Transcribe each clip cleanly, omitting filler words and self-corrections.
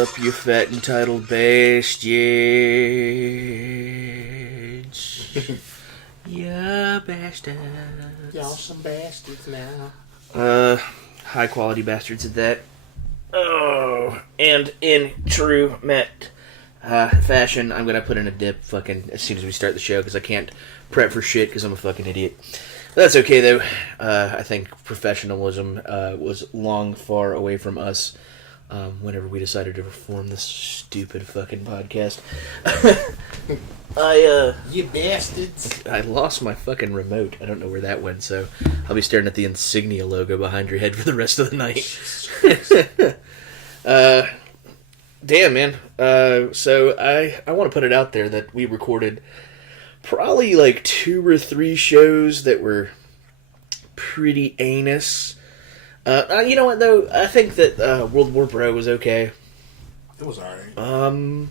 up, you fat entitled bastards? Yeah, bastards. Y'all some bastards now. High quality bastards at that. Oh, and in true Matt fashion, I'm gonna put in a dip fucking as soon as we start the show because I can't prep for shit because I'm a fucking idiot. But that's okay though. I think professionalism was long far away from us whenever we decided to perform this stupid fucking podcast. You bastards. I lost my fucking remote. I don't know where that went, so I'll be staring at the Insignia logo behind your head for the rest of the night. Damn, man. So I want to put it out there that we recorded probably like 2 or 3 shows that were pretty anus. You know what, though? I think that World War Bro was okay. It was alright.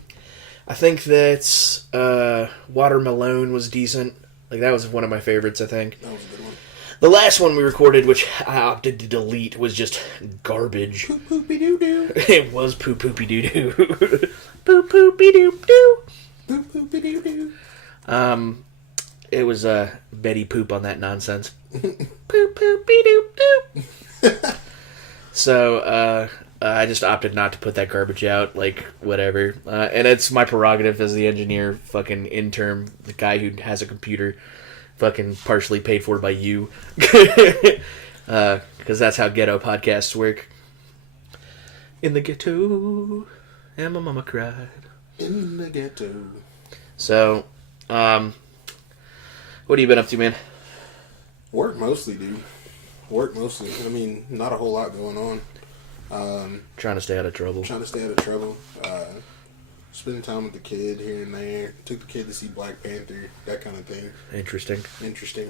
I think that Watermelon was decent. Like, that was one of my favorites, I think. That was a good one. The last one we recorded, which I opted to delete, was just garbage. Poop poopy doo doo. It was poop poopy doo doo. Poop poopy doo doo. Poop poopy doo doo. It was Betty Poop on that nonsense. Poop poopy doo doo. So, I just opted not to put that garbage out, like, whatever. And it's my prerogative as the engineer, fucking intern, the guy who has a computer, fucking partially paid for by you. Because that's how ghetto podcasts work. In the ghetto, and my mama cried. In the ghetto. So, what have you been up to, man? Work mostly, dude. Work mostly. I mean, not a whole lot going on. Trying to stay out of trouble. Spending time with the kid here and there. Took the kid to see Black Panther, that kind of thing. Interesting,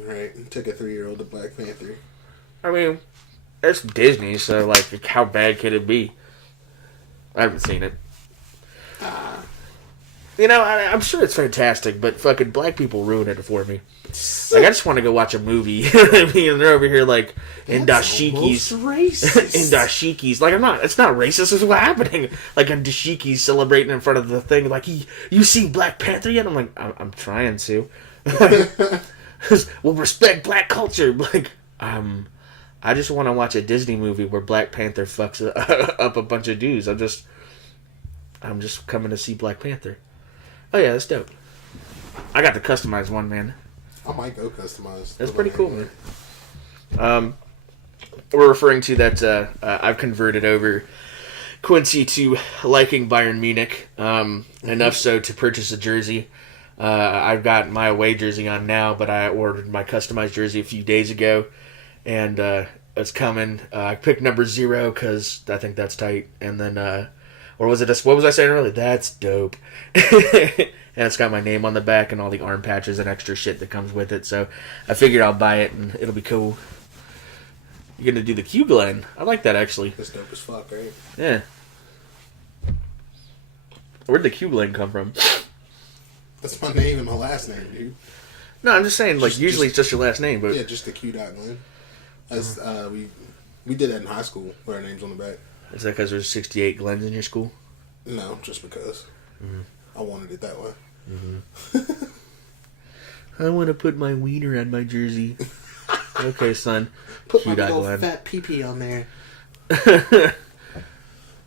right? Took a 3-year-old to Black Panther. I mean, it's Disney, so, like, how bad could it be? I haven't seen it. You know, I'm sure it's fantastic, but fucking black people ruin it for me. Like, I just want to go watch a movie. I mean, they're over here, like, in dashikis. In dashikis. Like, it's not racist, it's what's happening. Like, in dashikis celebrating in front of the thing. Like, you seen Black Panther yet? I'm like, I'm trying to. We'll respect black culture. Like, I just want to watch a Disney movie where Black Panther fucks up a bunch of dudes. I'm just coming to see Black Panther. Oh yeah, that's dope. I got the customized one, man. I might go customized. That's pretty cool, man. We're referring to that I've converted over Quincy to liking Bayern Munich, enough so to purchase a jersey. I've got my away jersey on now, but I ordered my customized jersey a few days ago, and it's coming. I picked number 0 because I think that's tight, and then... or was it just, what was I saying earlier? That's dope. And it's got my name on the back and all the arm patches and extra shit that comes with it. So I figured I'll buy it and it'll be cool. You're going to do the Q Glen. I like that, actually. That's dope as fuck, right? Yeah. Where'd the Q Glen come from? That's my name and my last name, dude. No, I'm just saying, like, usually it's just your last name. But yeah, just the Q.Glen. As we did that in high school, with our names on the back. Is that because there's 68 Glens in your school? No, just because. Mm-hmm. I wanted it that way. Mm-hmm. I want to put my wiener on my jersey. Okay, son. Put my little fat pee-pee on there.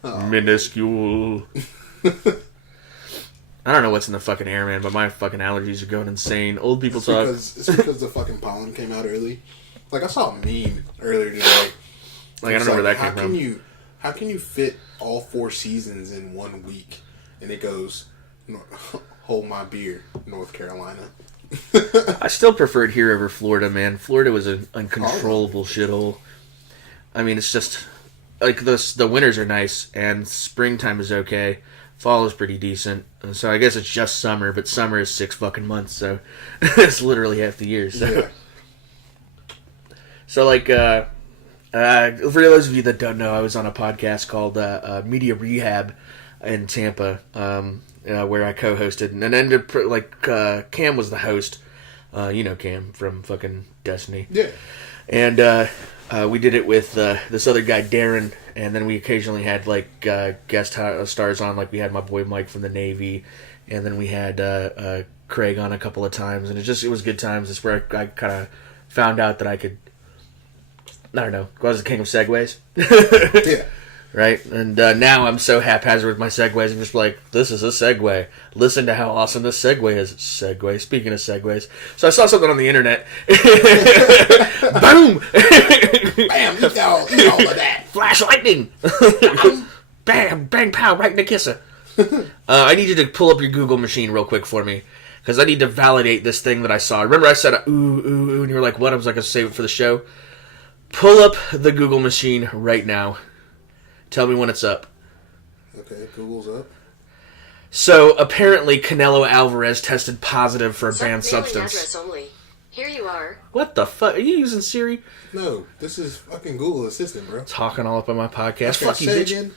Minuscule. I don't know what's in the fucking air, man, but my fucking allergies are going insane. Old people talk. It's because the fucking pollen came out early. Like, I saw a meme earlier today. Like, I don't know where that came from. How can you fit all 4 seasons in 1 week? And it goes, hold my beer, North Carolina. I still prefer it here over Florida, man. Florida was an uncontrollable shithole. I mean, it's just, like, the winters are nice, and springtime is okay. Fall is pretty decent. And so I guess it's just summer, but summer is 6 fucking months, so it's literally half the year. So, yeah. So like, for those of you that don't know, I was on a podcast called Media Rehab in Tampa, where I co-hosted, and then Cam was the host. You know Cam from fucking Destiny. Yeah. And we did it with this other guy, Darren, And then we occasionally had like guest stars on, like we had my boy Mike from the Navy, and then we had Craig on a couple of times, and it was good times. It's where I kind of found out that I could, I don't know, I was the king of segues. Yeah. Right? And now I'm so haphazard with my segues. I'm just like, this is a segue. Listen to how awesome this segue is. Segue. Speaking of segues. So I saw something on the internet. Boom! Bam! Eat all of that. Flash lightning! Bam! Bang! Pow! Right in the kisser. I need you to pull up your Google machine real quick for me. Because I need to validate this thing that I saw. Remember I said, ooh, ooh, ooh, and you were like, what? I was like, I'll save it for the show. Pull up the Google machine right now. Tell me when it's up. Okay, Google's up. So, apparently, Canelo Alvarez tested positive for a banned substance. Address only. Here you are. What the fuck? Are you using Siri? No, this is fucking Google Assistant, bro. Talking all up on my podcast. Okay, Fuck you, say bitch. again.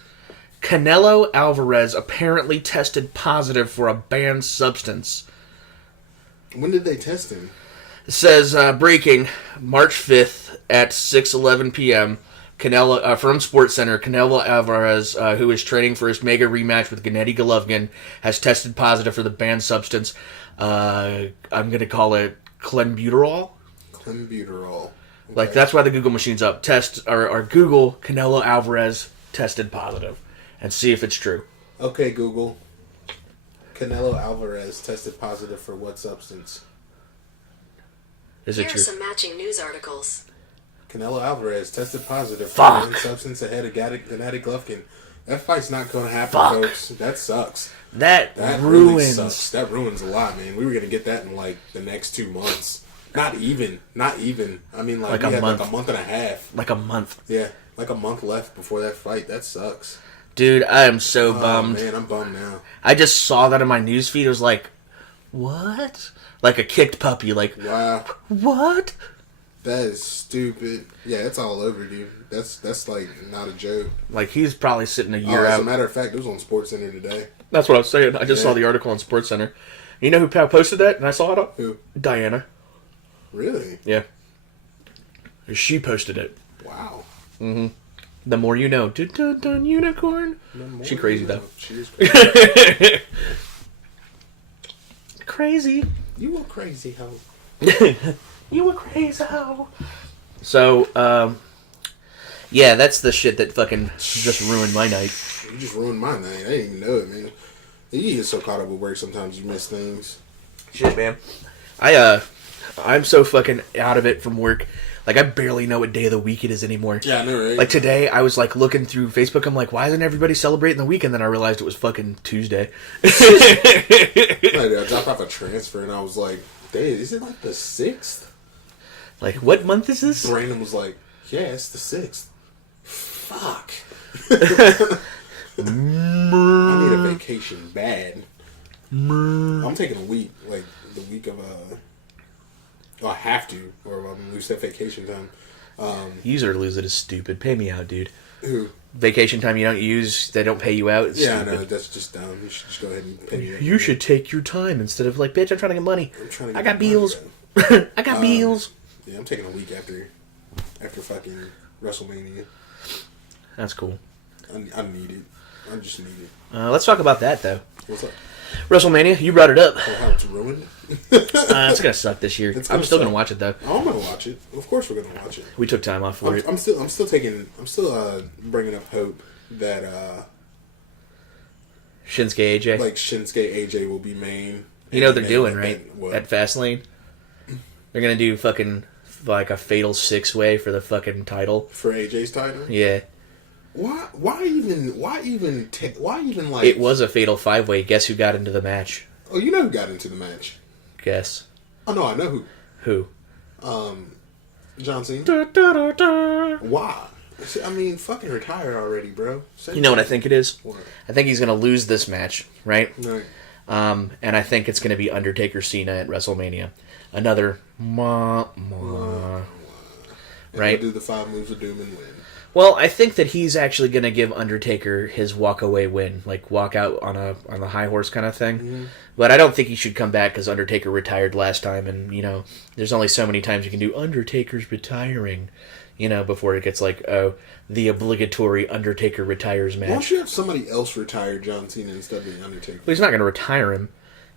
Canelo Alvarez apparently tested positive for a banned substance. When did they test him? It says, breaking, March 5th at 6:11 p.m., Canelo from SportsCenter, Canelo Alvarez, who is training for his mega rematch with Gennady Golovkin, has tested positive for the banned substance. I'm going to call it clenbuterol. Clenbuterol. Okay. Like, that's why the Google machine's up. Or Google Canelo Alvarez tested positive and see if it's true. Okay, Google. Canelo Alvarez tested positive for what substance? Is it Here are true? some matching news articles. Canelo Alvarez tested positive for one substance ahead of Gennady Golovkin. That fight's not going to happen, folks. That sucks. That ruins. ruins. Really sucks. That ruins a lot, man. We were going to get that in, like, the next 2 months. Not even. I mean, like we had like a month and a half. Like a month. Yeah, like a month left before that fight. That sucks. Dude, I am so bummed. Oh, man, I'm bummed now. I just saw that in my newsfeed. It was like, what? Like a kicked puppy. Like, Wow. what? That is stupid. Yeah, it's all over, dude. That's like not a joke. Like, he's probably sitting a year As out. a matter of fact, it was on SportsCenter today. That's what I was saying. I just saw the article on SportsCenter. You know who posted that? And I saw it up? Who? Diana. Really? Yeah. She posted it. Wow. Mm-hmm. The more you know. Dun, unicorn. She crazy, though. She is crazy. Crazy. You a crazy hoe. You a crazy hoe. So, yeah, that's the shit that fucking just ruined my night. You just ruined my night. I didn't even know it, man. You get so caught up with work sometimes you miss things. Shit, man. I'm so fucking out of it from work. Like, I barely know what day of the week it is anymore. Yeah, I know, right? Like, today, I was, like, looking through Facebook. I'm like, why isn't everybody celebrating the weekend? Then I realized it was fucking Tuesday. I dropped off a transfer, and I was like, "Damn, is it like the 6th?" Like, what month is this? Brandon was like, "Yeah, it's the 6th." Fuck. I need a vacation bad. I'm taking a week, like the week of I have to, or I'm gonna lose that vacation time. Use it or lose it is stupid. Pay me out, dude. Who? Vacation time you don't use, they don't pay you out. It's Yeah, stupid. I know, that's just dumb. You should just go ahead and pay me out. You should take your time instead of like, bitch, I'm trying to get money. I'm trying to I get got money, bills. bro. I got bills. Yeah, I'm taking a week after fucking WrestleMania. That's cool. I need it. I just need it. Let's talk about that, though. What's up? WrestleMania, you brought it up. Oh, how it's ruined? It's gonna suck this year. It's I'm gonna still suck. gonna watch it though. I'm gonna watch it. Of course, we're gonna watch it. We took time off for it. I'm still bringing up hope that Shinsuke AJ. like Shinsuke AJ will be main. You know what they're doing, And right? what? At Fastlane, they're gonna do fucking like a fatal 6-way for the fucking title. For AJ's title? Yeah, Why even like it was a fatal 5-way. Guess who got into the match? Oh, you know who got into the match? Guess Oh no, I know who? John Cena. Da, da, da, da. Why? I mean, fucking retire already, bro. You know what I think it is? What? I think he's gonna lose this match, right? Right. And I think it's gonna be Undertaker Cena at WrestleMania. Another right? We'll do the 5 moves of doom and win. Well, I think that he's actually going to give Undertaker his walk-away win, like walk out on the high horse kind of thing. Mm-hmm. But I don't think he should come back because Undertaker retired last time, and, you know, there's only so many times you can do Undertaker's retiring. You know, before it gets like, oh, the obligatory Undertaker retires match. Why don't you have somebody else retire John Cena instead of the Undertaker? Well, he's not going to retire him.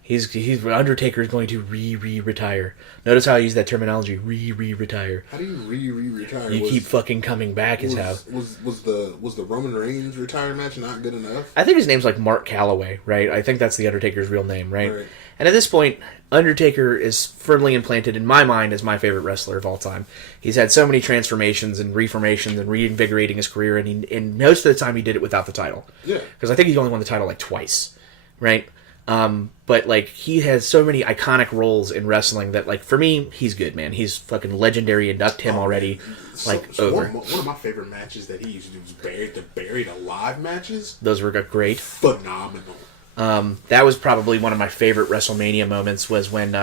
He's Undertaker is going to retire. Notice how I use that terminology, retire. How do you retire? You keep fucking coming back. Is how was the Roman Reigns retire match not good enough? I think his name's like Mark Calloway, right? I think that's the Undertaker's real name, right? Right. And at this point, Undertaker is firmly implanted in my mind as my favorite wrestler of all time. He's had so many transformations and reformations and reinvigorating his career, and most of the time he did it without the title. Yeah. Because I think he only won the title like twice, right? But like he has so many iconic roles in wrestling that like for me he's good, man. He's fucking legendary. Induct him already. Over. One of my favorite matches that he used to do was buried alive matches. Those were great. Phenomenal. That was probably one of my favorite WrestleMania moments was when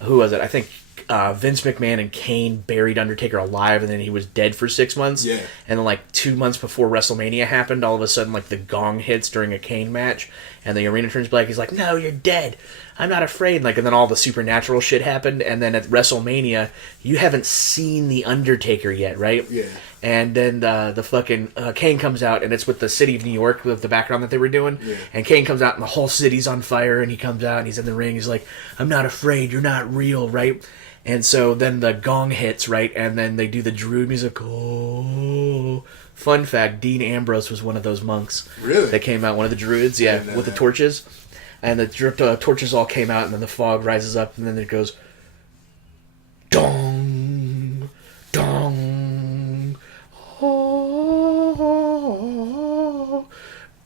who was it? I think Vince McMahon and Kane buried Undertaker alive, and then he was dead for 6 months. Yeah. And then like 2 months before WrestleMania happened, all of a sudden like the gong hits during a Kane match, and the arena turns black. He's like, "No, you're dead. I'm not afraid." Like, and then all the supernatural shit happened, and then at WrestleMania, you haven't seen the Undertaker yet, right? Yeah. And then the fucking Kane comes out, and it's with the city of New York with the background that they were doing. Yeah. And Kane comes out, and the whole city's on fire, and he comes out, and he's in the ring. He's like, "I'm not afraid. You're not real, right?" And so then the gong hits, right? And then they do the Druid music. Oh. Fun fact, Dean Ambrose was one of those monks. Really? That came out, one of the Druids, yeah, with the torches. And the torches all came out, and then the fog rises up, and then it goes, dong, dong, oh,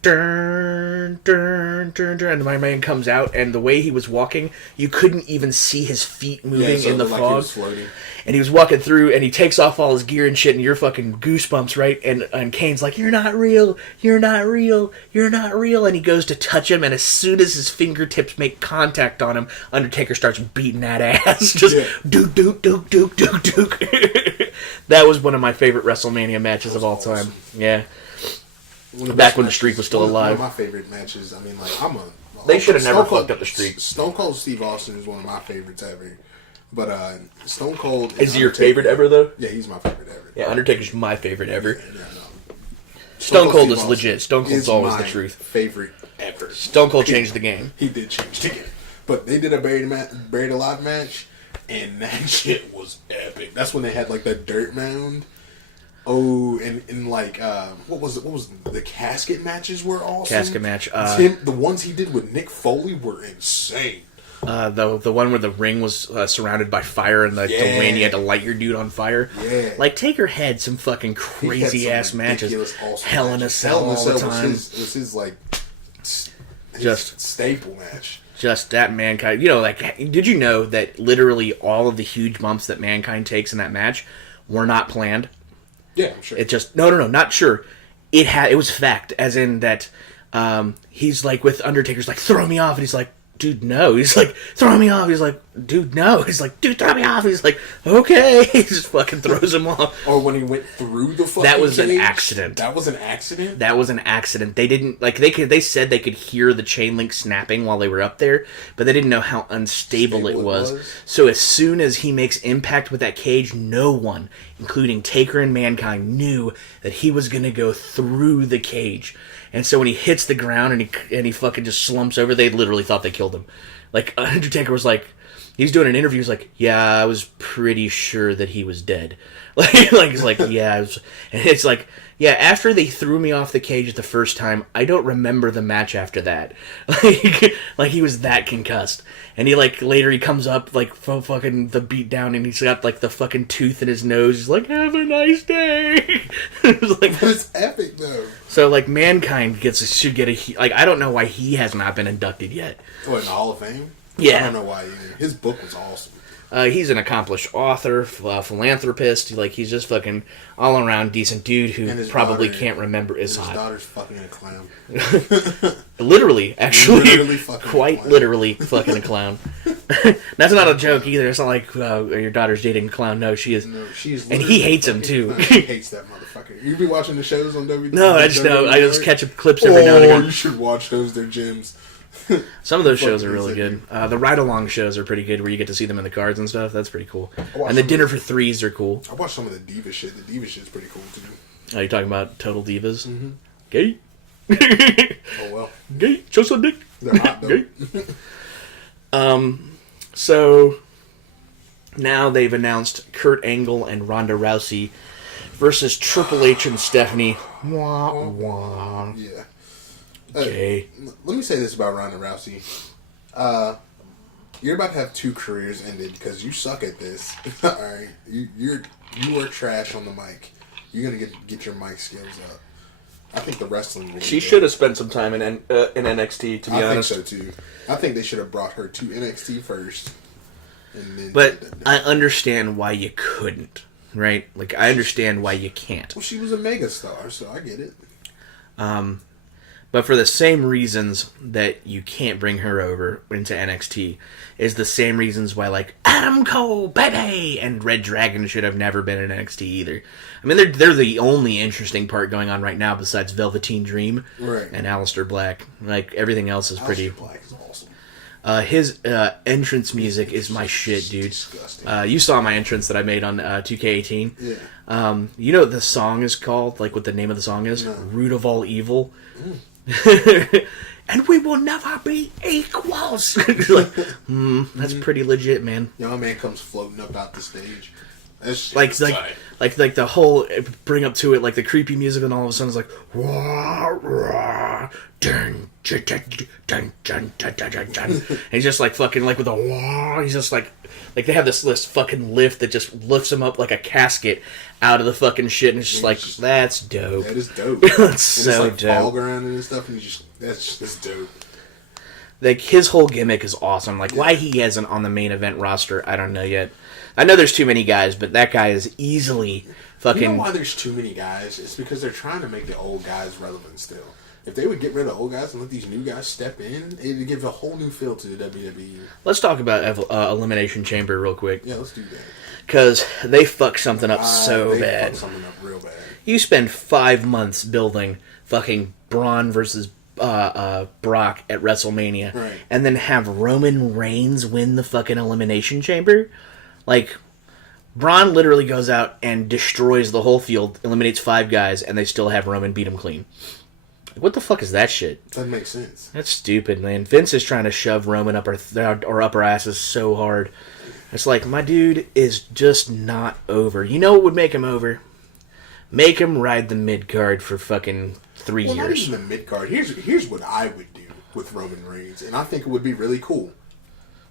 dun, dun, dun, dun. And my man comes out, and the way he was walking, you couldn't even see his feet moving in the fog. And he was walking through, and he takes off all his gear and shit, and you're fucking goosebumps, right? And Kane's like, "You're not real, you're not real, you're not real." And he goes to touch him, and as soon as his fingertips make contact on him, Undertaker starts beating that ass. Just duke, duke, duke, duke, duke, duke. That was one of my favorite WrestleMania matches of all time. Yeah. Back when the streak was still alive. One of my favorite matches, I mean, like, They should have never fucked up the streak. Stone Cold Steve Austin is one of my favorites ever. But Stone Cold... Is he your favorite ever, though? Yeah, he's my favorite ever. Yeah, Undertaker's my favorite ever. Yeah, no. Stone Cold is legit. Stone Cold's always the truth. Favorite ever. Stone Cold changed the game. He did change the game. But they did a buried alive match, and that shit was epic. That's when they had like that dirt mound. Oh, and like what was the casket matches were awesome. Casket match. The ones he did with Nick Foley were insane. The one where the ring was surrounded by fire and the wind, you had to light your dude on fire. Yeah. Like, Taker had some fucking crazy ass matches. Hell in a Cell all the time. Was his like just staple match. Just that Mankind. You know, like, did you know that literally all of the huge bumps that Mankind takes in that match were not planned? Yeah, I'm sure. It just no, not sure. It was fact, as in that he's like with Undertaker's like, "Throw me off," and he's like, "Dude, no." He's like, "Throw me off." He's like, "Dude, no." He's like, "Dude, throw me off." He's like, "Okay." He just fucking throws him off. Or when he went through the fucking That was cage, an accident. That was an accident? That was an accident. They didn't like they said they could hear the chain link snapping while they were up there, but they didn't know how unstable it was. So as soon as he makes impact with that cage, no one, including Taker and Mankind, knew that he was going to go through the cage. And so when he hits the ground and he fucking just slumps over, they literally thought they killed him. Like, Undertaker was like, he's doing an interview, he's like, "Yeah, I was pretty sure that he was dead." He's like, "Yeah, I was," and it's like, "Yeah, after they threw me off the cage the first time, I don't remember the match after that." Like he was that concussed. And he, like, later he comes up, like, fucking the beat down, and he's got, like, the fucking tooth in his nose. He's like, "Have a nice day." It's like, but it's epic, though. So, like, Mankind should get like, I don't know why he has not been inducted yet. What, in the Hall of Fame? Yeah. I don't know why either. His book was awesome. He's an accomplished author, philanthropist. Like, he's just fucking all around decent dude who probably can't remember his hot. His daughter's fucking a clown. Literally, actually, quite literally fucking a clown. That's not a joke either. It's not like your daughter's dating a clown. No, she is. No, she's. And he hates him too. He hates that motherfucker. You be watching the shows on WWE? No, I just know. I just catch up clips every now and again. You should watch those. They're gems. Some of those shows are really good. The ride-along shows are pretty good, where you get to see them in the cars and stuff. That's pretty cool. And the dinner for threes are cool. I watched some of the Diva shit. The Diva shit's pretty cool too. Are you talking about Total Divas? Mm-hmm. Gay. Oh well. Gay. Show some dick. They're hot though. So now they've announced Kurt Angle and Ronda Rousey versus Triple H and Stephanie. Wah, wah. Yeah. Gay. Let me say this about Ronda Rousey. You're about to have 2 careers ended because you suck at this. All right, you are trash on the mic. You're gonna get your mic skills up. I think the wrestling will. She should have spent some time in NXT, to be honest. I think so too. I think they should have brought her to NXT first. And then but I understand why you couldn't, right? Like, I understand why you can't. Well, she was a megastar, so I get it. But for the same reasons that you can't bring her over into NXT is the same reasons why, like, Adam Cole, baby, and Red Dragon should have never been in NXT either. I mean, they're the only interesting part going on right now besides Velveteen Dream and Aleister Black. Like, everything else is pretty... Aleister Black is awesome. His entrance music is my shit, dude. You saw my entrance that I made on 2K18. Yeah. You know what the song is called? Like, what the name of the song is? No. Root of All Evil. And we will never be equals. Like, that's pretty legit, man. Young man comes floating up out the stage. Like the whole bring up to it, like the creepy music, and all of a sudden it's like wah, wah, dun, dun, dun, dun, dun, dun, dun, dun, dun. And he's just like fucking like with a wah. He's just like they have this fucking lift that just lifts him up like a casket out of the fucking shit, and it's just like that's dope. That is dope. That's so it's like dope. Fall ground and stuff, and that's dope. Like, his whole gimmick is awesome. Like, why he isn't on the main event roster, I don't know yet. I know there's too many guys, but that guy is easily fucking... You know why there's too many guys? It's because they're trying to make the old guys relevant still. If they would get rid of old guys and let these new guys step in, it would give a whole new feel to the WWE. Let's talk about Elimination Chamber real quick. Yeah, let's do that. Because they fucked something up They bad. fucked something up real bad. You spend 5 months building fucking Braun versus Brock at WrestleMania, right, and then have Roman Reigns win the fucking Elimination Chamber. Like, Braun literally goes out and destroys the whole field, eliminates 5 guys, and they still have Roman beat him clean. Like, what the fuck is that shit? Doesn't make sense. That's stupid, man. Vince is trying to shove Roman up our asses so hard. It's like, my dude is just not over. You know what would make him over? Make him ride the mid-card for fucking 3 years. Not even the mid-card. Here's what I would do with Roman Reigns, and I think it would be really cool.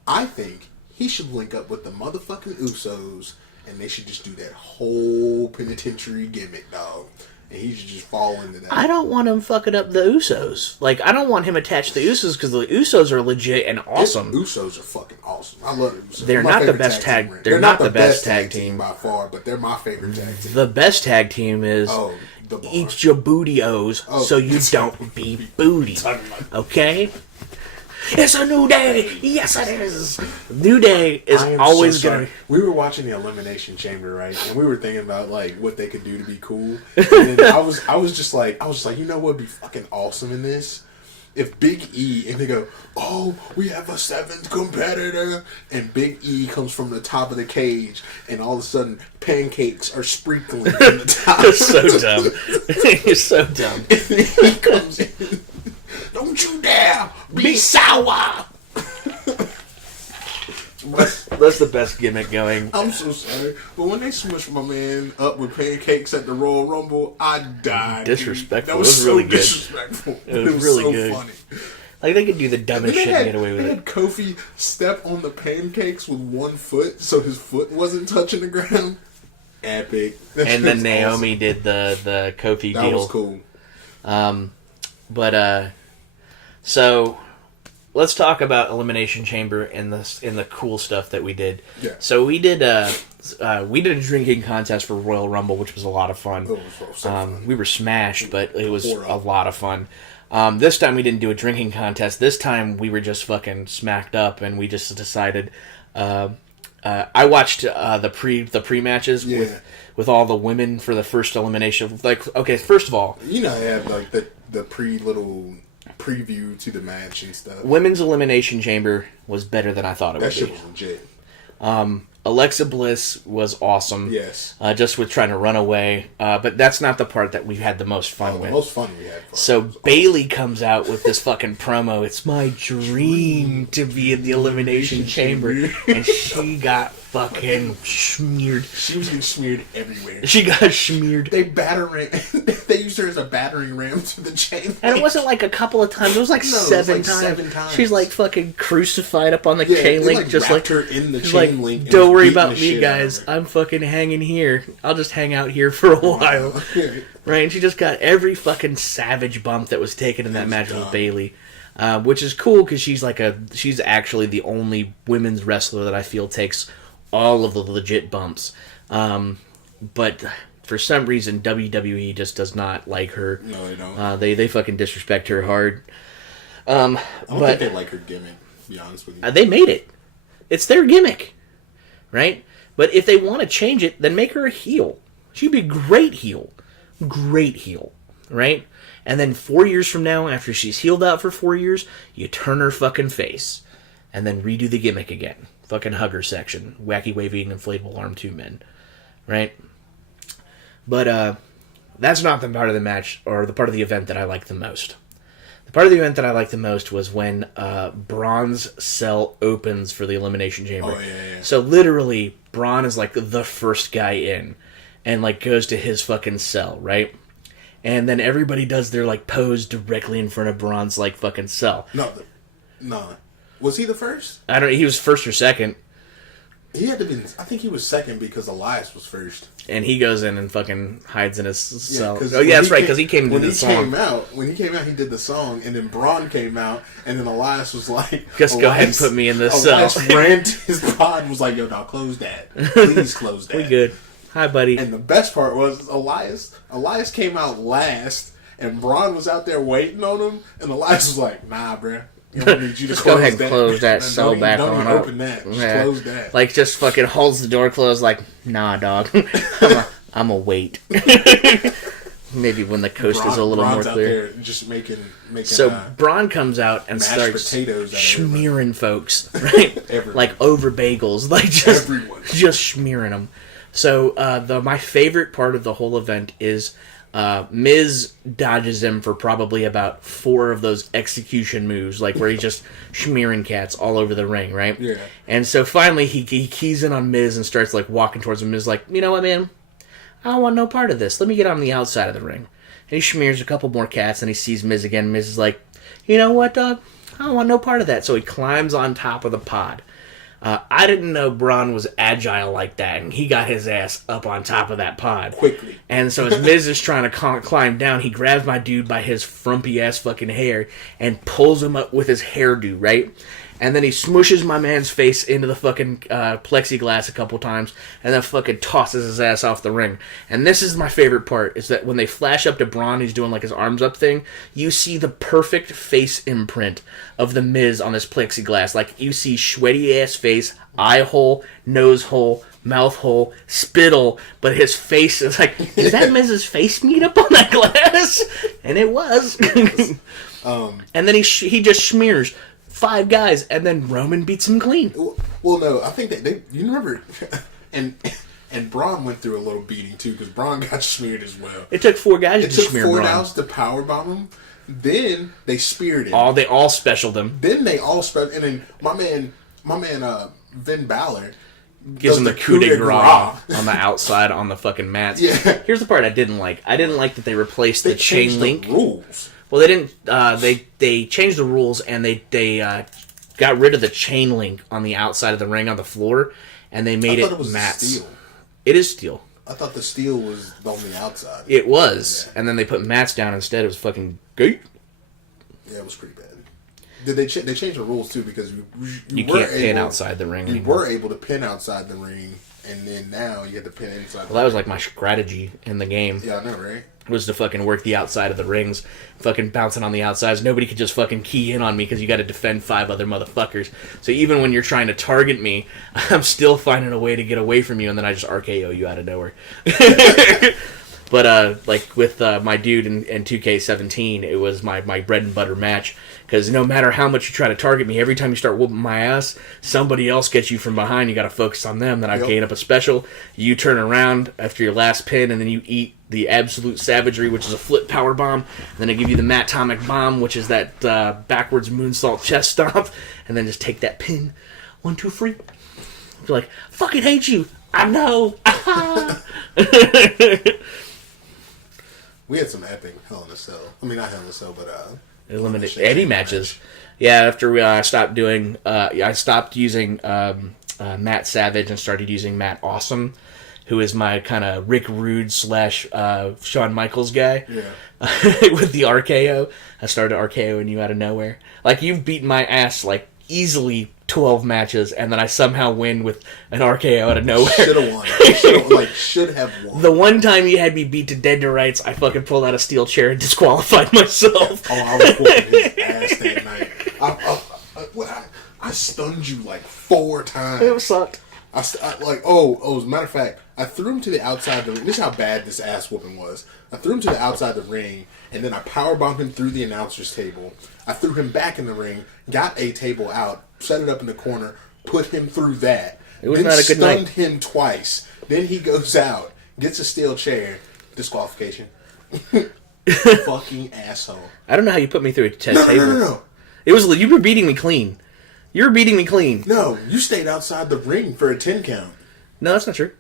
I think he should link up with the motherfucking Usos, and they should just do that whole penitentiary gimmick, dog. And he should just fall into that. I don't want him fucking up the Usos. Like, I don't want him attached to the Usos because the Usos are legit and awesome. The Usos are fucking awesome. I love the Usos. They're not the best tag. They're not the best tag team by far, but they're my favorite tag team. The best tag team is eat your booty-os so you don't be booty. Okay? It's a new day. Yes, it is. New day is always gonna. We were watching the Elimination Chamber, right? And we were thinking about like what they could do to be cool. And then I was just like, you know what would be fucking awesome in this? If Big E and they go, oh, we have a 7th competitor, and Big E comes from the top of the cage, and all of a sudden pancakes are sprinkling from the top. You're so dumb. You're so dumb. And then he comes in. Don't you dare be sour! That's the best gimmick going. I'm so sorry, but when they smushed my man up with pancakes at the Royal Rumble, I died. Disrespectful. That was it was really so good. Disrespectful. It was really so good. Funny. Like, they could do the dumbest shit and get away with they it. had Kofi step on the pancakes with 1 foot, so his foot wasn't touching the ground. Epic. And then Naomi did the Kofi deal. That was cool. So let's talk about Elimination Chamber and the cool stuff that we did. Yeah. So we did a drinking contest for Royal Rumble, which was a lot of fun. It was so fun. We were smashed, but it was a lot of fun. This time we didn't do a drinking contest. This time we were just fucking smacked up, and we just decided. I watched the pre matches with all the women for the first elimination. Like, okay, first of all, you know, they have like the pre little preview to the match and stuff. Women's Elimination Chamber was better than I thought it would be. That shit was legit. Alexa Bliss was awesome. Yes. Just with trying to run away. But that's not the part that we've had the most fun with. The most fun we had. So Bailey comes out with this fucking promo. It's my dream to be in the Elimination Chamber. And she got fucking smeared. She was getting smeared everywhere. She got smeared. They used her as a battering ram to the chain link. And it wasn't like a couple of times. It was like, seven times. She's like fucking crucified up on the chain link. Like just wrapped like her in the she's chain like, link. Don't worry about me, guys. I'm fucking hanging here. I'll just hang out here for a while. Right? And she just got every fucking savage bump that was taken in that match with Bailey. Which is cool because she's actually the only women's wrestler that I feel takes all of the legit bumps. But for some reason, WWE just does not like her. No, they don't. They fucking disrespect her hard. I don't think they like her gimmick, to be honest with you. They made it. It's their gimmick. Right? But if they want to change it, then make her a heel. She'd be great heel. Great heel. Right? And then 4 years from now, after she's healed out for 4 years, you turn her fucking face. And then redo the gimmick again. Fucking hugger section. Wacky waving inflatable arm 2 men. Right? But that's not the part of the match, or the part of the event that I like the most. The part of the event that I liked the most was when Braun's cell opens for the Elimination Chamber. Oh, yeah. So literally, Braun is like the first guy in, and like goes to his fucking cell, right? And then everybody does their like pose directly in front of Braun's like fucking cell. No. Was he the first? I don't know. He was first or second. He had to be. I think he was second because Elias was first. And he goes in and fucking hides in his cell. Yeah, That's right, because he came to the song. When he came out, he did the song, and then Braun came out, and then Elias was like, "Just go ahead and put me in this cell." Elias ran to his pod and was like, "Yo, dog, close that. Please close that." We good. Hi, buddy. And the best part was Elias came out last, and Braun was out there waiting on him, and Elias was like, "Nah, bruh. You don't need you to just go ahead and close that cell back on up. Open that. Just close that." Like, just fucking holds the door closed like, "Nah, dog. I'm a wait." Maybe when the coast is a little Braun's more clear. Out there just making so Braun comes out and starts smearing folks, right? Like over bagels, like just smearing them. So my favorite part of the whole event is Miz dodges him for probably about 4 of those execution moves, like where he's just smearing cats all over the ring, right? Yeah. And so finally he keys in on Miz and starts like walking towards him. Miz like, "You know what, man? I don't want no part of this. Let me get on the outside of the ring." And he smears a couple more cats and he sees Miz again. Miz is like, "You know what, dog? I don't want no part of that." So he climbs on top of the pod. I didn't know Braun was agile like that, and he got his ass up on top of that pod quickly. And so as Miz is trying to climb down, he grabs my dude by his frumpy ass fucking hair and pulls him up with his hairdo, right? And then he smushes my man's face into the fucking plexiglass a couple times, and then fucking tosses his ass off the ring. And this is my favorite part, is that when they flash up to Braun, he's doing like his arms up thing, you see the perfect face imprint of the Miz on this plexiglass. Like, you see sweaty ass face, eye hole, nose hole, mouth hole, spittle, but his face is like, is that Miz's face meat up on that glass? And it was. And then he just smears 5 guys, and then Roman beats him clean. Well, no, I think that you remember, and Braun went through a little beating too, because Braun got smeared as well. It took 4 guys to smear Braun. It took 4 guys to powerbomb him. Then they speared him. They all specialed him. Then they all special, and then my man, Finn Balor gives him the coup de grace on the outside on the fucking mats. Yeah. Here's the part I didn't like. I didn't like that they replaced the chain link rules. Well, they didn't. They changed the rules, and they got rid of the chain link on the outside of the ring on the floor, and they made it mats. Steel. It is steel. I thought the steel was on the outside. It was, and then they put mats down instead. It was fucking gay. Yeah, it was pretty bad. Did they change the rules too, because you can't pin outside the ring anymore. You were able to pin outside the ring, and then now you have to pin inside. Well, that was like my strategy in the game. Yeah, I know, right? Was to fucking work the outside of the rings, fucking bouncing on the outsides. Nobody could just fucking key in on me because you got to defend 5 other motherfuckers. So even when you're trying to target me, I'm still finding a way to get away from you, and then I just RKO you out of nowhere. But like with my dude in 2K17, it was my bread and butter match. Because no matter how much you try to target me, every time you start whooping my ass, somebody else gets you from behind. You got to focus on them. Then I gain up a special. You turn around after your last pin, and then you eat the absolute savagery, which is a flip power bomb. And then I give you the Matomic bomb, which is that backwards moonsault chest stomp. And then just take that pin. 1, 2, 3. You're like, fucking hate you. I know. We had some epic Hell in a Cell. I mean, not Hell in a Cell, but eliminate Eddie matches. Yeah, after I stopped doing, I stopped using Matt Savage and started using Matt Awesome, who is my kind of Rick Rude / Shawn Michaels guy. Yeah. With the RKO, I started RKOing you out of nowhere. Like, you've beaten my ass like easily 12 matches, and then I somehow win with an RKO out of nowhere. Should have won. Should have won. The one time you had me beat to dead to rights, I fucking pulled out a steel chair and disqualified myself. Oh, I was whooping his ass that night. I stunned you like 4 times. It sucked. As a matter of fact, I threw him to the outside of the ring. This is how bad this ass whooping was. I threw him to the outside of the ring, and then I powerbombed him through the announcer's table. I threw him back in the ring, got a table out, set it up in the corner, put him through that. It was not a good night. Stunned him twice. Then he goes out, gets a steel chair, disqualification. Fucking asshole. I don't know how you put me through a table. No. It was you were beating me clean. You were beating me clean. No, you stayed outside the ring for a 10 count. No, that's not true.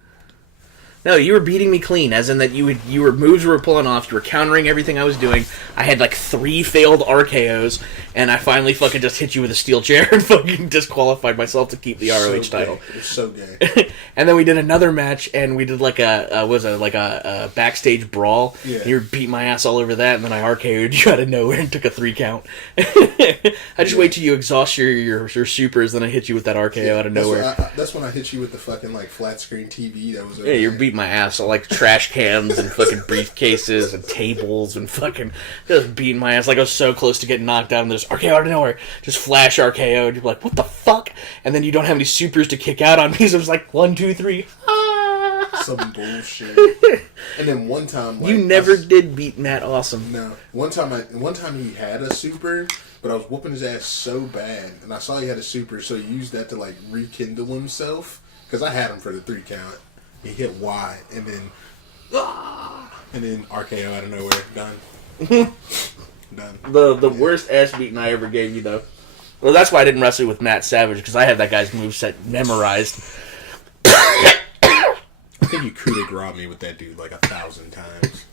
No, you were beating me clean, as in that you were moves were pulling off, you were countering everything I was doing. I had like 3 failed RKOs, and I finally fucking just hit you with a steel chair and fucking disqualified myself to keep the ROH title. It's so gay. And then we did another match, and we did like a backstage brawl. Yeah. And you were beating my ass all over that, and then I RKO'd you out of nowhere and took a 3 count. I just wait till you exhaust your supers, then I hit you with that RKO out of nowhere. That's when I hit you with the fucking like flat screen TV that was over Yeah, you're there. beating my ass. All like trash cans and fucking briefcases and tables and fucking just beating my ass. Like I was so close to getting knocked out, and there's RKO out of nowhere. Just flash RKO, and you're like, what the fuck? And then you don't have any supers to kick out on me, so it's like 1, 2, 3. Some bullshit. And then one time, you never did beat Matt Awesome. No, one time he had a super, but I was whooping his ass so bad, and I saw he had a super, so he used that to like rekindle himself. Because I had him for the 3 count. He hit Y, and then RKO out of nowhere. Done. Done. The worst ass beating I ever gave you, though. Well, that's why I didn't wrestle with Matt Savage, because I had that guy's moveset memorized. I think you coup de grace me with that dude like 1,000 times.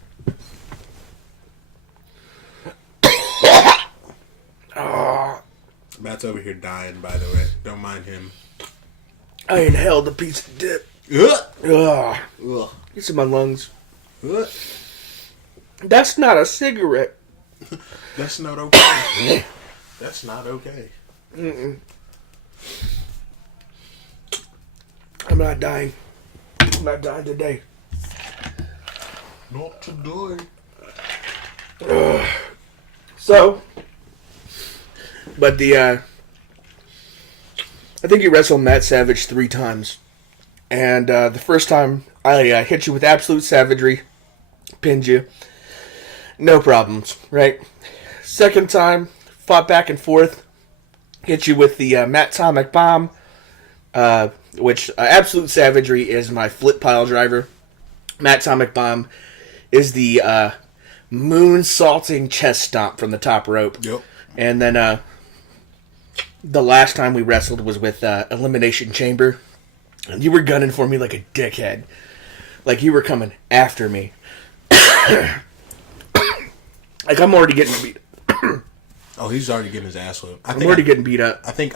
Matt's over here dying, by the way. Don't mind him. I inhaled a piece of dip. Ugh. Ugh. It's in my lungs. Ugh. That's not a cigarette. That's not okay. That's not okay. Mm-mm. I'm not dying. I'm not dying today. Not today. So, but I think you wrestled Matt Savage 3 times. And the first time, I hit you with absolute savagery, pinned you. No problems, right? Second time, fought back and forth, hit you with the Matomic bomb, which absolute savagery is my flip pile driver. Matomic bomb is the moonsaulting chest stomp from the top rope. Yep. And then the last time we wrestled was with Elimination Chamber. And you were gunning for me like a dickhead. Like you were coming after me. Like I'm already getting beat. Oh, he's already getting his ass whipped. I'm already getting beat up. I think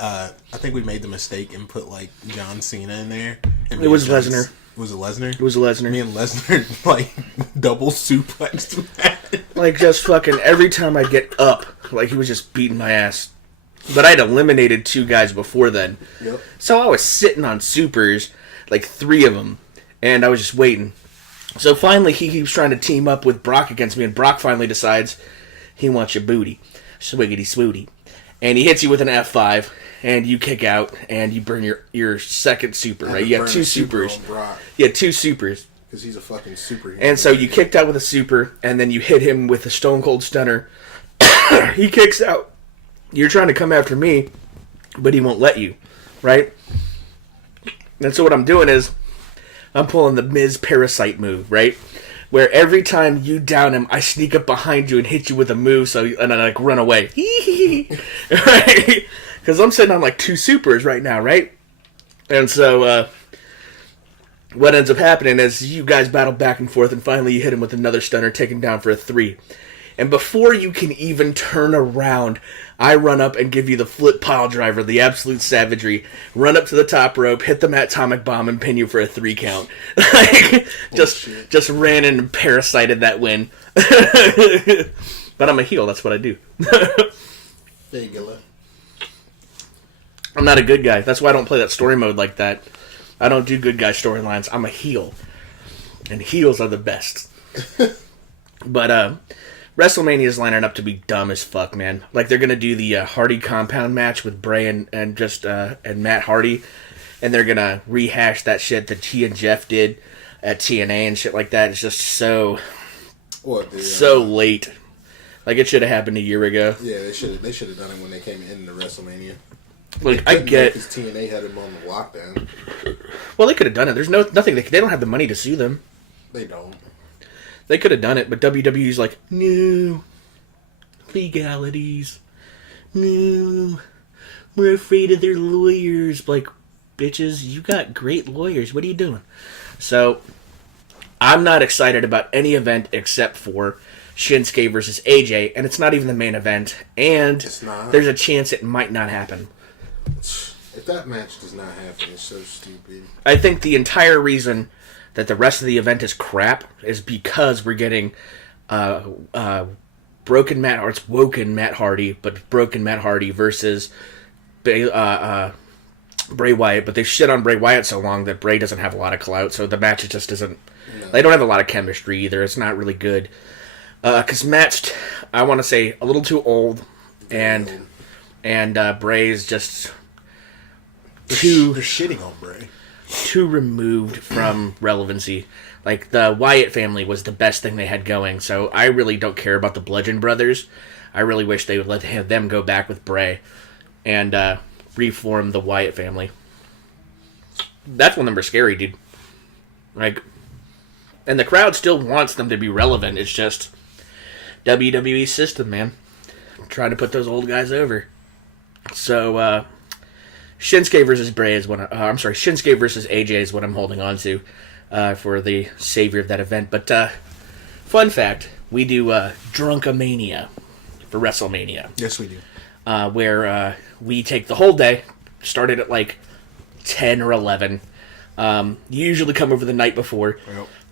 we made the mistake and put like John Cena in there. And It was Lesnar. Was it Lesnar? It was Lesnar. Me and Lesnar like double suplexed Matt. Like just fucking every time I get up, like he was just beating my ass. But I'd eliminated 2 guys before then. Yep. So I was sitting on supers, like 3 of them, and I was just waiting. So finally he keeps trying to team up with Brock against me, and Brock finally decides he wants your booty. Swiggity swooty. And he hits you with an F5, and you kick out, and you burn your second super, right? You have 2 supers. You had 2 supers. Because he's a fucking superhero. And so you kicked out with a super, and then you hit him with a Stone Cold Stunner. He kicks out. You're trying to come after me, but he won't let you, right? And so what I'm doing is, I'm pulling the Miz Parasite move, right? Where every time you down him, I sneak up behind you and hit you with a move, and I like run away. Right? Because I'm sitting on like 2 supers right now, right? And so what ends up happening is you guys battle back and forth, and finally you hit him with another stunner, taking down for a 3. And before you can even turn around, I run up and give you the flip pile driver, the absolute savagery. Run up to the top rope, hit the atomic bomb, and pin you for a 3 count. Just ran in and parasited that win. But I'm a heel, that's what I do. There you go. I'm not a good guy. That's why I don't play that story mode like that. I don't do good guy storylines. I'm a heel. And heels are the best. But, WrestleMania's lining up to be dumb as fuck, man. Like, they're gonna do the Hardy compound match with Bray and Matt Hardy, and they're gonna rehash that shit that he and Jeff did at TNA and shit like that. It's just so late. Like, it should have happened a year ago. Yeah, they should have done it when they came into WrestleMania. Like, I get because TNA had him on the lockdown. Well, they could have done it. There's nothing. They don't have the money to sue them. They don't. They could have done it, but WWE's like, no, legalities, no, we're afraid of their lawyers. Like, bitches, you got great lawyers. What are you doing? So, I'm not excited about any event except for Shinsuke versus AJ, and it's not even the main event, and there's a chance it might not happen. If that match does not happen, it's so stupid. I think the entire reason that the rest of the event is crap is because we're getting woken Matt Hardy, but broken Matt Hardy versus Bray Wyatt. But they shit on Bray Wyatt so long that Bray doesn't have a lot of clout, so the match just isn't. No. They don't have a lot of chemistry either. It's not really good. Because Matt's, I want to say, a little too old, and Bray's just too. They're shitting on Bray. Too removed from relevancy. Like, the Wyatt family was the best thing they had going, so I really don't care about the Bludgeon Brothers. I really wish they would let them go back with Bray and reform the Wyatt family. That's when they were scary, dude. Like, and the crowd still wants them to be relevant. It's just WWE system, man. Trying to put those old guys over. So, Shinsuke versus Bray is what Shinsuke versus AJ is what I'm holding on to for the savior of that event. But fun fact, we do Drunkamania for WrestleMania. Yes, we do. Where we take the whole day, started at like 10 or 11. Usually come over the night before,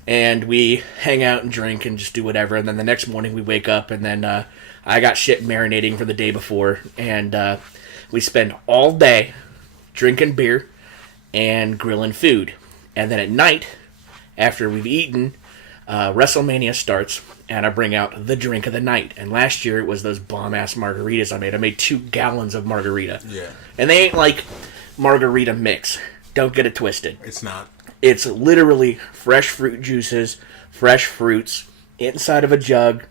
and we hang out and drink and just do whatever. And then the next morning we wake up, and then I got shit marinating for the day before, and we spend all day drinking beer and grilling food. And then at night, after we've eaten, WrestleMania starts, and I bring out the drink of the night. And last year, it was those bomb-ass margaritas I made. I made 2 gallons of margarita. Yeah. And they ain't like margarita mix. Don't get it twisted. It's not. It's literally fresh fruit juices, fresh fruits, inside of a jug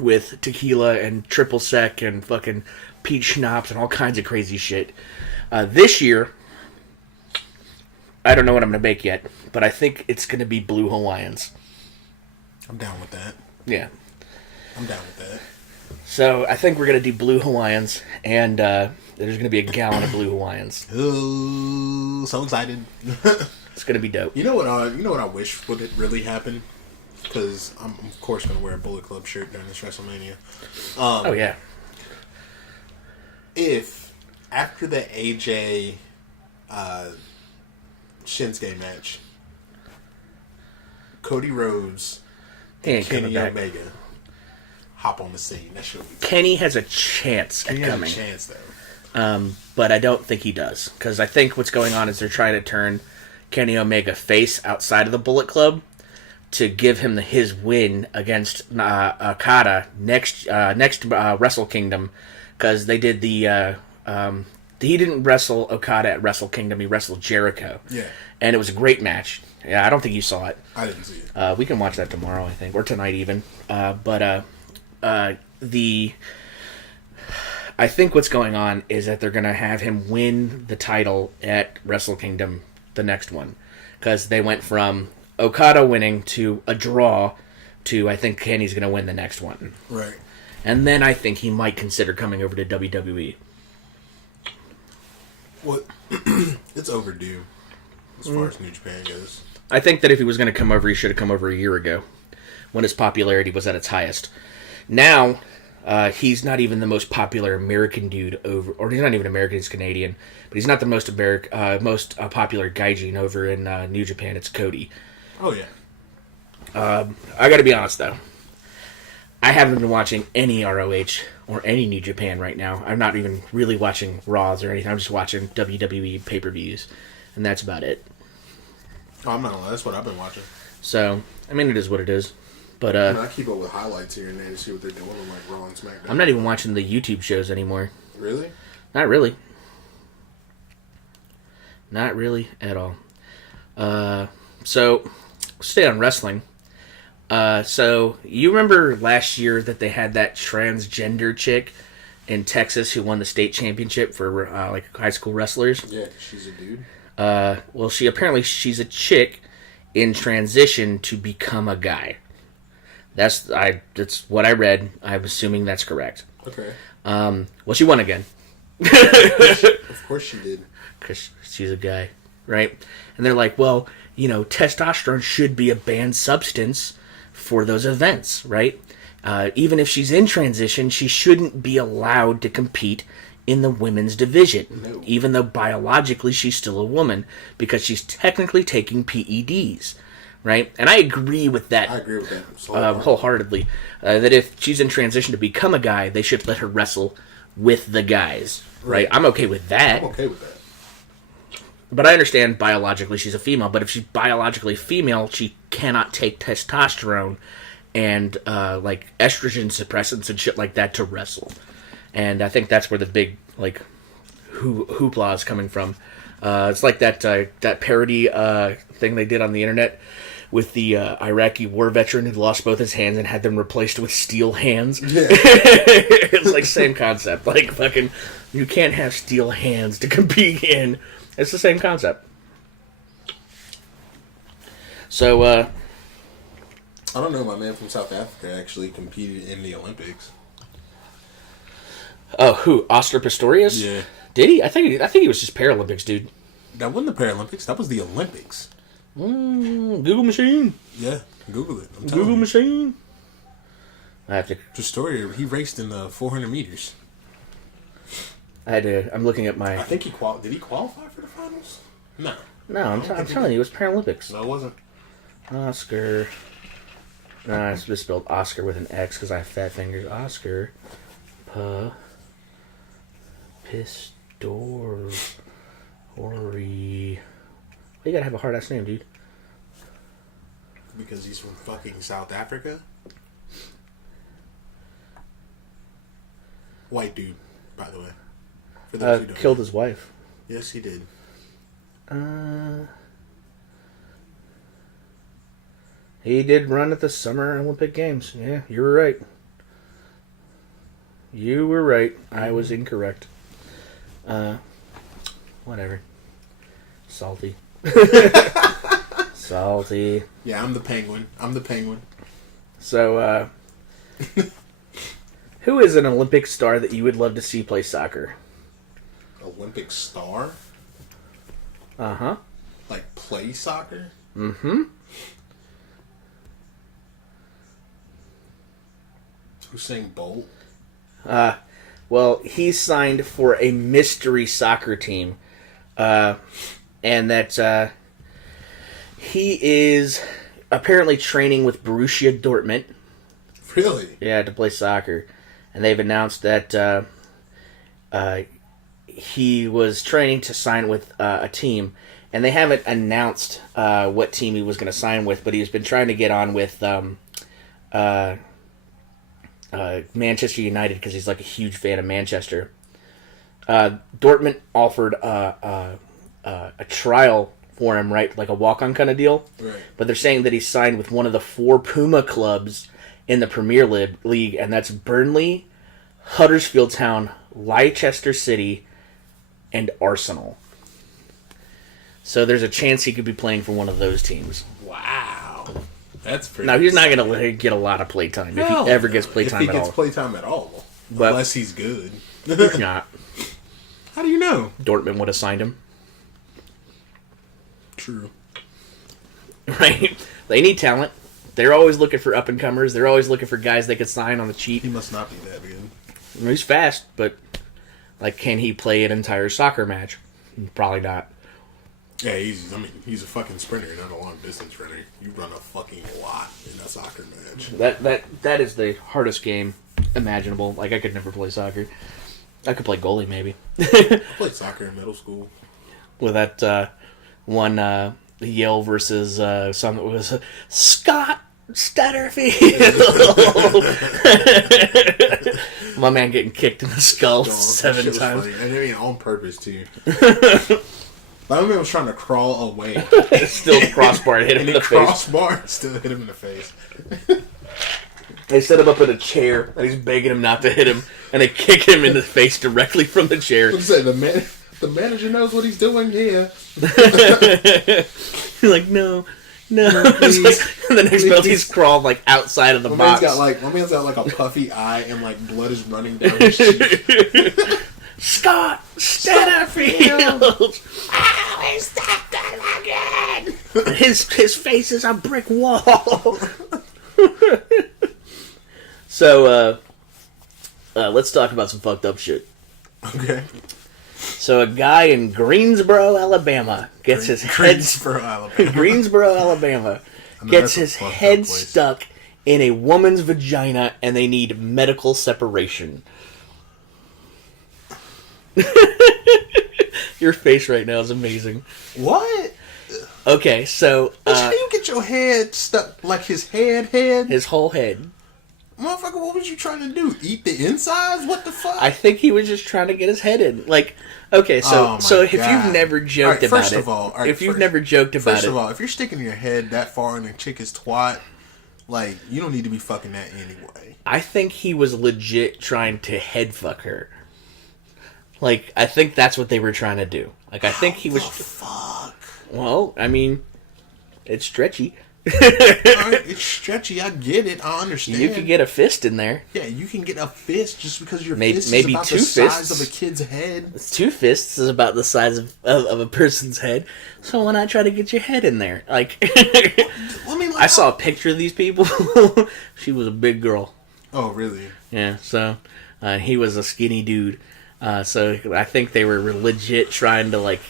with tequila and triple sec and fucking peach schnapps and all kinds of crazy shit. This year, I don't know what I'm going to make yet, but I think it's going to be Blue Hawaiians. I'm down with that. Yeah. I'm down with that. So I think we're going to do Blue Hawaiians, and there's going to be a gallon of Blue Hawaiians. Ooh, so excited. It's going to be dope. You know what I wish would really happen? Because I'm, of course, going to wear a Bullet Club shirt during this WrestleMania. Oh, yeah. If, after the AJ Shinsuke match, Cody Rhodes and Kenny Omega hop on the scene, that should be cool. Kenny has a chance at coming. He has a chance, though. But I don't think he does. Because I think what's going on is they're trying to turn Kenny Omega face outside of the Bullet Club to give him his win against Okada next Wrestle Kingdom. Because they did the... he didn't wrestle Okada at Wrestle Kingdom. He wrestled Jericho. Yeah. And it was a great match. Yeah, I don't think you saw it. I didn't see it. We can watch that tomorrow, I think, or tonight even. I think what's going on is that they're going to have him win the title at Wrestle Kingdom, the next one. Because they went from Okada winning to a draw to I think Kenny's going to win the next one. Right. And then I think he might consider coming over to WWE. Well, it's overdue as far as New Japan goes. I think that if he was going to come over, he should have come over a year ago when his popularity was at its highest. Now... he's not even the most popular American dude over, or he's not even American, he's Canadian, but he's not the most popular gaijin over in New Japan. It's Cody. Oh, yeah. I gotta be honest, though. I haven't been watching any ROH or any New Japan right now. I'm not even really watching Raws or anything. I'm just watching WWE pay-per-views, and that's about it. Oh, I'm not gonna lie, that's what I've been watching. So, I mean, it is what it is. But I keep up with highlights here and there to see what they're doing on like Raw and SmackDown. I'm not even watching the YouTube shows anymore. Really? Not really. Not really at all. So, stay on wrestling. So, you remember last year that they had that transgender chick in Texas who won the state championship for like high school wrestlers? Yeah, she's a dude. Well, she's a chick in transition to become a guy. That's what I read. I'm assuming that's correct. Okay. Well, she won again. Of course she did. Because she's a guy, right? And they're like, well, testosterone should be a banned substance for those events, right? Even if she's in transition, she shouldn't be allowed to compete in the women's division, No. even though biologically she's still a woman, because she's technically taking PEDs. Right? And I agree with that. I agree with that wholeheartedly. That if she's in transition to become a guy, they should let her wrestle with the guys. Right? I'm okay with that. I'm okay with that. But I understand biologically she's a female. But if she's biologically female, she cannot take testosterone and like estrogen suppressants and shit like that to wrestle. And I think that's where the big like hoopla is coming from. It's like that parody thing they did on the internet with the Iraqi war veteran who lost both his hands and had them replaced with steel hands. Yeah. It's like same concept. Like fucking, you can't have steel hands to compete in. It's the same concept. So, I don't know. My man from South Africa actually competed in the Olympics. Oh, who? Oscar Pistorius? Yeah. Did he? I think he was just Paralympics, dude. That wasn't the Paralympics. That was the Olympics. Google machine. Yeah, Google it. I'm telling Google you. machine. I have to. True story. He raced in the 400 meters. I'm looking at my. I think did he qualify for the finals? No. No, I'm telling you, it was Paralympics. No, it wasn't. Oscar. No, I just spelled Oscar with an X because I have fat fingers. Oscar. Pistori. You gotta have a hard ass name, dude. Because he's from fucking South Africa? White dude, by the way. For those who don't Killed know. his wife. Yes, he did. He did run at the Summer Olympic Games. Yeah, you were right. You were right. I was incorrect. Whatever. Salty. Salty. Yeah, I'm the penguin. So, who is an Olympic star that you would love to see play soccer? Olympic star? Uh-huh. Like play soccer? Mm-hmm. Usain Bolt? Well, he's signed for a mystery soccer team. And that he is apparently training with Borussia Dortmund. Really? Yeah, to play soccer. And they've announced that he was training to sign with a team. And they haven't announced what team he was going to sign with, but he's been trying to get on with Manchester United because he's like a huge fan of Manchester. Dortmund offered a trial for him, right? Like a walk-on kind of deal. Right. But they're saying that he's signed with one of the 4 Puma clubs in the Premier League, and that's Burnley, Huddersfield Town, Leicester City, and Arsenal. So there's a chance he could be playing for one of those teams. Wow. That's pretty Now, he's not going to get a lot of playtime, if he ever gets playtime at all. If he gets playtime at all. But unless he's good. He's not. How do you know? Dortmund would have signed him. True. Right? They need talent. They're always looking for up-and-comers. They're always looking for guys they could sign on the cheap. He must not be that good. He's fast, but like, can he play an entire soccer match? Probably not. Yeah, he's a fucking sprinter, not a long distance runner. You run a fucking lot in a soccer match. That is the hardest game imaginable. Like, I could never play soccer. I could play goalie, maybe. I played soccer in middle school. With that one Yale versus some that was Scott Stutterfield. My man getting kicked in the skull 7 times. Funny. And I mean, on purpose, too. My man was trying to crawl away. Still crossbar hit him in the face. Crossbar still hit him in the face. They set him up in a chair, and he's begging him not to hit him, and they kick him in the face directly from the chair. Let's say the manager knows what he's doing here. You're like, no. It's like, the next penalty's crawled like outside of the box. My man's got like a puffy eye, and like blood is running down his cheek. Scott Stutterfield! Oh, he stepped him again! His face is a brick wall. So, let's talk about some fucked up shit. Okay. So, a guy in Greensboro, Alabama, gets his head stuck in a woman's vagina, and they need medical separation. Your face right now is amazing. What? Okay, so how you get your head stuck like his head? His whole head. Motherfucker, what was you trying to do? Eat the insides? What the fuck? I think he was just trying to get his head in. Like, okay, so if you've never joked about it, if you're sticking your head that far in a chick's twat, like, you don't need to be fucking that anyway. I think he was legit trying to head fuck her. Like, I think that's what they were trying to do. Like, I think he was. Fuck. Well, I mean, it's stretchy. Alright, it's stretchy. I get it. I understand. You can get a fist in there. Yeah, you can get a fist just because your fist is about the size of a fists. kid's head. 2 fists is about the size of a person's head. So why not try to get your head in there? Like, I saw a picture of these people. She was a big girl. Oh, really? Yeah. So he was a skinny dude. So I think they were legit trying to like,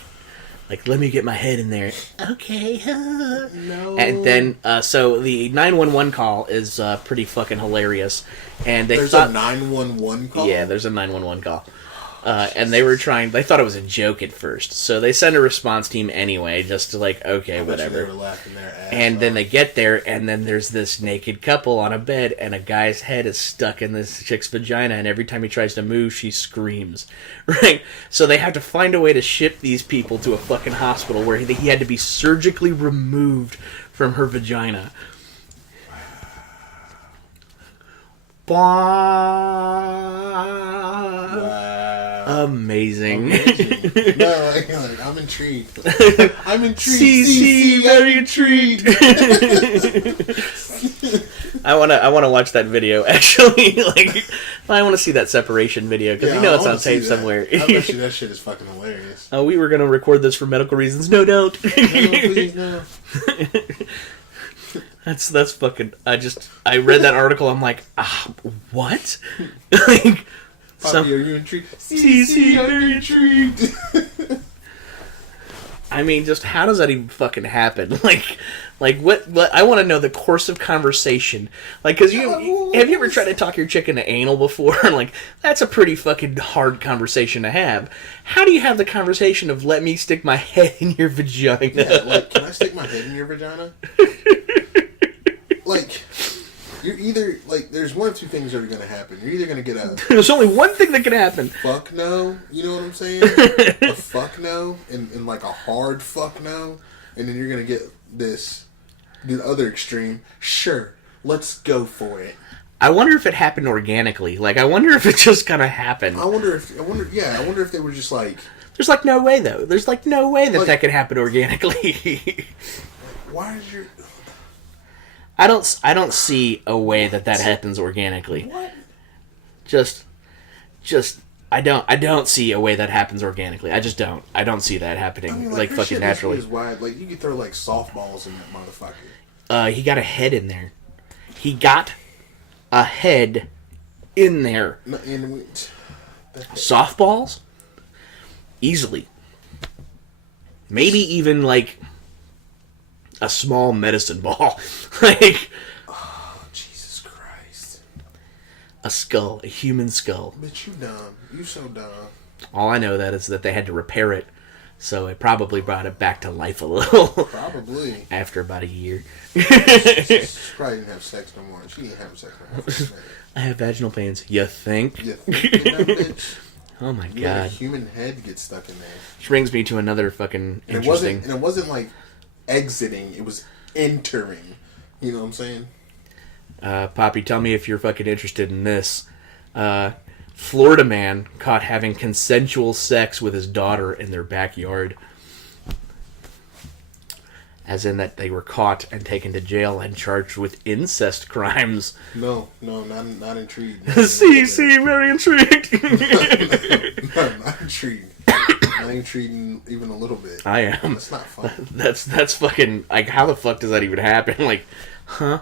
let me get my head in there. Okay. No. And then, so the 911 call is pretty fucking hilarious. And there's a 911 call? Yeah, there's a 911 call. And they thought it was a joke at first. So they send a response team anyway, just to like, okay, whatever. They were laughing their ass and off. then they get there, and then there's this naked couple on a bed, and a guy's head is stuck in this chick's vagina, and every time he tries to move, she screams. Right? So they have to find a way to ship these people to a fucking hospital where he had to be surgically removed from her vagina. Wow. Amazing. No, I'm intrigued. I'm intrigued. See, very intrigued. I wanna watch that video. Actually, like, I want to see that separation video because it's on tape somewhere. I bet you that shit is fucking hilarious. Oh, we were gonna record this for medical reasons. No, don't. No, please, no. That's fucking. I read that article. I'm like, what? Like, Poppy, are you intrigued? See, are you intrigued? I mean, just how does that even fucking happen? Like what? I want to know the course of conversation. Like, because have you ever tried to talk your chick into anal before? Like, that's a pretty fucking hard conversation to have. How do you have the conversation of let me stick my head in your vagina? Yeah, like, can I stick my head in your vagina? Like, you're either, like, there's one of two things that are going to happen. You're either going to get a... There's only one thing that can happen. Fuck no, you know what I'm saying? A fuck no, and like a hard fuck no. and then you're gonna get the other extreme. Sure, let's go for it. I wonder if it happened organically. Like, I wonder if it just kind of happened. I wonder if they were just like... There's, like, no way, though. There's, like, no way that could happen organically. Why is your... I don't see a way that happens organically. What? Just, I don't see a way that happens organically. I just don't. I don't see that happening, I mean, like fucking naturally. Is wide. Like, you could throw, like, softballs in that motherfucker. He got a head in there. He got a head in there. No, Softballs? Easily. Maybe even, like, a small medicine ball. Like... Oh, Jesus Christ. A skull. A human skull. Bitch, you dumb. You so dumb. All I know is that they had to repair it, so it probably brought it back to life a little. Probably. After about a year. She probably didn't have sex no more. She didn't have sex no more. I have vaginal pains. You think? You think you know, bitch? Oh my You god. had a human head get stuck in there. Which brings me to another fucking interesting... And it wasn't like exiting, it was entering. You know what I'm saying? Poppy, tell me if you're fucking interested in this. Florida man caught having consensual sex with his daughter in their backyard. As in that they were caught and taken to jail and charged with incest crimes. No, not intrigued. See, very intrigued. No, not intrigued. Not intrigued even a little bit. I am. That's not fun. That's fucking... Like, how the fuck does that even happen? Like, huh?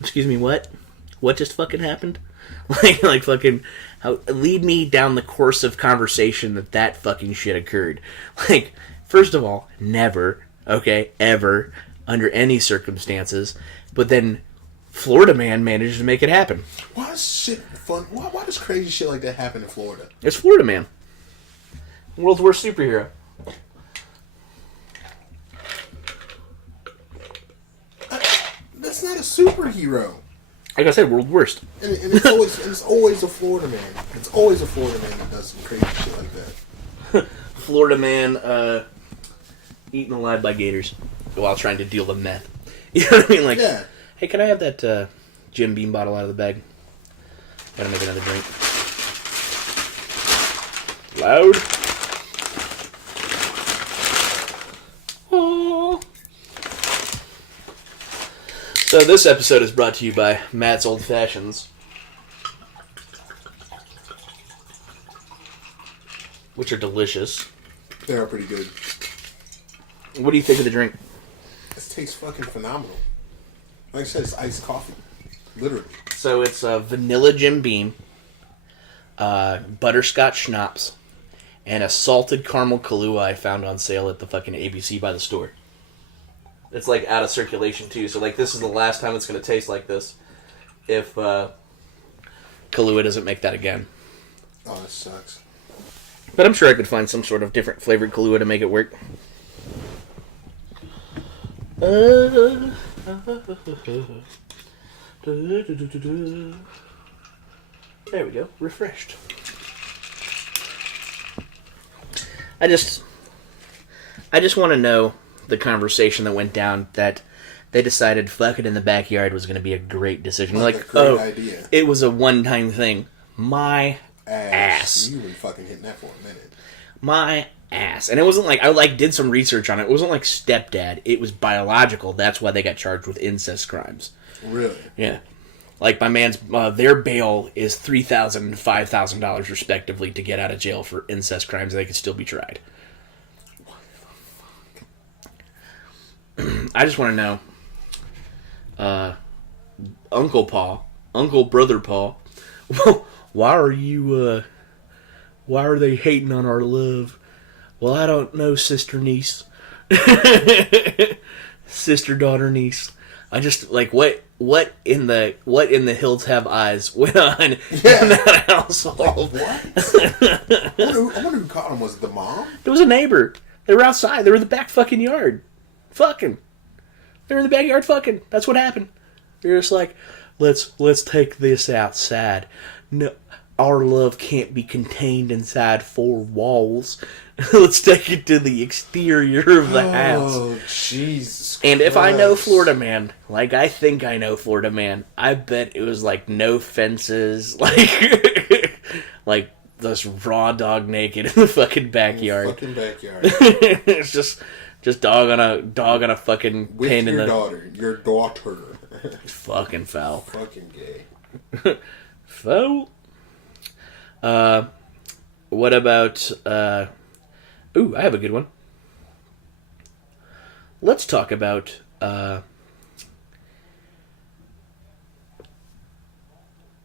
Excuse me, what? What just fucking happened? Like fucking... lead me down the course of conversation that fucking shit occurred. Like, first of all, never... Okay, ever, under any circumstances. But then, Florida man managed to make it happen. Why is shit fun? Why does crazy shit like that happen in Florida? It's Florida man. World's worst superhero. That's not a superhero. Like I said, world's worst. And it's always a Florida man. It's always a Florida man that does some crazy shit like that. Florida man, eaten alive by gators while trying to deal with meth. You know what I mean? Like, yeah. Hey, can I have that Jim Beam bottle out of the bag? Gotta make another drink. Loud. Oh. So this episode is brought to you by Matt's Old Fashions, which are delicious. They are pretty good. What do you think of the drink? This tastes fucking phenomenal. Like I said, it's iced coffee. Literally. So it's vanilla Jim Beam, butterscotch schnapps, and a salted caramel Kahlua I found on sale at the fucking ABC by the store. It's like out of circulation too, so like this is the last time it's going to taste like this if Kahlua doesn't make that again. Oh, that sucks. But I'm sure I could find some sort of different flavored Kahlua to make it work. There we go. Refreshed. I just want to know the conversation that went down that they decided fuck it in the backyard was going to be a great decision. Like, a great idea. It was a one-time thing. My ass. You been fucking hitting that for a minute. My ass. And it wasn't like, I did some research on it. It wasn't like stepdad. It was biological. That's why they got charged with incest crimes. Really? Yeah. Like my man's, their bail is $3,000 and $5,000 respectively to get out of jail for incest crimes. They could still be tried. I just want to know, Uncle Brother Paul, why are they hating on our love? Well, I don't know, sister niece. Sister daughter niece. I just like what in the hills have eyes went on in that household. What? I wonder who caught him. Was it the mom? There was a neighbor. They were outside. They were in the back fucking yard. Fucking. They were in the backyard fucking. That's what happened. They're just like, let's take this outside. No, our love can't be contained inside four walls. Let's take it to the exterior of the house. Oh, Jesus And if I know Christ. Florida Man, like I think I know Florida Man, I bet it was like no fences, like like just raw dog naked in the fucking backyard. Fucking backyard. It's just dog on a fucking With pin in your the daughter. Your daughter. fucking foul. Fucking gay. Foul. What about ooh, I have a good one. Let's talk about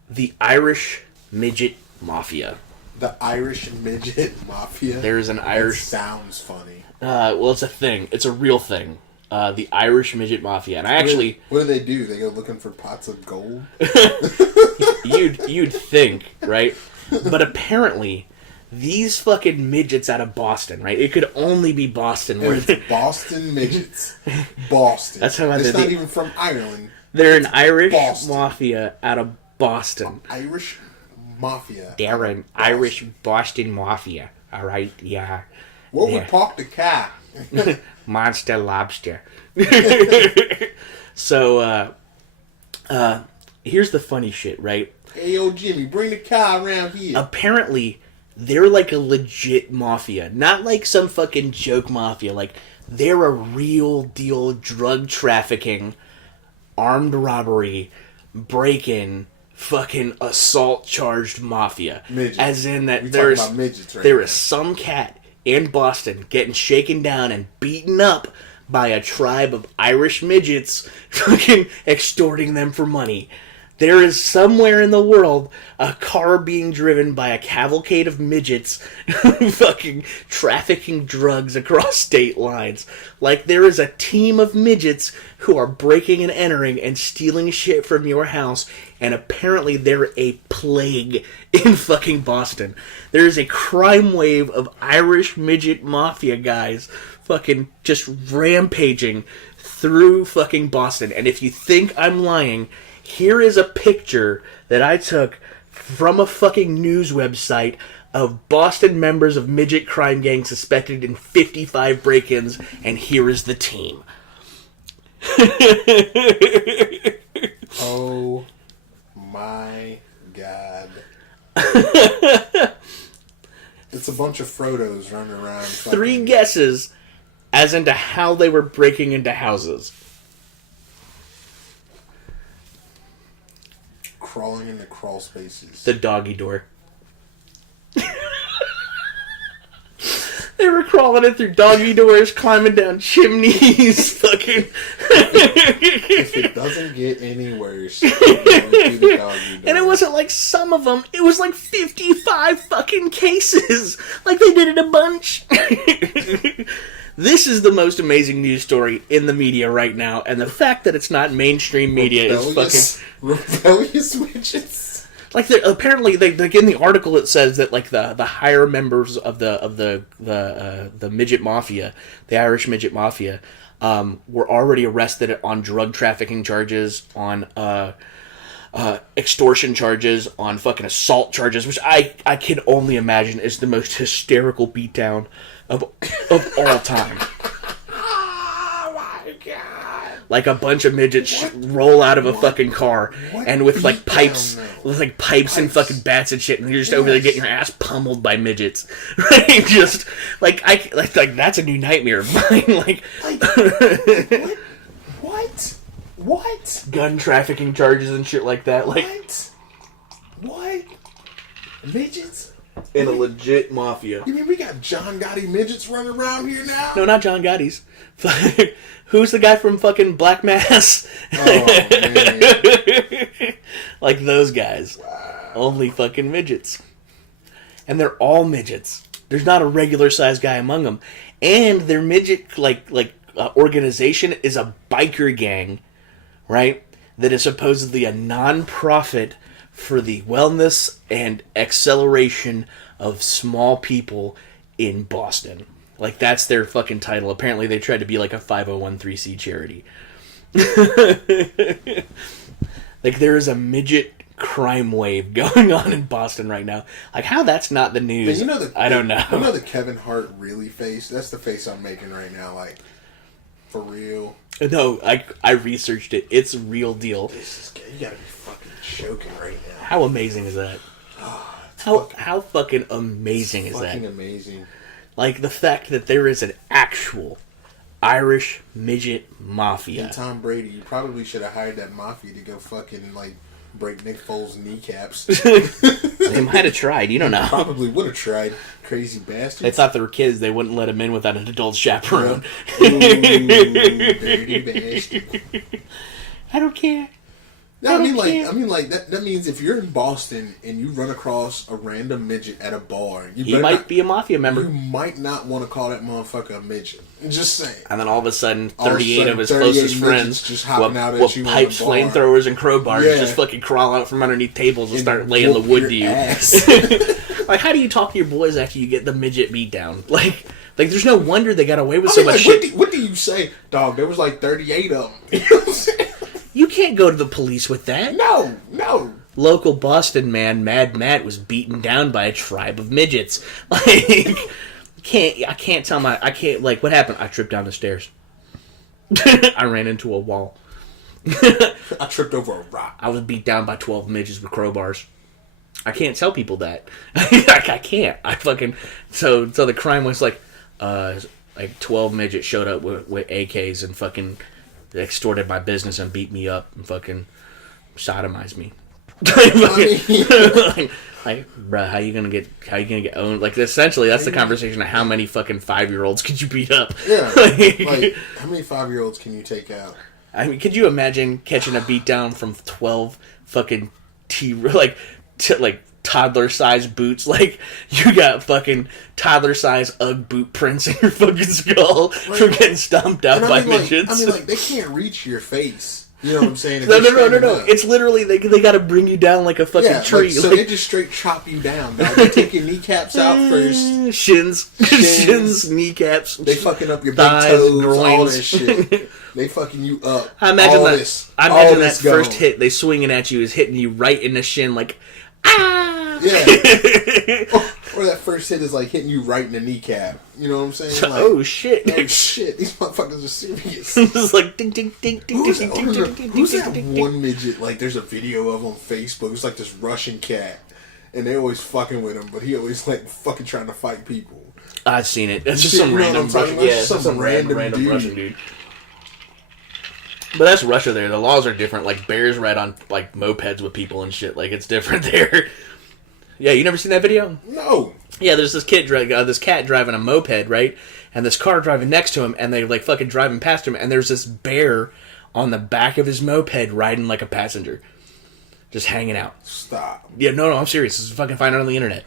the Irish Midget Mafia. The Irish Midget Mafia? There's an Irish... That sounds funny. well, it's a thing. It's a real thing. The Irish Midget Mafia. And I actually... What do? They go looking for pots of gold? You'd think, right? But apparently, these fucking midgets out of Boston, right? It could only be Boston. Where It's Boston midgets. Boston. That's how I It's did not the- even from Ireland. They're an Irish Boston. Mafia out of Boston. Irish Mafia. They're an Irish Boston Mafia. All right, yeah. What Yeah. would park the car? Monster Lobster. So, here's the funny shit, right? Hey, yo, Jimmy, bring the car around here. Apparently, they're like a legit mafia. Not like some fucking joke mafia. Like, they're a real deal drug trafficking, armed robbery, break-in, fucking assault charged mafia. Midget. As in that We there's talking about midgets right there now. is some cat in Boston getting shaken down and beaten up by a tribe of Irish midgets fucking extorting them for money. There is somewhere in the world a car being driven by a cavalcade of midgets fucking trafficking drugs across state lines. Like there is a team of midgets who are breaking and entering and stealing shit from your house, and apparently they're a plague in fucking Boston. There is a crime wave of Irish midget mafia guys fucking just rampaging through fucking Boston. And if you think I'm lying, here is a picture that I took from a fucking news website of Boston members of midget crime gang suspected in 55 break-ins, and here is the team. Oh my god. It's a bunch of Frodos running around. Three guesses as into how they were breaking into houses. Crawling into crawl spaces. The doggy door. They were crawling in through doggy doors, climbing down chimneys, fucking... If it doesn't get any worse, through the doggy door. And it wasn't like some of them, it was like 55 fucking cases. Like they did it a bunch. This is the most amazing news story in the media right now, and the fact that it's not mainstream media is fucking... Rebellious midgets. Like apparently, like in the article, it says that like the higher members of the midget mafia, the Irish midget mafia, were already arrested on drug trafficking charges, on extortion charges, on fucking assault charges, which I can only imagine is the most hysterical beatdown of all time. Oh my god. Like a bunch of midgets roll out of a fucking car, What and with like beatdown, pipes, though? with like pipes and fucking bats and shit, and you're just over there Yes. getting your ass pummeled by midgets. Right? Just like like that's a new nightmare of mine. Like What? gun trafficking charges and shit like that. Like What? Midgets? in a legit mafia. You mean we got John Gotti midgets running around here now? No, not John Gotti's. Who's the guy from fucking Black Mass? Oh, man. Like those guys. Wow. Only fucking midgets. And they're all midgets. There's not a regular sized guy among them. And their midget organization is a biker gang, right? That is supposedly a non-profit for the wellness and acceleration of small people in Boston. Like, that's their fucking title. Apparently, they tried to be like a 501c charity. Like, there is a midget crime wave going on in Boston right now. Like, how that's not the news, I don't know. You know the Kevin Hart really face? That's the face I'm making right now, like, for real. No, I researched it. It's a real deal. You gotta be fucking joking right now. How amazing is that? How fucking amazing is that? Fucking amazing. Like, the fact that there is an actual Irish midget mafia. And Tom Brady, you probably should have hired that mafia to go fucking, like, break Nick Foles' kneecaps. They might have tried. You don't know. Probably would have tried. Crazy bastards. They thought they were kids. They wouldn't let them in without an adult chaperone. Ooh, dirty bastard. I don't care. No, I mean, like that means if you're in Boston and you run across a random midget at a bar, he might be a mafia member. You might not want to call that motherfucker a midget. Just saying. And then all of a sudden, 38 of his closest friends just hopping out at you pipes, flamethrowers, and crowbars just fucking crawl out from underneath tables and start laying the wood to you. Like, how do you talk to your boys after you get the midget beat down? Like there's no wonder they got away with so much shit. What do you say, dog? There was like 38 of them. You know what I'm saying? You can't go to the police with that. No. Local Boston man, Mad Matt, was beaten down by a tribe of midgets. Like, I can't tell like, what happened? I tripped down the stairs. I ran into a wall. I tripped over a rock. I was beat down by 12 midgets with crowbars. I can't tell people that. I can't. I fucking... So the crime was like 12 midgets showed up with AKs and fucking... They extorted my business and beat me up and fucking sodomized me. like, bruh, how you gonna get owned? Like, essentially, that's the conversation of how many fucking 5-year-olds could you beat up? Yeah. Like, how many 5-year-olds can you take out? I mean, could you imagine catching a beat down from 12 fucking toddler-sized boots? Like, you got fucking toddler-sized Ugg boot prints in your fucking skull from getting stomped out by midgets. They can't reach your face. You know what I'm saying? No. It's literally, they got to bring you down like a fucking tree. So they just straight chop you down, dog. They take your kneecaps out first. Shins, kneecaps. They fucking up your thighs, big toes, groins. all this shit. They fucking you up. I imagine that first hit they swinging at you is hitting you right in the shin, like, ah! Yeah. Or that first hit is like hitting you right in the kneecap. You know what I'm saying? Like, oh shit! These motherfuckers are serious. It's like ding ding ding ding Who's ding that one midget? Like, there's a video of on Facebook. It's like this Russian cat, and they always fucking with him, but he always like fucking trying to fight people. I've seen it. It's just some random Russian. Yeah, some random Russian dude. But that's Russia there. The laws are different. Like, bears ride on, like, mopeds with people and shit. Like, it's different there. Yeah, you never seen that video? No. Yeah, there's this cat driving a moped, right? And this car driving next to him, and they, like, fucking driving past him, and there's this bear on the back of his moped riding like a passenger. Just hanging out. Stop. Yeah, no, I'm serious. This is fucking find it on the internet.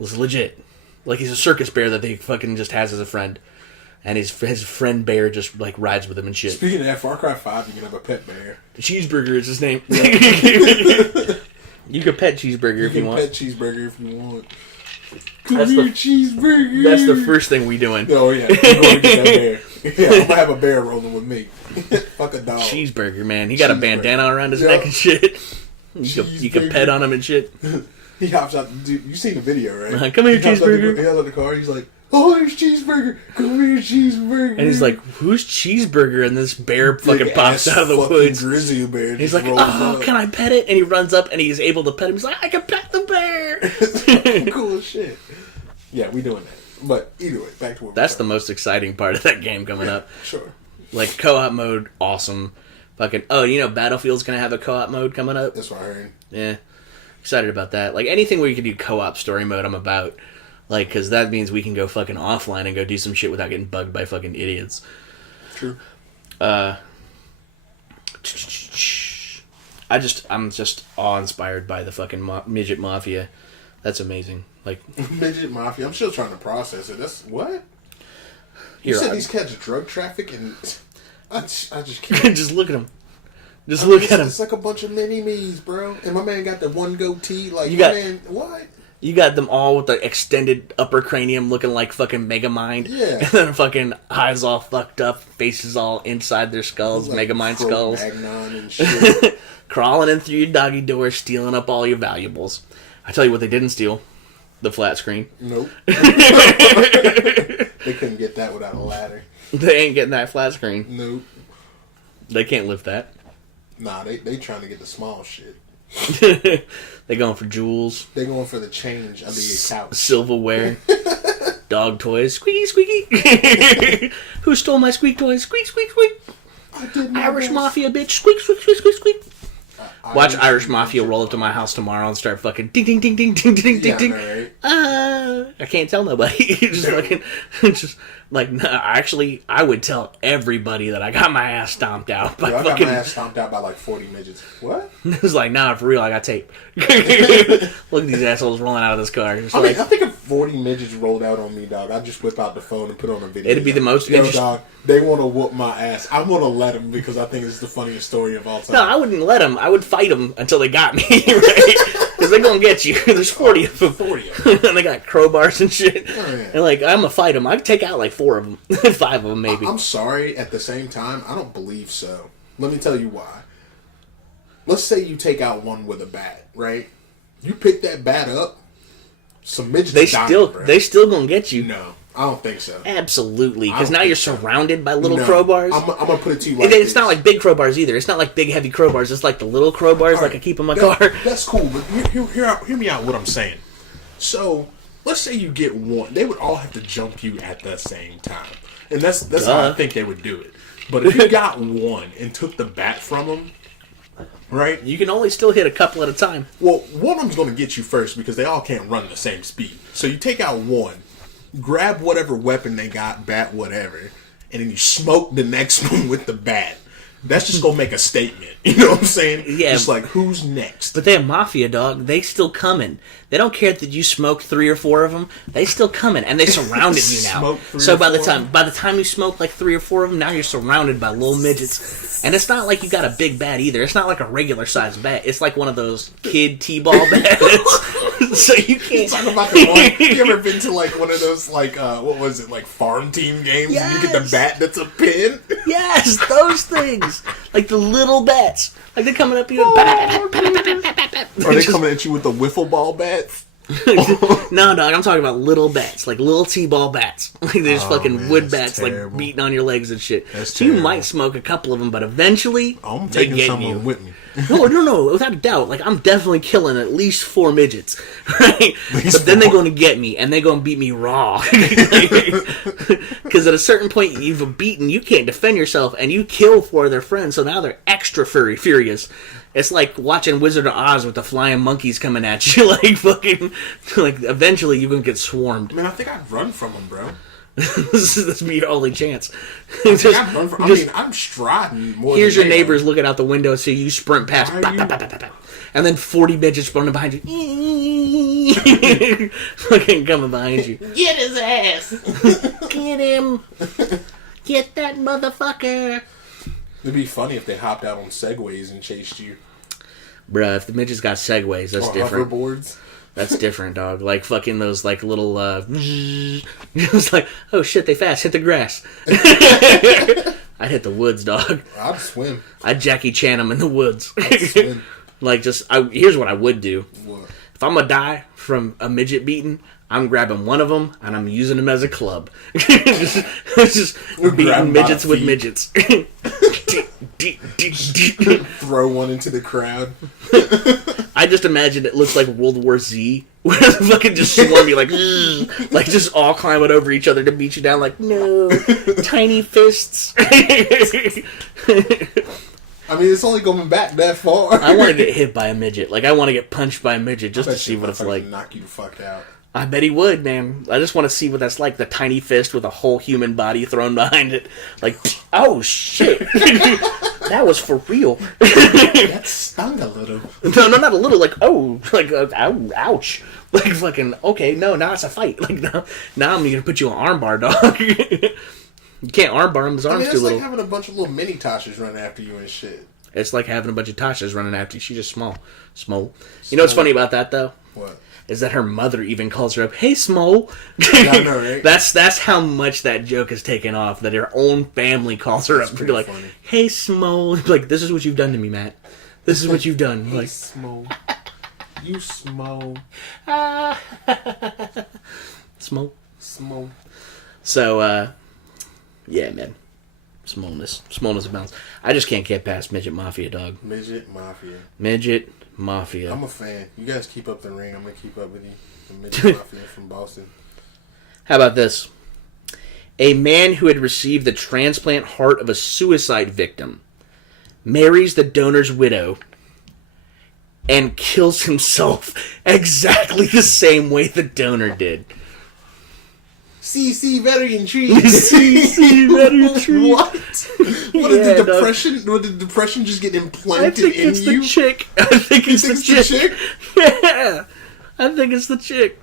It's legit. Like, he's a circus bear that they fucking just has as a friend. And his friend bear just, like, rides with him and shit. Speaking of that, Far Cry 5, you can have a pet bear. Cheeseburger is his name. You can pet Cheeseburger if you want. You can pet Cheeseburger if you want. Cheeseburger. That's the first thing we doing. Oh, yeah. We're going to get that bear. Yeah, I'm going to have a bear rolling with me. Fuck a dog. Cheeseburger, man. He got a bandana around his neck and shit. You can pet on him and shit. He hops out. Dude, you seen the video, right? Come here, Cheeseburger. He hops out the car. He's like, oh, there's Cheeseburger. Come here, Cheeseburger. And he's like, who's Cheeseburger? And this bear fucking pops out of the woods. Grizzly bear. He's like, oh, can I pet it? And he runs up and he's able to pet him. He's like, I can pet the bear. Cool as shit. Yeah, we doing that. But either way, back to what that's the most exciting part of that game coming up. Sure. Like, co-op mode, awesome. Fucking, oh, you know Battlefield's going to have a co-op mode coming up? That's what I heard. Yeah. Excited about that. Like, anything where you can do co-op story mode, I'm about. Like, because that means we can go fucking offline and go do some shit without getting bugged by fucking idiots. True. I'm just awe-inspired by the fucking midget mafia. That's amazing. Like, midget mafia. I'm still trying to process it. That's what? You said these cats drug traffic, and I just can't. Just look at them. Just look at them. It's like a bunch of mini-me's, bro. And my man got the one goatee. Like, man, what? You got them all with the extended upper cranium looking like fucking Megamind. Yeah. And then fucking eyes all fucked up, faces all inside their skulls, like Megamind skulls. And shit. crawling in through your doggy door, stealing up all your valuables. I tell you what they didn't steal. The flat screen. Nope. They couldn't get that without a ladder. They ain't getting that flat screen. Nope. They can't lift that. Nah, they trying to get the small shit. They going for jewels. They going for the change under your couch. Silverware. Dog toys. Squeaky, squeaky. Who stole my squeak toys? Squeak, squeak, squeak. Irish Mafia, bitch. Squeak, squeak, squeak, squeak, squeak. Watch Irish Mafia roll up to my house tomorrow and start fucking ding, ding, ding, ding, ding, ding, ding, ding. Right. I can't tell nobody. Just fucking, just like, no, actually, I would tell everybody that I got my ass stomped out by I fucking. got my ass stomped out by like 40 midgets. What? It's like, nah, for real, I got tape. Look at these assholes rolling out of this car. It's I like, mean, I think if 40 midgets rolled out on me, dog, I'd just whip out the phone and put on a video. It'd be the most Yo, interesting. dog, they want to whoop my ass. I want to let them because I think it's the funniest story of all time. No, I wouldn't let them. I would fight them until they got me, right? Because they're going to get you. There's 40 of them. 40 of them. And they got crowbars and shit. Oh, yeah. And like, I'm going to fight them. I'd take out like 4 of them. 5 of them, maybe. I'm sorry, at the same time, I don't believe so. Let me tell you why. Let's say you take out one with a bat, right? You pick that bat up, some midgets They dying, still, bro. they still going to get you. No, I don't think so. Absolutely. I Because don't now think you're so. surrounded by little No, crowbars. I'm going to put it to you like It's not this. like big crowbars either. It's not like big heavy crowbars. It's like the little crowbars All like right, I keep in my that- car. That's cool, but hear me out what I'm saying. So, let's say you get one. They would all have to jump you at the same time. And that's how I think they would do it. But if you got one and took the bat from them, right? You can only still hit a couple at a time. Well, one of them's going to get you first because they all can't run the same speed. So you take out one, grab whatever weapon they got, bat, whatever, and then you smoke the next one with the bat. That's just going to make a statement. You know what I'm saying? Yeah. It's like, who's next? But they're mafia, dog. They still coming. They don't care that you smoked 3 or 4 of them. They still coming, and they surrounded you now. Smoke 3 So or by the 4 time you smoke like 3 or 4 of them, now you're surrounded by little midgets. And it's not like you got a big bat either. It's not like a regular sized bat. It's like one of those kid t-ball bats. So you can't Talk about the one. You ever been to like one of those like what was it, like farm team games? And you get the Yes. bat that's a pin. Yes, those things. Like the little bats. Like they're coming up to you. Are they coming at you with the wiffle ball bats? No, dog, I'm talking about little bats, like little t-ball bats. Like they're just fucking man, wood that's bats, terrible. like beating on your legs and shit. That's So you terrible. might smoke a couple of them, but eventually I'm they taking get some of you. them with me. No, without a doubt. Like I'm definitely killing at least 4 midgets, right? But then they're 4. going to get me, and they're going to beat me raw. Because at a certain point, you've beaten, you can't defend yourself, and you kill 4 of their friends. So now they're extra furious. It's like watching Wizard of Oz with the flying monkeys coming at you. Like fucking, like eventually you're gonna get swarmed. I mean, I think I'd run from them, bro. This be your only chance. I'd run from, I mean, I'm striding more. Here's than your they neighbors looking out the window, so you sprint past, Why are you- and then 40 midgets running behind you, fucking coming behind you. Get his ass! Get him! Get that motherfucker! It'd be funny if they hopped out on segways and chased you. Bruh, if the midgets got segways, that's Or different. hoverboards. That's different, dog. Like fucking those like little it's like, oh shit, they fast, hit the grass. I'd hit the woods, dog. I'd swim. I'd Jackie Chan them in the woods. I'd swim. Like here's what I would do. What? If I'm gonna die from a midget beating, I'm grabbing one of them and I'm using them as a club. just Grab 'em beating by midgets the with feet. midgets. Throw one into the crowd. I just imagine it looks like World War Z, where they fucking just swarm you like just all climbing over each other to beat you down. Like no, tiny fists. I mean, it's only going back that far. I want to get hit by a midget. Like I want to get punched by a midget just I to bet see you what it's motherfuckers like. knock you the fuck out. I bet he would, man. I just want to see what that's like. The tiny fist with a whole human body thrown behind it. Like, oh shit, that was for real. That stung a little. No, not a little. Like, oh, like, ow, ouch. Like, fucking, okay, no, now it's a fight. Like, now I'm gonna put you on armbar, dog. You can't armbar him, his I arm's mean, too it's like little. having a bunch of little mini Tashas running after you and shit. It's like having a bunch of Tashas running after you. She's just small. Small. You know what's funny about that, though? What? Is that her mother even calls her up, hey, Smole. I know, right? That's how much that joke has taken off, that her own family calls her That's up. pretty They're like, funny. hey, Smole. Like, this is what you've done to me, Matt. This is what you've done. Hey, Like, Smo. You Smo. Smo. Smo. So, yeah, man. Smallness abounds. I just can't get past Midget Mafia, dog. Midget Mafia. Midget Mafia. I'm a fan. You guys keep up the ring. I'm going to keep up with you. The Midget Mafia from Boston. How about this? A man who had received the transplant heart of a suicide victim marries the donor's widow and kills himself exactly the same way the donor did. CC very intrigued. CC very intrigued. What? What did the depression? What did depression just get implanted I think in it's you? the chick. I think it's the chick. Yeah, I think it's the chick.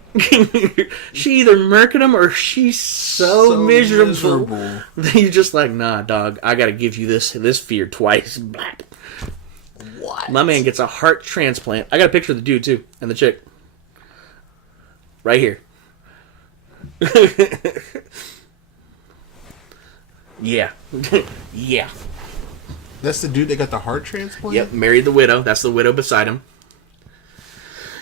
She either murking him or she's so miserable that you're just like, nah, dog. I gotta give you this fear twice. What? My man gets a heart transplant. I got a picture of the dude too and the chick right here. Yeah. Yeah. That's the dude that got the heart transplant? Yep, married the widow. That's the widow beside him.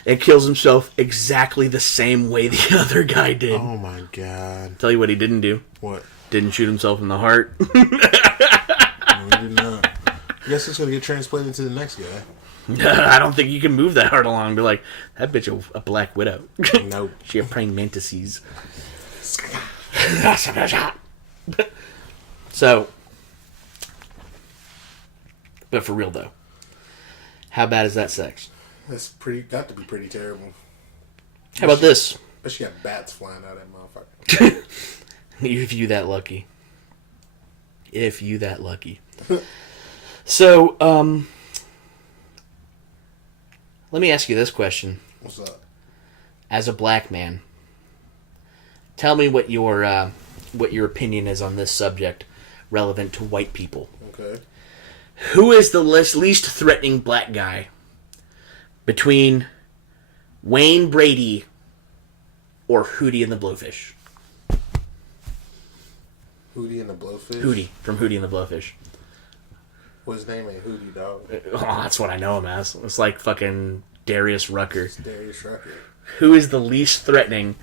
And kills himself exactly the same way the other guy did. Oh my god. Tell you what he didn't do. What? Didn't shoot himself in the heart. No, he did not. I guess it's going to get transplanted to the next guy. I don't think you can move that heart along. Be like, that bitch a black widow. Nope. She a praying mantises. So, but for real though, how bad is that sex? That's got to be pretty terrible. How about this? But she got bats flying out of that motherfucker. If you that lucky. If you that lucky. So, let me ask you this question. What's up? As a black man, tell me what your opinion is on this subject relevant to white people. Okay. Who is the least threatening black guy between Wayne Brady or Hootie and the Blowfish? Hootie and the Blowfish? Hootie, from Hootie and the Blowfish. Well, his name ain't Hootie, dog. Oh, that's what I know him as. It's like fucking Darius Rucker. It's Darius Rucker. Who is the least threatening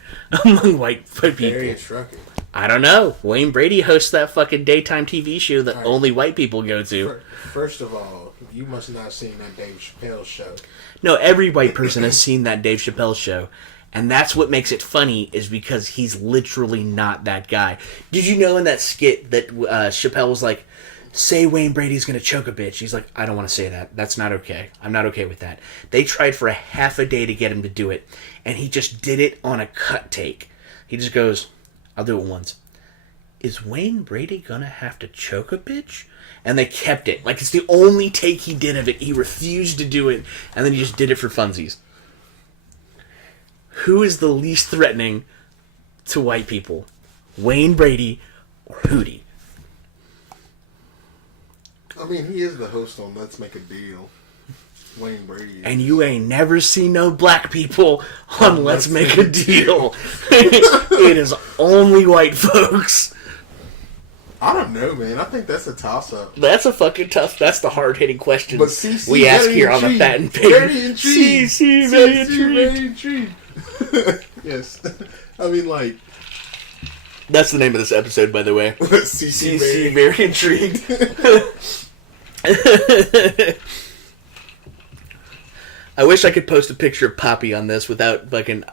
among white people? Darius Rucker. I don't know. Wayne Brady hosts that fucking daytime TV show that only white people go to. First of all, you must not have seen that Dave Chappelle show. No, every white person has seen that Dave Chappelle show. And that's what makes it funny, is because he's literally not that guy. Did you know in that skit that Chappelle was like, say Wayne Brady's going to choke a bitch? He's like, I don't want to say that. That's not okay. I'm not okay with that. They tried for a half a day to get him to do it. And he just did it on a cut take. He just goes, I'll do it once. Is Wayne Brady going to have to choke a bitch? And they kept it. Like, it's the only take he did of it. He refused to do it. And then he just did it for funsies. Who is the least threatening to white people? Wayne Brady or Hootie? I mean, he is the host on Let's Make a Deal. Wayne Brady is. And you ain't never seen no black people on Let's Make a Deal. It is only white folks. I don't know, man. I think that's a toss-up. That's a fucking tough. That's the hard-hitting questions But CC we ask very here on the intrigued. Fat and Pig. Very intrigued. CC very CC intrigued. very intrigued. Yes. I mean, like... That's the name of this episode, by the way. CC CC very intrigued. I wish I could post a picture of Poppy on this without fucking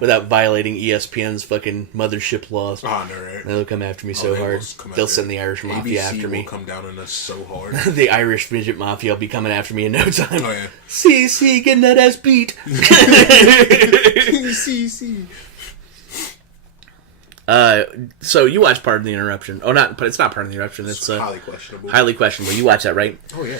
without violating ESPN's fucking mothership laws. Oh, no, right? They'll come after me so they hard. will come They'll after send the Irish Mafia ABC after me. will come down on us so hard. The Irish midget mafia will be coming after me in no time. Oh, yeah. CC getting that ass beat. CC. So you watched Part of the Interruption. Oh, not, but it's not Part of the Interruption. It's highly questionable. Highly questionable. You watch that, right? Oh, yeah.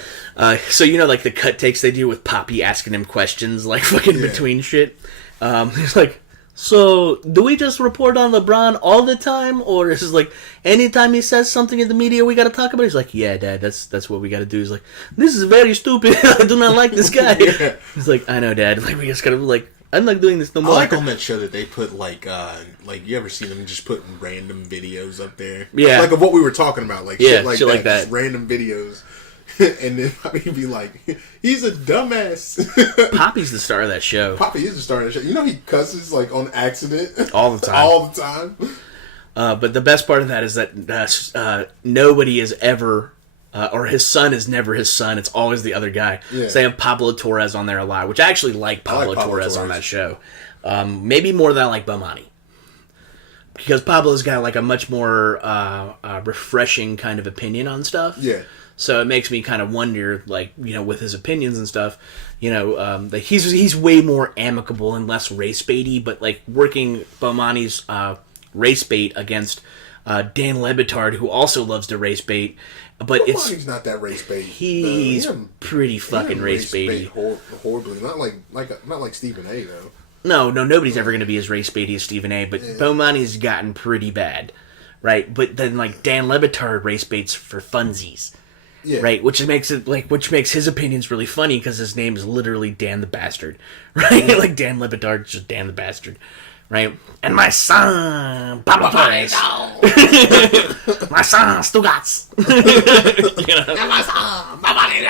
So you know, like the cut takes they do with Poppy asking him questions, like fucking between shit. He's like, so do we just report on LeBron all the time, or is it like anytime he says something in the media we got to talk about it? He's like, yeah, Dad, that's what we got to do. He's like, this is very stupid. I do not like this guy. Yeah. He's like, I know, Dad. Like we just gotta like. I'm not doing this no more. I like on that show that they put like you ever seen them just putting random videos up there? Yeah, like of what we were talking about, like shit like that. Just random videos. And then Poppy be like, he's a dumbass. Poppy's the star of that show. Poppy is the star of the show. You know he cusses like on accident. All the time. All the time. But the best part of that is that nobody is ever, or his son is never his son. It's always the other guy. Yeah. So they have Pablo Torres on there a lot, which I actually like Pablo Torres on that show. Maybe more than I like Bomani. Because Pablo's got like a much more refreshing kind of opinion on stuff. Yeah. So it makes me kind of wonder, like, you know, with his opinions and stuff, you know, that he's way more amicable and less race baity, but like working Bomani's race bait against Dan Le Batard, who also loves to race bait, but Bomani's not that race bait. He's pretty fucking race baity. Horribly, not like Stephen A. though. No, nobody's ever going to be as race baity as Stephen A. But Bomani's gotten pretty bad, right? But then like Dan Le Batard race baits for funsies. Yeah. Right, which makes his opinions really funny because his name is literally Dan the Bastard, right? Like Dan Le Batard, just Dan the Bastard, right? And my son, Pablo Torres, my son Stugats, you know? And my son, Bomani.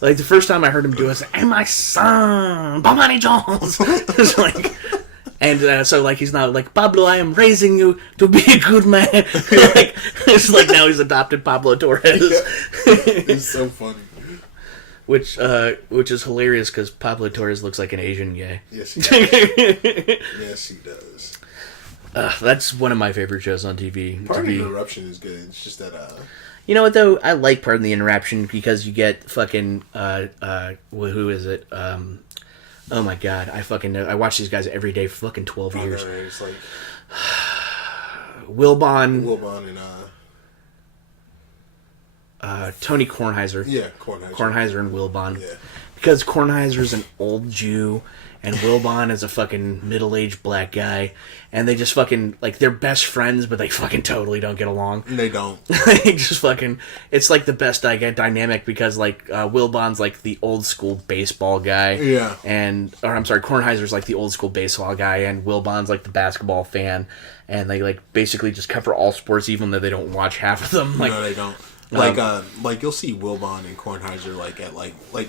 Like the first time I heard him do it, I was like, and my son, Bomani Jones. It's like. And so, like, he's not like, Pablo, I am raising you to be a good man. Like, it's like now he's adopted Pablo Torres. Yeah. It's so funny. Which is hilarious because Pablo Torres looks like an Asian guy. Yes, he does. Yes, he does. That's one of my favorite shows on TV. Pardon the Interruption is good. It's just that... You know what, though? I like Pardon the Interruption because you get fucking... who is it? Oh my god, I fucking know. I watch these guys every day for fucking 12 years. Know, it's like Wilbon and Tony Kornheiser. Yeah, Kornheiser and Wilbon. Yeah. Because Kornheiser's an old Jew and Wilbon is a fucking middle-aged black guy, and they just fucking, like, they're best friends, but they fucking totally don't get along. They don't. They just fucking, it's like the best dynamic because, like, Wilbon's like the old-school baseball guy. Yeah. Kornheiser's like the old-school baseball guy, and Wilbon's like the basketball fan, and they, like, basically just cover all sports even though they don't watch half of them. Like, no, they don't. Like you'll see Wilbon and Kornheiser like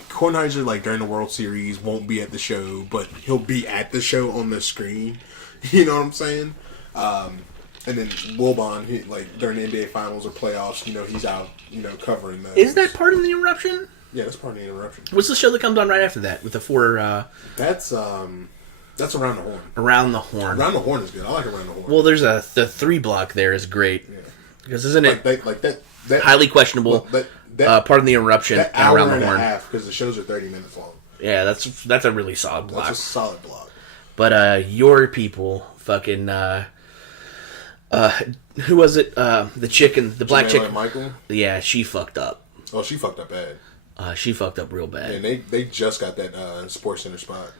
Kornheiser like during the World Series won't be at the show, but he'll be at the show on the screen. You know what I'm saying? And then Wilbon, he, like during the NBA Finals or playoffs, you know, he's out, you know, covering those. Is that part of the Interruption? Yeah, that's part of the Interruption. What's the show that comes on right after that with the four? That's Around the Horn. Around the Horn. Around the Horn is good. I like Around the Horn. Well, there's the 3 block there is great. Yeah. Because isn't it that highly questionable? Pardon the Interruption. That hour Around the and Horn. a half because the shows are 30 minutes long. Yeah, that's a really solid block. That's a solid block. But your people fucking who was it? The chicken, the black chicken. Michael? Yeah, she fucked up. Oh, she fucked up bad. She fucked up real bad. And they just got that Sports Center spot.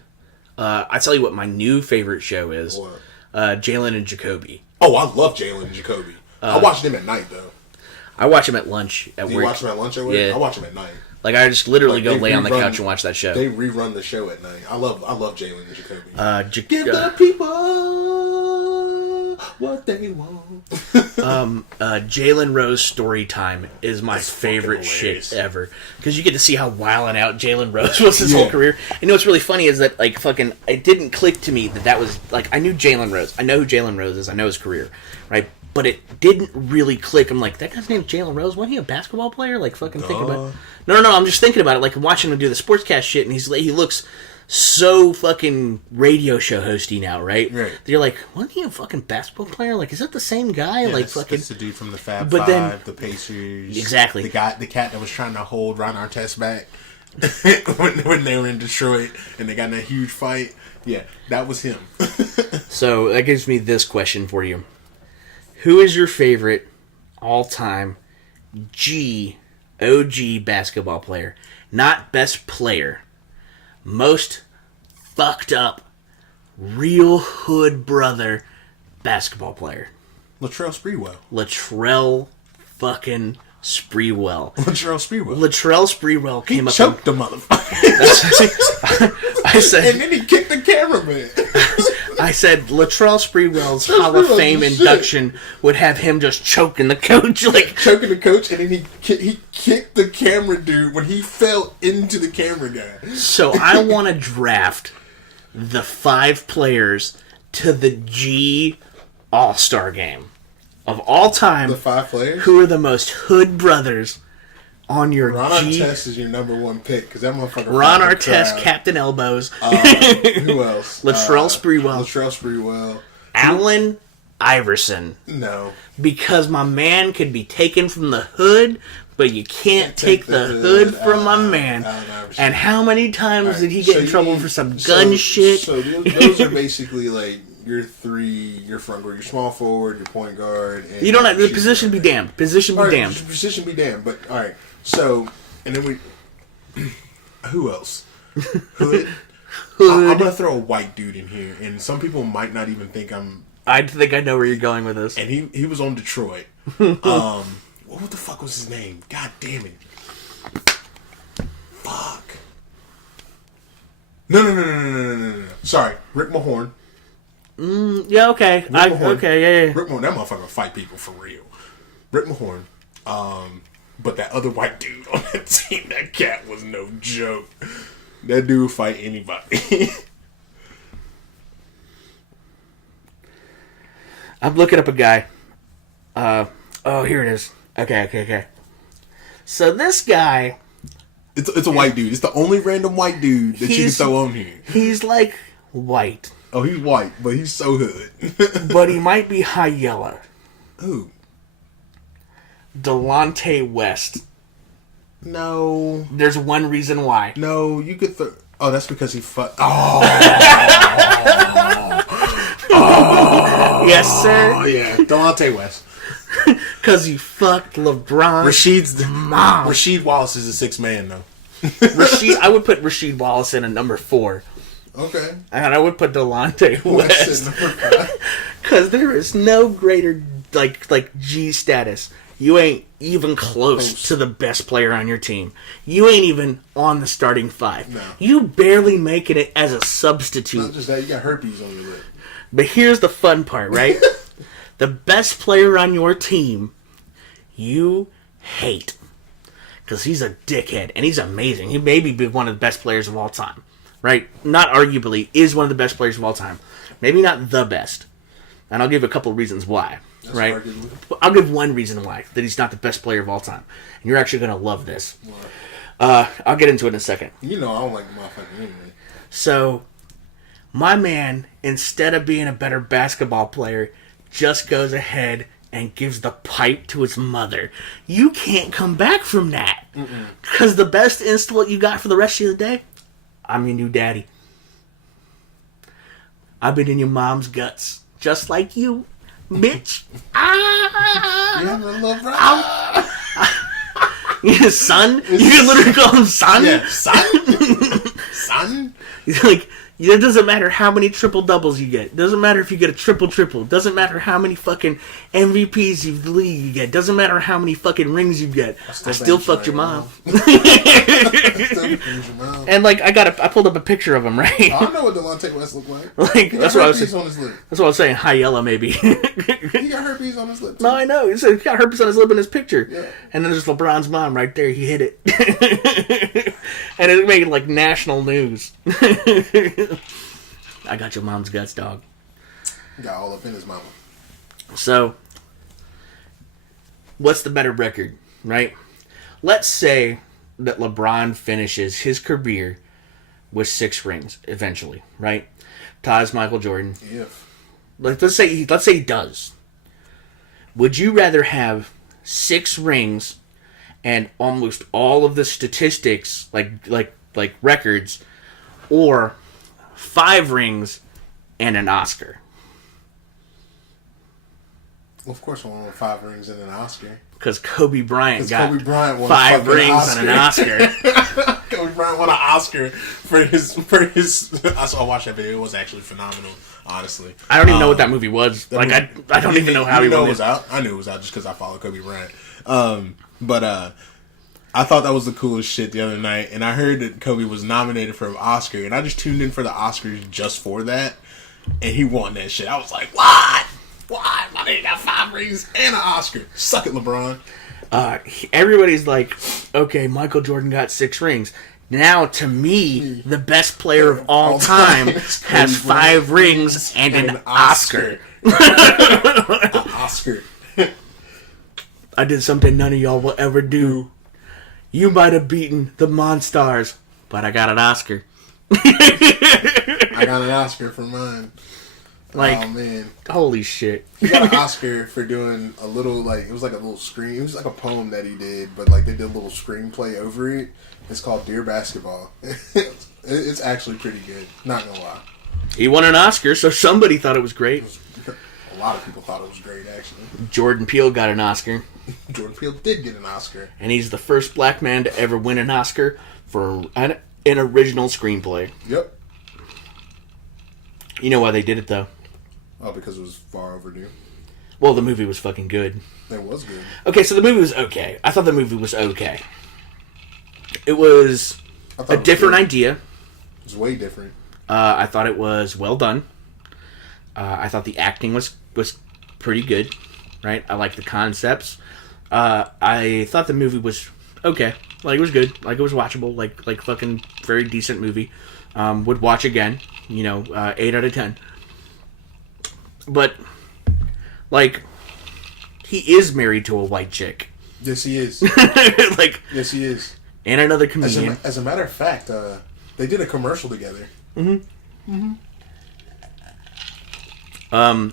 I tell you what, my new favorite show is What? Jalen and Jacoby. Oh, I love Jalen and Jacoby. I watch them at night though. I watch them at lunch at work. Do you watch them at lunch at work? Yeah. I watch them at night. Like I just literally go lay on the couch and watch that show. They rerun the show at night. I love Jalen and Jacoby. Give the people what they want. Jalen Rose story time is my favorite shit ever because you get to see how wild and out Jalen Rose was his whole career. And you know what's really funny is that like fucking it didn't click to me that was like I knew Jalen Rose. I know who Jalen Rose is. I know his career, right? But it didn't really click. I'm like, that guy's name's Jalen Rose. Wasn't he a basketball player? Like, fucking thinking about it. No. I'm just thinking about it. Like, watching him do the sportscast shit, and he looks so fucking radio show hosty now, right? Right. You're like, wasn't he a fucking basketball player? Like, is that the same guy? Yeah, like, fucking. It's the dude from the Fab Five, the Pacers. Exactly. The cat that was trying to hold Ron Artest back when they were in Detroit, and they got in that huge fight. Yeah, that was him. So, that gives me this question for you. Who is your favorite all-time OG basketball player? Not best player. Most fucked up, real hood brother basketball player. Latrell Sprewell. Latrell fucking Sprewell. Latrell Sprewell came up. He choked the motherfucker. I said, and then he kicked the cameraman. I said Latrell Sprewell's Hall of Fame induction would have him just choking the coach, like choking the coach, and then he kicked the camera dude when he fell into the camera guy. So I want to draft the 5 players to the G All-Star game of all time. The 5 players? Who are the most hood brothers on your Ron G? Artest is your number 1 pick, because that motherfucker... Ron Artest, Captain Elbows. Who else? Latrell Sprewell. Latrell Sprewell. Allen Iverson. No. Because my man could be taken from the hood, but you can't take the hood from my man. And how many times did he get in trouble for some gun shit? So those are basically like your 3, your front guard, your small forward, your point guard. And you don't have the position be damned. Position be damned. Position be damned. But all right. So and then we. Who else? Hood. I'm gonna throw a white dude in here, and some people might not even think I'm. I think I know where you're going with this. And he was on Detroit. What the fuck was his name? God damn it. Fuck. No. Sorry, Rick Mahorn. Yeah, okay. Okay, yeah. Rick Mahorn, that motherfucker fight people for real. Rick Mahorn. But that other white dude on that team, that cat was no joke. That dude fight anybody. I'm looking up a guy. Here it is. Okay. So this guy... It's a white dude. It's the only random white dude that you can throw on here. He's like white. Oh, he's white, but he's so hood. But he might be high yellow. Who? Delonte West. No. There's one reason why. No, you could throw... Oh, that's because he fucked... Yes, sir. Oh, yeah. Delonte West. Because he fucked LeBron. Rashid's mom. Rasheed Wallace is a 6th man, though. I would put Rasheed Wallace in at number 4. Okay. And I would put Delonte West. Because there is no greater, like G status. You ain't even close to the best player on your team. You ain't even on the starting 5. No. You barely making it as a substitute. Not just that, you got herpes on your lip. But here's the fun part, right? The best player on your team, you hate. Because he's a dickhead, and he's amazing. He may be one of the best players of all time. Right? Not arguably, is one of the best players of all time. Maybe not the best. And I'll give a couple reasons why. That's right? arguable. I'll give one reason why, that he's not the best player of all time. And you're actually going to love this. I'll get into it in a second. You know I don't like the motherfucker anyway. So, my man, instead of being a better basketball player, just goes ahead and gives the pipe to his mother. You can't come back from that. Because the best insult you got for the rest of the day, I'm your new daddy. I've been in your mom's guts, just like you, bitch. Yeah, I love son? You can literally call him son? Yeah, son? Son? He's like, it doesn't matter how many triple doubles you get. It doesn't matter if you get a triple. It doesn't matter how many fucking MVPs you league you get. It doesn't matter how many fucking rings you get. I still fucked your mom. And like I pulled up a picture of him, right? I know what Delonte West looked like. Like that's what I was saying. On his lip. That's what I was saying. High yellow, maybe. He got herpes on his lip. Too. No, I know. He said he got herpes on his lip in his picture. Yeah. And then there's LeBron's mom right there. He hit it. And it made like national news. I got your mom's guts, dog. Got all up in his mama. So, what's the better record, right? Let's say that LeBron finishes his career with 6 rings eventually, right? Ties Michael Jordan. Yeah. Let's say he does. Would you rather have 6 rings and almost all of the statistics, like records, or 5 rings and an Oscar? Well, of course I want 5 rings and an Oscar. Because Kobe Bryant got Kobe Bryant won 5 rings and an Oscar. Kobe Bryant won an Oscar for his. I watched that video. It was actually phenomenal, honestly. I don't even know what that movie was. Like I don't even know how he won it was out. I knew it was out just because I follow Kobe Bryant. But I thought that was the coolest shit the other night, and I heard that Kobe was nominated for an Oscar, and I just tuned in for the Oscars just for that. and he won that shit. I was like, what? Why? My nigga got 5 rings and an Oscar. Suck it, LeBron. Everybody's like, okay, Michael Jordan got 6 rings. Now, to me, the best player of all time has 5 rings and an Oscar. An Oscar. I did something none of y'all will ever do. You might have beaten the Monstars, but I got an Oscar. I got an Oscar for mine. Like, oh man, holy shit! He got an Oscar for doing a little, like, it was like a little screen. It was like a poem that he did, but like they did a little screenplay over it. It's called Dear Basketball. It's actually pretty good. Not gonna lie. He won an Oscar, so somebody thought it was great. A lot of people thought it was great, actually. Jordan Peele got an Oscar. Jordan Peele did get an Oscar, and he's the first black man to ever win an Oscar for an original screenplay. Yep. You know why they did it though? Oh, because it was far overdue. Well, the movie was fucking good. It was good. Okay, so the movie was okay. I thought the movie was okay. It was a different idea. It was way different. I thought it was well done. I thought the acting was pretty good. Right? I liked the concepts. I thought the movie was okay. Like, it was good. Like, it was watchable. Like fucking very decent movie. Would watch again. 8 out of 10. But, like, he is married to a white chick. Yes, he is. Like, yes, he is. And another comedian. As a matter of fact, they did a commercial together. Mm-hmm.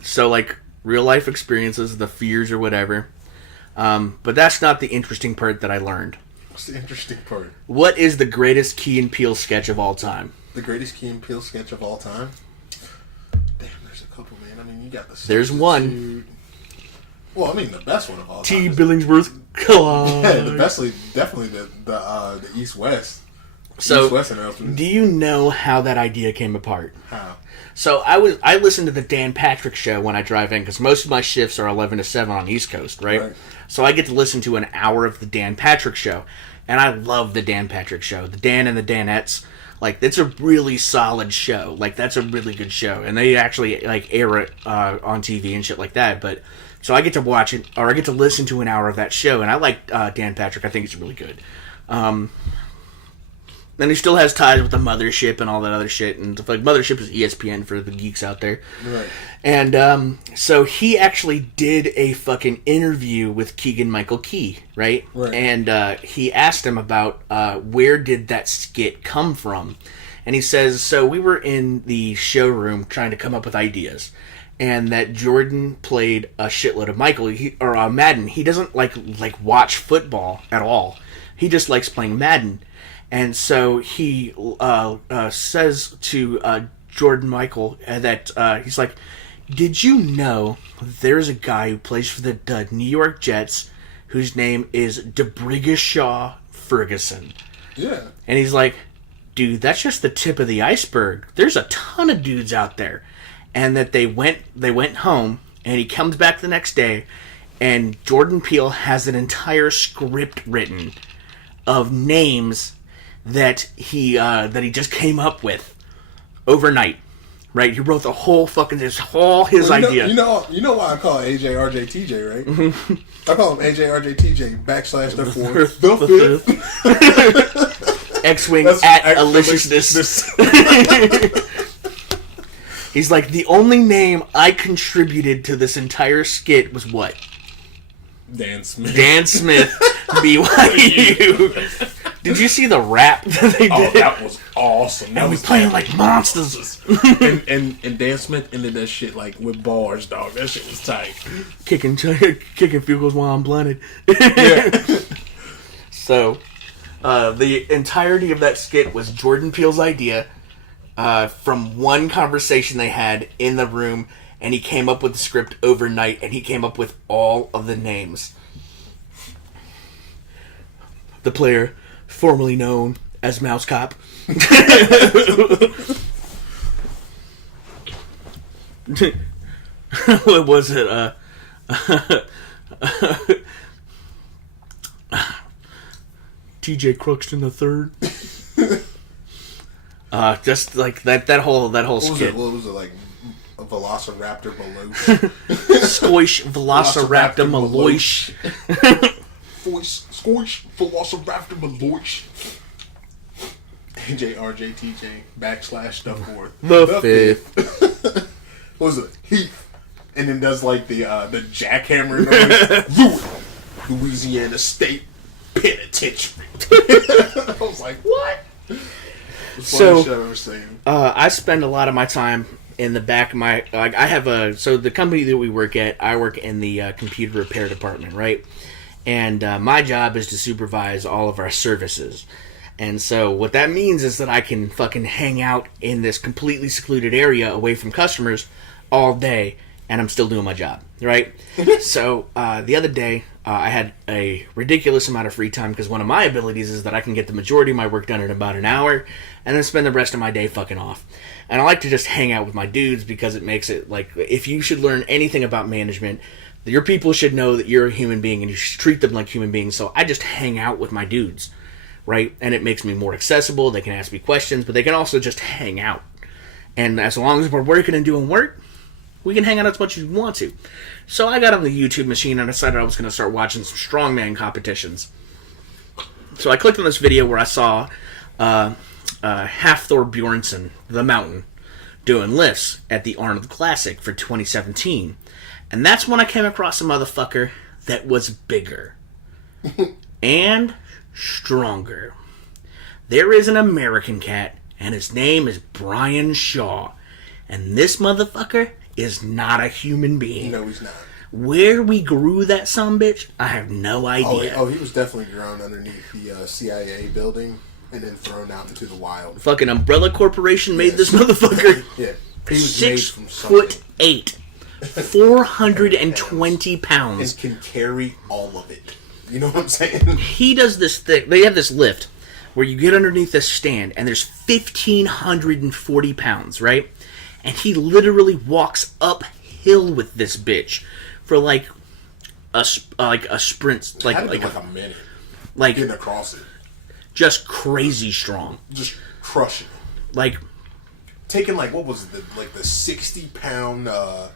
So, like, real life experiences, the fears or whatever. But that's not the interesting part that I learned. What's the interesting part? What is the greatest Key and Peele sketch of all time? The greatest Key and Peele sketch of all time? Damn, there's a couple, man. I mean, you got the... There's one. Well, I mean, the best one of all time. T. Billingsworth Collide. Yeah, the best, definitely the East-West. So, East-West announcement. Do you know how that idea came apart? How? So, I listen to the Dan Patrick Show when I drive in, because most of my shifts are 11 to 7 on the East Coast, right? So I get to listen to an hour of the Dan Patrick Show. And I love the Dan Patrick Show. The Dan and the Danettes. Like, it's a really solid show. Like, that's a really good show. And they actually, like, air it on TV and shit like that. But, so I get to watch it, or I get to listen to an hour of that show. And I like Dan Patrick. I think it's really good. And he still has ties with the Mothership and all that other shit. And, like, Mothership is ESPN for the geeks out there. Right. And, so he actually did a fucking interview with Keegan-Michael Key, right? Right. And, he asked him about, where did that skit come from? And he says, so we were in the showroom trying to come up with ideas. And that Jordan played a shitload of Madden. He doesn't, like watch football at all. He just likes playing Madden. And so he says to Jordan Michael that he's like, did you know there's a guy who plays for the New York Jets whose name is DeBrigashaw Ferguson? Yeah. And he's like, dude, that's just the tip of the iceberg. There's a ton of dudes out there. And that they went home, and he comes back the next day, and Jordan Peele has an entire script written of names that he just came up with overnight, right? He wrote the whole fucking his idea. You know why I call it AJ RJ TJ, right? Mm-hmm. I call him AJ RJ TJ / the fourth, the fifth. X-wing at aliciousness. He's like, the only name I contributed to this entire skit was what? Dan Smith. Dan Smith, BYU. Did you see the rap that they did? Oh, that was awesome. And we playing like monsters. and Dan Smith ended that shit like with bars, dog. That shit was tight. Kicking field goals while I'm blinded. Yeah. So, the entirety of that skit was Jordan Peele's idea from one conversation they had in the room, and he came up with the script overnight, and he came up with all of the names. The player formerly known as Mouse Cop. What was it? TJ Cruxton the Third. Just like that whole skit. What was it like? Velociraptor Malosh. Squish Velociraptor Malosh. Squish Velociraptor Malosh. JRJTJ / the fourth. The fifth. What was it? Heath. And then does like the jackhammer noise. Louisiana State Penitentiary. I was like, what? So, shit I've ever seen. I spend a lot of my time in the back of my... I have so the company that we work at, I work in the computer repair department, right? And my job is to supervise all of our services. And so what that means is that I can fucking hang out in this completely secluded area away from customers all day, and I'm still doing my job, right? So the other day, I had a ridiculous amount of free time because one of my abilities is that I can get the majority of my work done in about an hour and then spend the rest of my day fucking off. And I like to just hang out with my dudes because it makes it like, if you should learn anything about management, your people should know that you're a human being and you should treat them like human beings. So I just hang out with my dudes, right? And it makes me more accessible. They can ask me questions, but they can also just hang out. And as long as we're working and doing work, we can hang out as much as we want to. So I got on the YouTube machine and decided I was going to start watching some strongman competitions. So I clicked on this video where I saw Hafthor Bjornsson, the Mountain, doing lifts at the Arnold Classic for 2017. And that's when I came across a motherfucker that was bigger and stronger. There is an American cat, and his name is Brian Shaw. And this motherfucker is not a human being. No, he's not. Where we grew that sumbitch, I have no idea. Oh, he was definitely grown underneath the CIA building and then thrown out into the wild. Fucking Umbrella Corporation made this motherfucker. Yeah. He was 6'8", 420 pounds. And can carry all of it. You know what I'm saying? He does this thing. They have this lift where you get underneath this stand and there's 1,540 pounds, right? And he literally walks uphill with this bitch for like a sprint, like a minute, like getting across it. Just crazy strong, just crushing. Like taking what was it, the 60-pound? What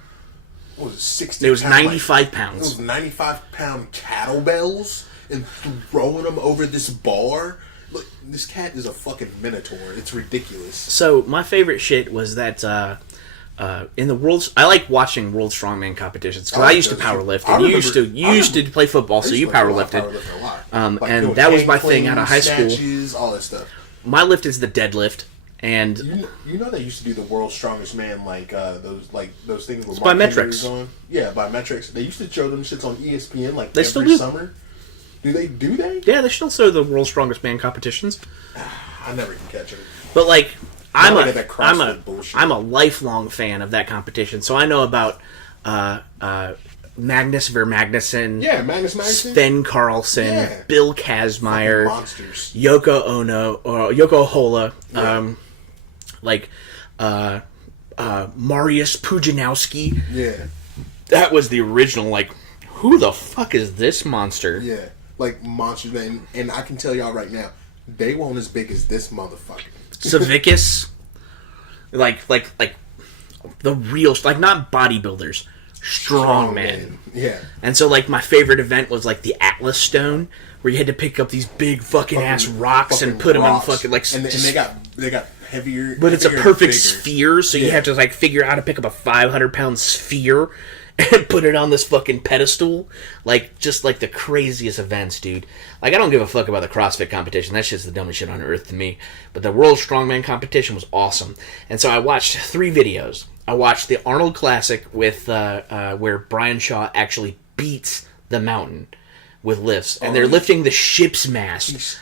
was it? 60. It was 95 pounds. It was 95-pound kettlebells and throwing them over this bar. Look, this cat is a fucking minotaur. It's ridiculous. So my favorite shit was that in the world's... I like watching World Strongman competitions because I used to powerlift, and you used to play football, so you powerlifted. And that was my thing out of high snatches, school. All that stuff. My lift is the deadlift, and you know they used to do the World's Strongest Man those things with by metrics. Yeah, by metrics. They used to show them shits on ESPN they every still do. summer. Do they? Yeah, they still show the World's Strongest Man competitions. I never can catch them. But I'm a lifelong fan of that competition, so I know about Magnus Vermagnuson, Magnus Magnuson, Sven Carlson, Bill Kazmaier, Yoko Hola, Mariusz Pudzianowski. Yeah, that was the original. Who the fuck is this monster? Yeah, monsters, and I can tell y'all right now, they weren't as big as this motherfucker. Savicus, like the real, not bodybuilders, strongmen. Yeah. And so my favorite event was the Atlas Stone, where you had to pick up these big fucking ass rocks and put them on fucking and they got heavier. But it's a perfect sphere, so you have to figure out how to pick up a 500-pound sphere and put it on this fucking pedestal. Just the craziest events, dude. I don't give a fuck about the CrossFit competition. That shit's the dumbest shit on earth to me. But the World Strongman competition was awesome. And so I watched 3 videos. I watched the Arnold Classic with where Brian Shaw actually beats the Mountain with lifts. And they're lifting the ship's mast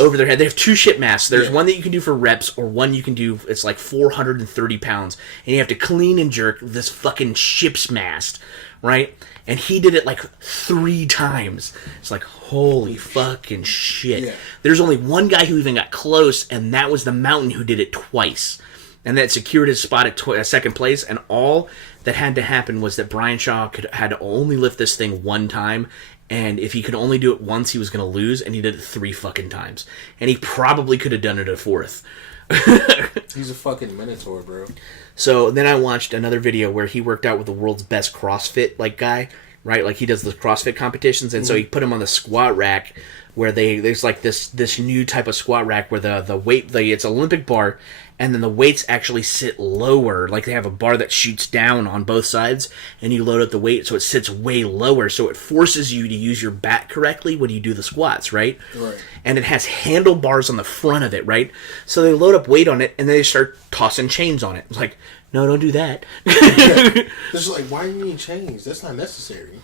over their head. They have 2 ship masts. There's one that you can do for reps, or one you can do, it's 430 pounds. And you have to clean and jerk this fucking ship's mast, right? And he did it 3 times. It's holy fucking shit. Yeah. There's only one guy who even got close, and that was the Mountain, who did it twice. And that secured his spot at second place. And all that had to happen was that Brian Shaw had to only lift this thing 1 time. And if he could only do it once, he was going to lose. And he did it 3 fucking times. And he probably could have done it a 4th. He's a fucking minotaur, bro. So then I watched another video where he worked out with the world's best CrossFit guy, right? Like he does the CrossFit competitions, and so he put him on the squat rack where there's like this new type of squat rack where the weight it's Olympic bar, and then the weights actually sit lower. Like they have a bar that shoots down on both sides, and you load up the weight so it sits way lower, so it forces you to use your back correctly when you do the squats, right? Right. And it has handlebars on the front of it, right? So they load up weight on it, and they start tossing chains on it. It's like, no, don't do that. It's like, why do you need chains? That's not necessary.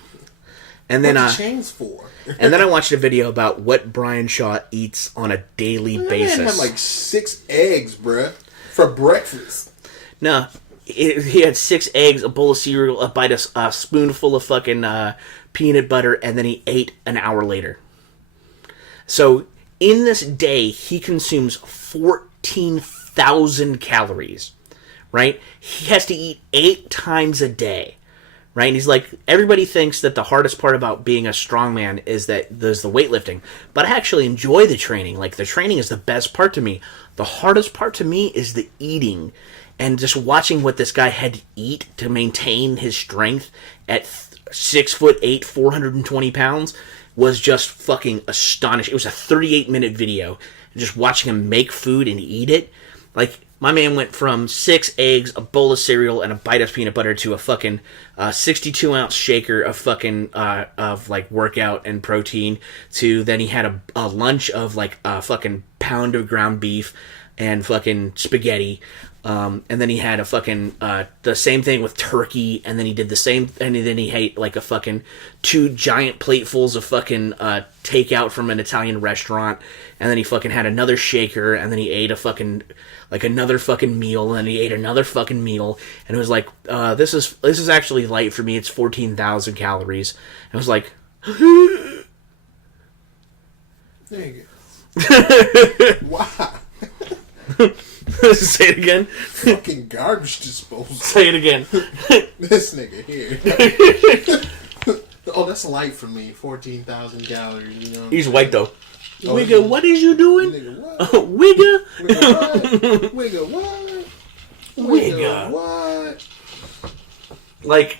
And then, What's the chains for? and then I watched a video about what Brian Shaw eats on a daily basis. Man had like 6 eggs, bruh, for breakfast. No, he had 6 eggs, a bowl of cereal, a spoonful of fucking peanut butter, and then he ate an hour later. So in this day, he consumes 14,000 calories, right? He has to eat 8 times a day. Right? And he's like, everybody thinks that the hardest part about being a strongman is that there's the weightlifting. But I actually enjoy the training. Like, the training is the best part to me. The hardest part to me is the eating. And just watching what this guy had to eat to maintain his strength at 6'8", 420 pounds was just fucking astonishing. It was a 38-minute video. And just watching him make food and eat it. Like, my man went from 6 eggs, a bowl of cereal, and a bite of peanut butter to a fucking 62-ounce shaker of fucking of like workout and protein. To then he had a lunch of like a fucking pound of ground beef and fucking spaghetti. And then he had a fucking the same thing with turkey, and then he did the same, and then he ate like a fucking 2 giant platefuls of fucking takeout from an Italian restaurant, and then he fucking had another shaker, and then he ate a fucking like another fucking meal, and then he ate another fucking meal, and it was like this is actually light for me. It's 14,000 calories. And I was like, there you go. Why? say it again. Fucking garbage disposal. Say it again. This nigga here. Oh, that's light for me. 14,000 calories. You know. He's white though. Oh, Wigga, what is you doing? Nigga, what? Wigga. Wigga what? Wigga. What? Like,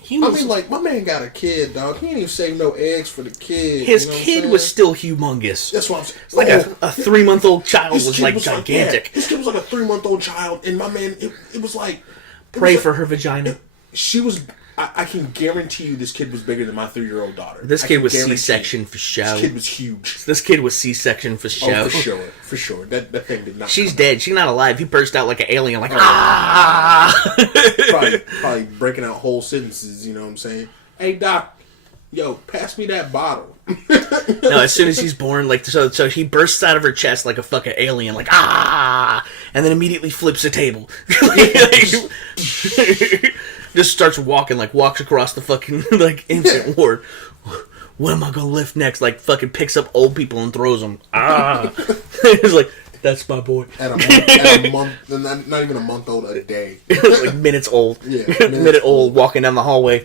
he was. I mean, like, my man got a kid, dog. He ain't even save no eggs for the kid. His you know kid was still humongous. That's what I'm saying. It's like a 3-month-old child His was kid like was gigantic. His kid was like a 3-month-old child, and my man, it was like. Pray for her vagina. She was. I can guarantee you this kid was bigger than my 3-year-old daughter. This kid was C-section for show. This kid was huge. This kid was C-section for show. Oh, for sure. For sure. That thing did not. She's dead. She's not alive. He burst out like an alien, like, ah! probably breaking out whole sentences, you know what I'm saying? Hey, doc, yo, pass me that bottle. No, as soon as he's born, like, so he bursts out of her chest like a fucking alien, like, ah! And then immediately flips the table. Just starts walking, like, walks across the fucking, like, infant ward. What am I gonna lift next? Like, fucking picks up old people and throws them. Ah! He's like, that's my boy. At a month, not even a month old, a day. Like, minutes old. Yeah. Minute old, walking down the hallway.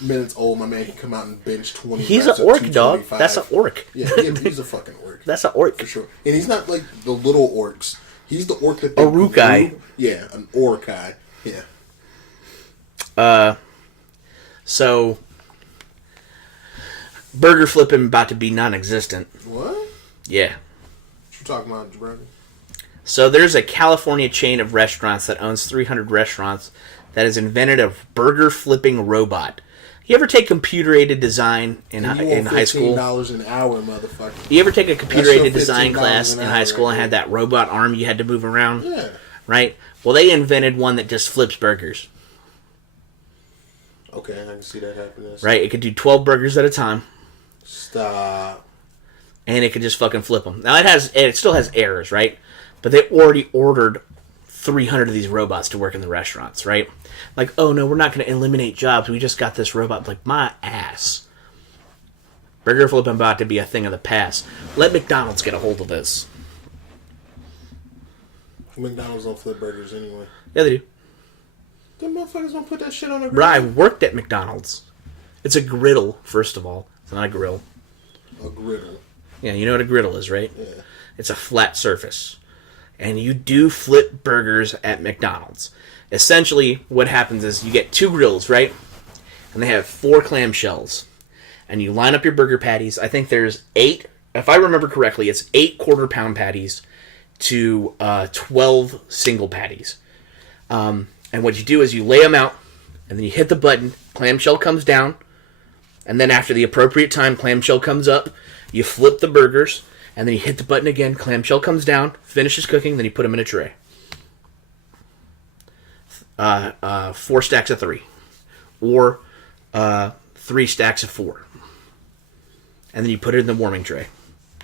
Minutes old, my man can come out and bench 20. He's an orc, dog. That's an orc. Yeah, he's a fucking orc. That's an orc. For sure. And he's not like the little orcs. He's the orc that they Urukai. grew. Yeah, an orkai. Yeah. So, burger flipping about to be non-existent. What? Yeah. What you talking about, Jabroni? So there's a California chain of restaurants that owns 300 restaurants that has invented a burger flipping robot. You ever take computer-aided design in high school? $15 an hour, motherfucker. You ever take a computer-aided design $15 class an in hour high school right and had that robot arm you had to move around? Yeah. Right? Well, they invented one that just flips burgers. Okay, I can see that happening. Right? It could do 12 burgers at a time. Stop. And it could just fucking flip them. Now, it still has errors, right? But they already ordered 300 of these robots to work in the restaurants, right? Like, oh no, we're not going to eliminate jobs. We just got this robot. Like, my ass. Burger flipping about to be a thing of the past. Let McDonald's get a hold of this. McDonald's don't flip burgers anyway. Yeah, they do. Them motherfuckers don't put that shit on a grill. Bro, I worked at McDonald's. It's a griddle, first of all. It's not a grill. A griddle. Yeah, you know what a griddle is, right? Yeah. It's a flat surface. And you do flip burgers at McDonald's. Essentially, what happens is you get 2 grills, right? And they have 4 clamshells. And you line up your burger patties. I think there's 8, if I remember correctly, it's 8 quarter-pound patties to 12 single patties. And what you do is you lay them out, and then you hit the button, clamshell comes down, and then after the appropriate time, clamshell comes up, you flip the burgers, and then you hit the button again, clamshell comes down, finishes cooking, then you put them in a tray. 4 stacks of 3. Or 3 stacks of 4. And then you put it in the warming tray.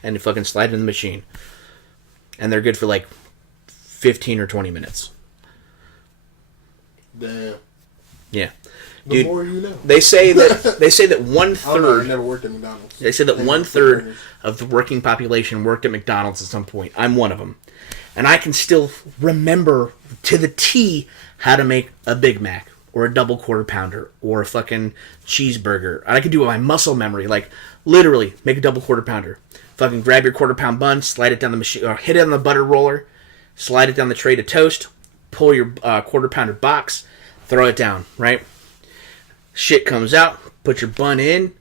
And you fucking slide it in the machine. And they're good for like 15 or 20 minutes. Damn. Yeah. The Dude, more you know. They say that 1/3. Oh, no, I never worked at McDonald's. They say that 1/3 of the working population worked at McDonald's at some point. I'm one of them, and I can still remember to the T how to make a Big Mac or a double quarter pounder or a fucking cheeseburger. And I can do it by muscle memory, like literally make a double quarter pounder. Fucking grab your quarter pound bun, slide it down the machine, or hit it on the butter roller, slide it down the tray to toast, pull your quarter pounder box, throw it down, right? Shit comes out, put your bun in,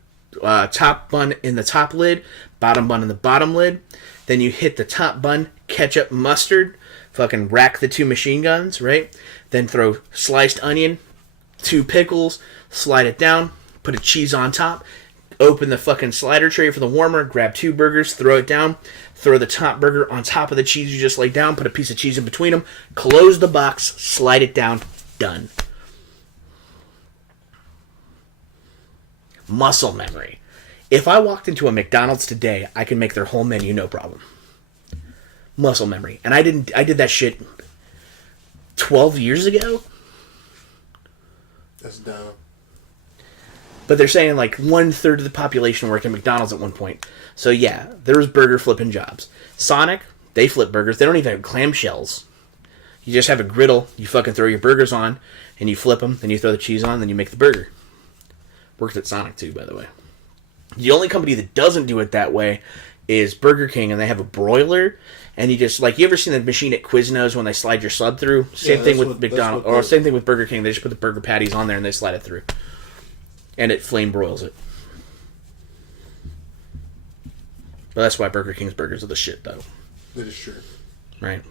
top bun in the top lid, bottom bun in the bottom lid. Then you hit the top bun, ketchup, mustard, fucking rack the 2 machine guns, right? Then throw sliced onion, 2 pickles, slide it down, put a cheese on top, open the fucking slider tray for the warmer, grab 2 burgers, throw it down, throw the top burger on top of the cheese you just laid down, put a piece of cheese in between them, close the box, slide it down, done. Muscle memory. If I walked into a McDonald's today, I can make their whole menu no problem. Muscle memory. And I did that shit 12 years ago. That's dumb. But they're saying like 1/3 of the population worked at McDonald's at one point. So yeah, there was burger flipping jobs. Sonic, they flip burgers. They don't even have clamshells. You just have a griddle. You fucking throw your burgers on, and you flip them. Then you throw the cheese on, then you make the burger. Worked at Sonic too, by the way. The only company that doesn't do it that way is Burger King, and they have a broiler. And you just, like, you ever seen the machine at Quiznos when they slide your sub through? Same thing with McDonald's, or same thing with Burger King. They just put the burger patties on there and they slide it through. And it flame broils it. But that's why Burger King's burgers are the shit, though. That is true. Right.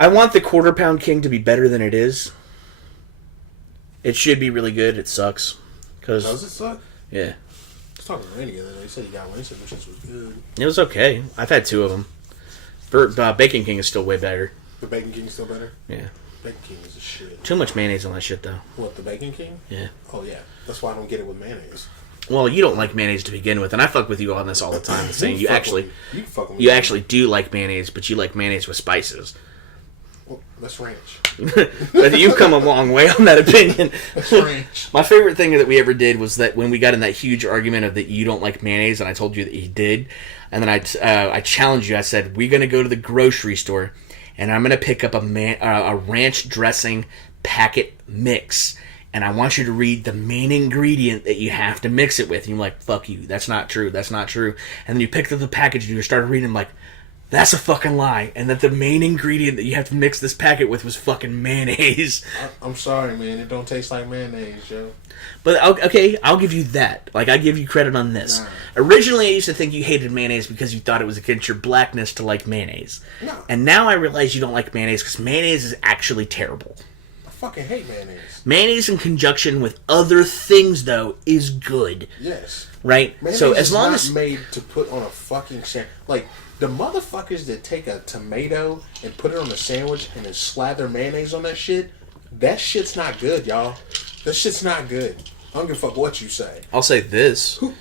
I want the Quarter Pound King to be better than it is. It should be really good. It sucks. Does it suck? Yeah. I was talking to Randy the other day. He said he got one. He said which was good. It was okay. I've had 2 of them. Bacon King is still way better. The Bacon King is still better? Yeah. Bacon King is a shit. Too much mayonnaise on that shit, though. What, the Bacon King? Yeah. Oh, yeah. That's why I don't get it with mayonnaise. Well, you don't like mayonnaise to begin with, and I fuck with you on this all the time, saying you actually do like mayonnaise, but you like mayonnaise with spices. Well, that's ranch. But you've come a long way on that opinion. That's ranch. My favorite thing that we ever did was that when we got in that huge argument of that you don't like mayonnaise, and I told you that you did, and then I challenged you. I said, we're going to go to the grocery store, and I'm going to pick up a ranch dressing packet mix, and I want you to read the main ingredient that you have to mix it with. And you're like, fuck you, that's not true, that's not true. And then you picked up the package and you started reading, like, that's a fucking lie, and that the main ingredient that you have to mix this packet with was fucking mayonnaise. I'm sorry, man. It don't taste like mayonnaise, yo. But, okay, I'll give you that. Like, I give you credit on this. Nah. Originally, I used to think you hated mayonnaise because you thought it was against your blackness to like mayonnaise. No. And now I realize you don't like mayonnaise because mayonnaise is actually terrible. I fucking hate mayonnaise. Mayonnaise in conjunction with other things, though, is good. Yes. Right? Mayonnaise so as long is as... not made to put on a fucking sandwich. Like, the motherfuckers that take a tomato and put it on a sandwich and then slather mayonnaise on that shit's not good, y'all. That shit's not good. I don't give a fuck what you say. I'll say this. Who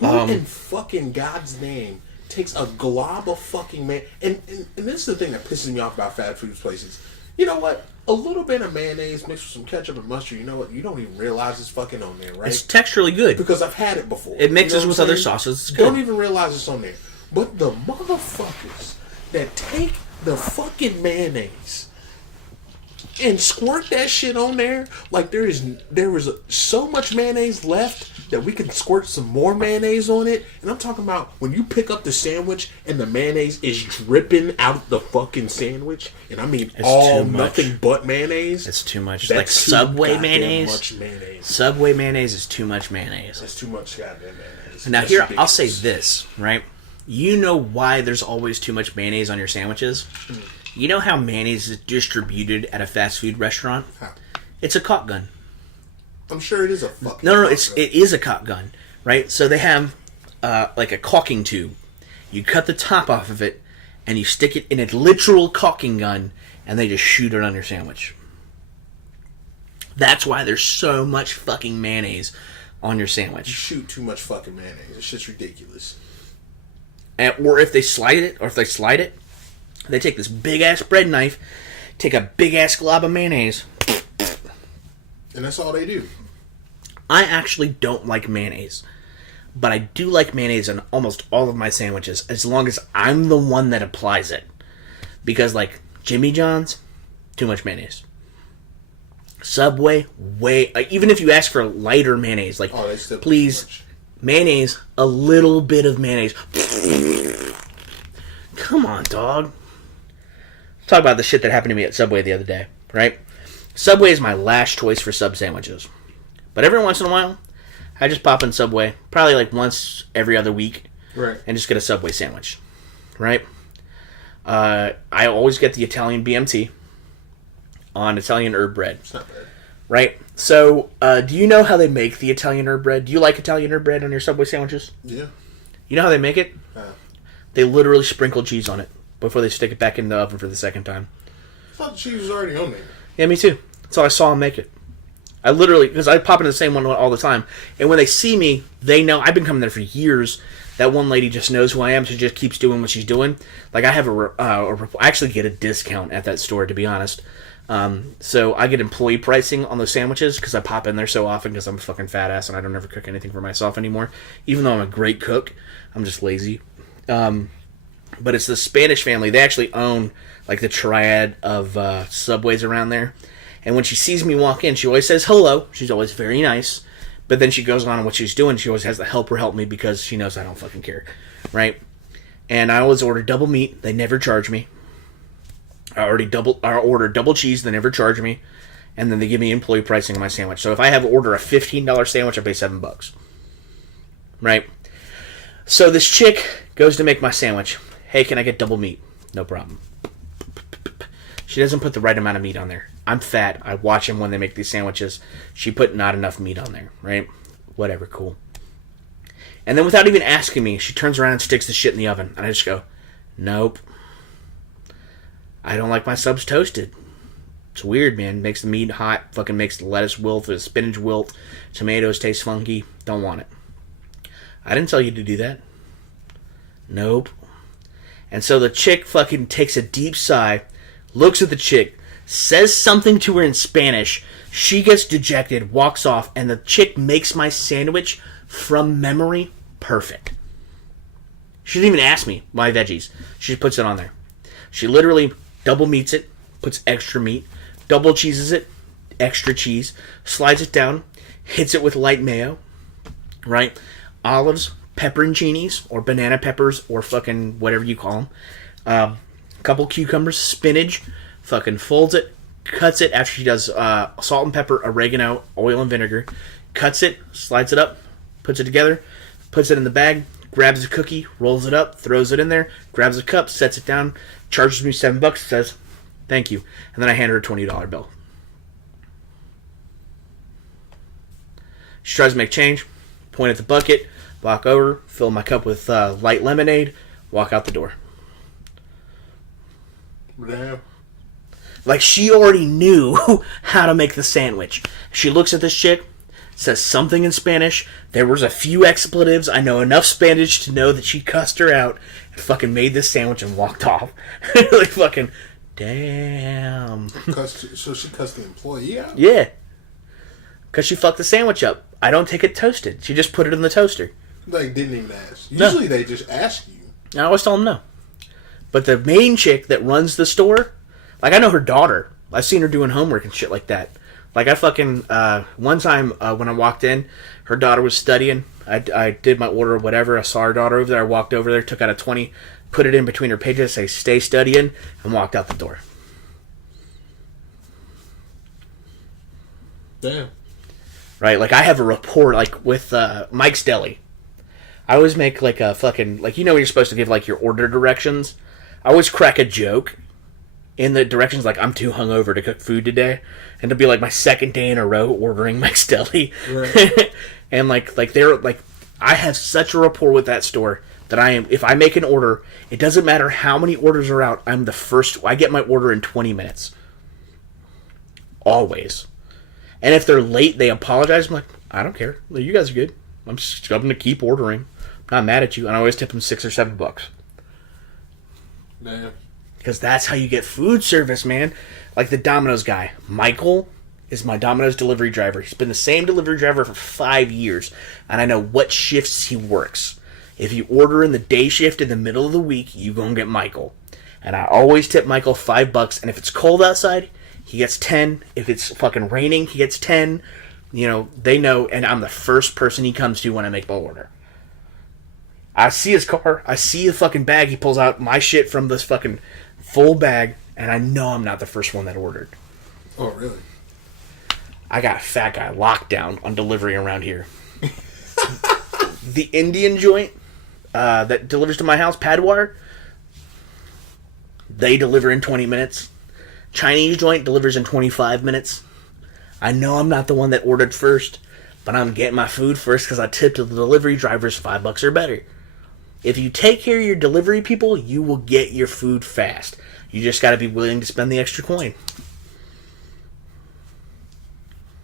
in fucking God's name takes a glob of fucking and this is the thing that pisses me off about fast food places. You know what? A little bit of mayonnaise mixed with some ketchup and mustard, you know what? You don't even realize it's fucking on there, right? It's texturally good. Because I've had it before. It mixes you know with other sauces. It's good. Don't even realize it's on there. But the motherfuckers that take the fucking mayonnaise and squirt that shit on there. Like there was so much mayonnaise left that we can squirt some more mayonnaise on it. And I'm talking about when you pick up the sandwich and the mayonnaise is dripping out the fucking sandwich, and I mean nothing but mayonnaise. It's too much. That's like Subway mayonnaise. Much mayonnaise. Subway mayonnaise is too much mayonnaise. That's too much goddamn mayonnaise. Now That's here, ridiculous. I'll say this, right? You know why there's always too much mayonnaise on your sandwiches? You know how mayonnaise is distributed at a fast food restaurant? How? It's a caulk gun. I'm sure it is a fucking. No, it is a caulk gun, right? So they have like a caulking tube. You cut the top off of it, and you stick it in a literal caulking gun, and they just shoot it on your sandwich. That's why there's so much fucking mayonnaise on your You sandwich. shoot too much fucking mayonnaise. It's just ridiculous. Or if they slide it, they take this big ass bread knife, take a big ass glob of mayonnaise. And that's all they do. I actually don't like mayonnaise, but I do like mayonnaise on almost all of my sandwiches, as long as I'm the one that applies it. Because, like, Jimmy John's, too much mayonnaise. Subway, even if you ask for lighter mayonnaise, like, Oh, they still put please, too much. mayonnaise, a little bit of mayonnaise. Come on, dog. Talk about the shit that happened to me at Subway the other day, right? Subway is my last choice for sub sandwiches. But every once in a while, I just pop in Subway, probably like once every other week, Right. and just get a Subway sandwich, right? I always get the Italian BMT on Italian herb bread, It's not bad. right? So, do you know how they make the Italian herb bread? Do you like Italian herb bread on your Subway sandwiches? Yeah. You know how they make it? Uh, They literally sprinkle cheese on it before they stick it back in the oven for the second time. I thought the cheese was already on there. Yeah, me too. That's how I saw them make it. I literally, because I pop in the same one all the time, and when they see me, they know. I've been coming there for years. That one lady just knows who I am. She just keeps doing what she's doing. Like, I have I actually get a discount at that store, to be honest. So I get employee pricing on those sandwiches because I pop in there so often because I'm a fucking fat ass and I don't ever cook anything for myself anymore. Even though I'm a great cook, I'm just lazy. But it's the Spanish family. They actually own like the triad of Subways around there. And when she sees me walk in, she always says hello. She's always very nice. But then she goes on and what she's doing. She always has the helper help me because she knows I don't fucking care, right? And I always order double meat. They never charge me. I order double cheese. They never charge me. And then they give me employee pricing on my sandwich. So if I have order a $15 sandwich, I pay $7, right? So this chick goes to make my sandwich. Hey, can I get double meat? No problem. She doesn't put the right amount of meat on there. I'm fat. I watch them when they make these sandwiches. She put not enough meat on there, right? Whatever, cool. And then without even asking me, she turns around and sticks the shit in the oven. And I just go, nope. I don't like my subs toasted. It's weird, man. Makes the meat hot. Fucking makes the lettuce wilt, the spinach wilt. Tomatoes taste funky. Don't want it. I didn't tell you to do that. Nope. And so the chick fucking takes a deep sigh, looks at the chick, says something to her in Spanish. She gets dejected, walks off, and the chick makes my sandwich from memory perfect. She didn't even ask me my veggies. She just puts it on there. She literally double meats it, puts extra meat, double cheeses it, extra cheese, slides it down, hits it with light mayo, right? Olives, pepperoncinis, or banana peppers, or fucking whatever you call them. A couple cucumbers, spinach, fucking folds it, cuts it after she does salt and pepper, oregano, oil and vinegar, cuts it, slides it up, puts it together, puts it in the bag, grabs a cookie, rolls it up, throws it in there, grabs a cup, sets it down, charges me $7, says, thank you. And then I hand her a $20 bill. She tries to make change, point at the bucket, walk over, fill my cup with light lemonade, walk out the door. Damn. Like, she already knew how to make the sandwich. She looks at this chick, says something in Spanish. There was a few expletives. I know enough Spanish to know that she cussed her out and fucking made this sandwich and walked off. Like, fucking, damn. So she cussed the employee out? Yeah. Because she fucked the sandwich up. I don't take it toasted. She just put it in the toaster. Like, didn't even ask. No. Usually they just ask you. I always tell them no. But the main chick that runs the store, like, I know her daughter. I've seen her doing homework and shit like that. Like, I fucking, one time when I walked in, her daughter was studying. I did my order or whatever. I saw her daughter over there. I walked over there, took out a 20, put it in between her pages, say, stay studying, and walked out the door. Damn. Right? Like, I have a rapport, like, with Mike's Deli. I always make, like, a fucking, like, you know when you're supposed to give, like, your order directions? I always crack a joke in the directions, like, I'm too hungover to cook food today. And it'll be, like, my second day in a row ordering Mike's Deli. Right. And, like, they're, like, I have such a rapport with that store that if I make an order, it doesn't matter how many orders are out, I'm the first, I get my order in 20 minutes. Always. And if they're late, they apologize. I'm like, I don't care. You guys are good. I'm going to keep ordering. I'm not mad at you. And I always tip them $6 or $7. Damn. Because that's how you get food service, man. Like the Domino's guy. Michael is my Domino's delivery driver. He's been the same delivery driver for 5 years. And I know what shifts he works. If you order in the day shift in the middle of the week, you go and get Michael. And I always tip Michael $5. And if it's cold outside, he gets 10. If it's fucking raining, he gets 10. You know, they know. And I'm the first person he comes to when I make my order. I see his car. I see the fucking bag. He pulls out my shit from this fucking full bag. And I know I'm not the first one that ordered. Oh, really? I got fat guy lockdown on delivery around here. The Indian joint that delivers to my house, Padwar, they deliver in 20 minutes. Chinese joint delivers in 25 minutes. I know I'm not the one that ordered first, but I'm getting my food first because I tipped the delivery drivers $5 or better. If you take care of your delivery people, you will get your food fast. You just got to be willing to spend the extra coin.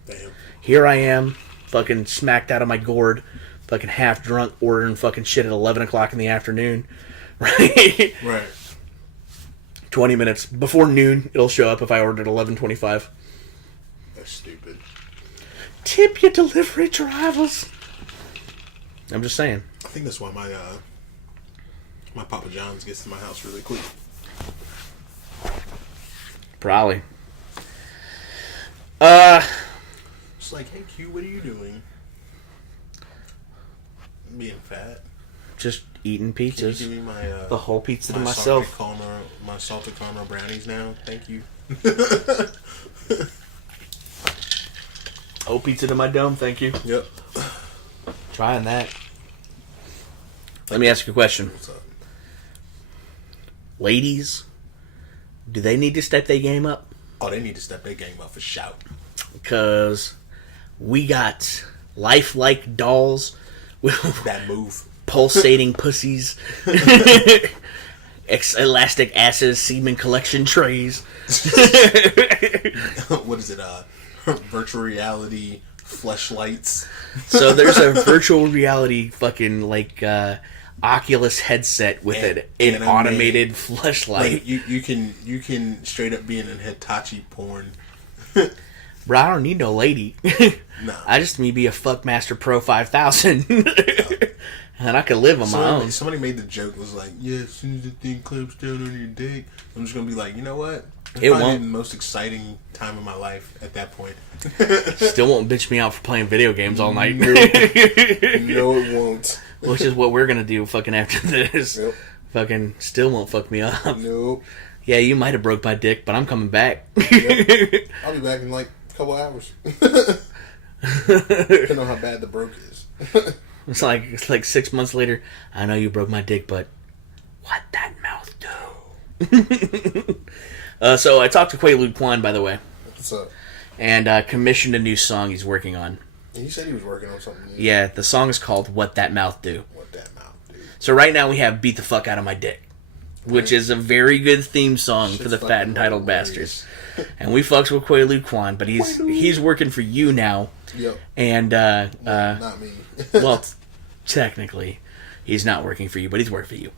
Damn. Here I am, fucking smacked out of my gourd, fucking half drunk, ordering fucking shit at 11 o'clock in the afternoon. Right? Right. 20 minutes. Before noon, it'll show up if I ordered 11:25. That's stupid. Tip your delivery drivers. I'm just saying. I think that's why my Papa John's gets to my house really quick. Probably. It's like, hey Q, what are you doing? Being fat. Just eating Can you pizzas. give me my The whole pizza to myself. My salted caramel brownies now. Thank you. Whole pizza to my dome, thank you. Yep. Trying that. Let me ask you a question. What's up? Ladies, do they need to step their game up? Oh, they need to step their game up for shout. Because we got lifelike dolls with That move. pulsating pussies, elastic asses, semen collection trays. What is it? Virtual reality fleshlights. So there's a virtual reality fucking like Oculus headset with an automated fleshlight. Like, you can straight up be in an Hitachi porn. Bro, I don't need no lady. Nah. I just need to be a Fuckmaster Pro 5000. And I could live on my own. Somebody made the joke, was like, yeah, as soon as the thing clamps down on your dick, I'm just going to be like, you know what? It probably won't. the most exciting time of my life at that point. Still won't bitch me out for playing video games all night. No, it won't. Which is what we're going to do fucking after this. Yep. Fucking still won't fuck me up. Nope. Yeah, you might have broke my dick, but I'm coming back. Yep. I'll be back in like a couple hours. Depending on how bad the broke is. It's like 6 months later. I know you broke my dick, but what that mouth do? So I talked to Quaalude Quan, by the way, What's up? and commissioned a new song he's working on. And you said he was working on something new. Yeah, the song is called "What That Mouth Do." What that mouth, dude. So right now we have "Beat the Fuck Out of My Dick," which is a very good theme song for Shit's the fucking fat entitled hilarious. bastards. And we fucks with Quaalude Quan, but he's working for you now. Yep. And Not me. well, technically, he's not working for you, but he's working for you.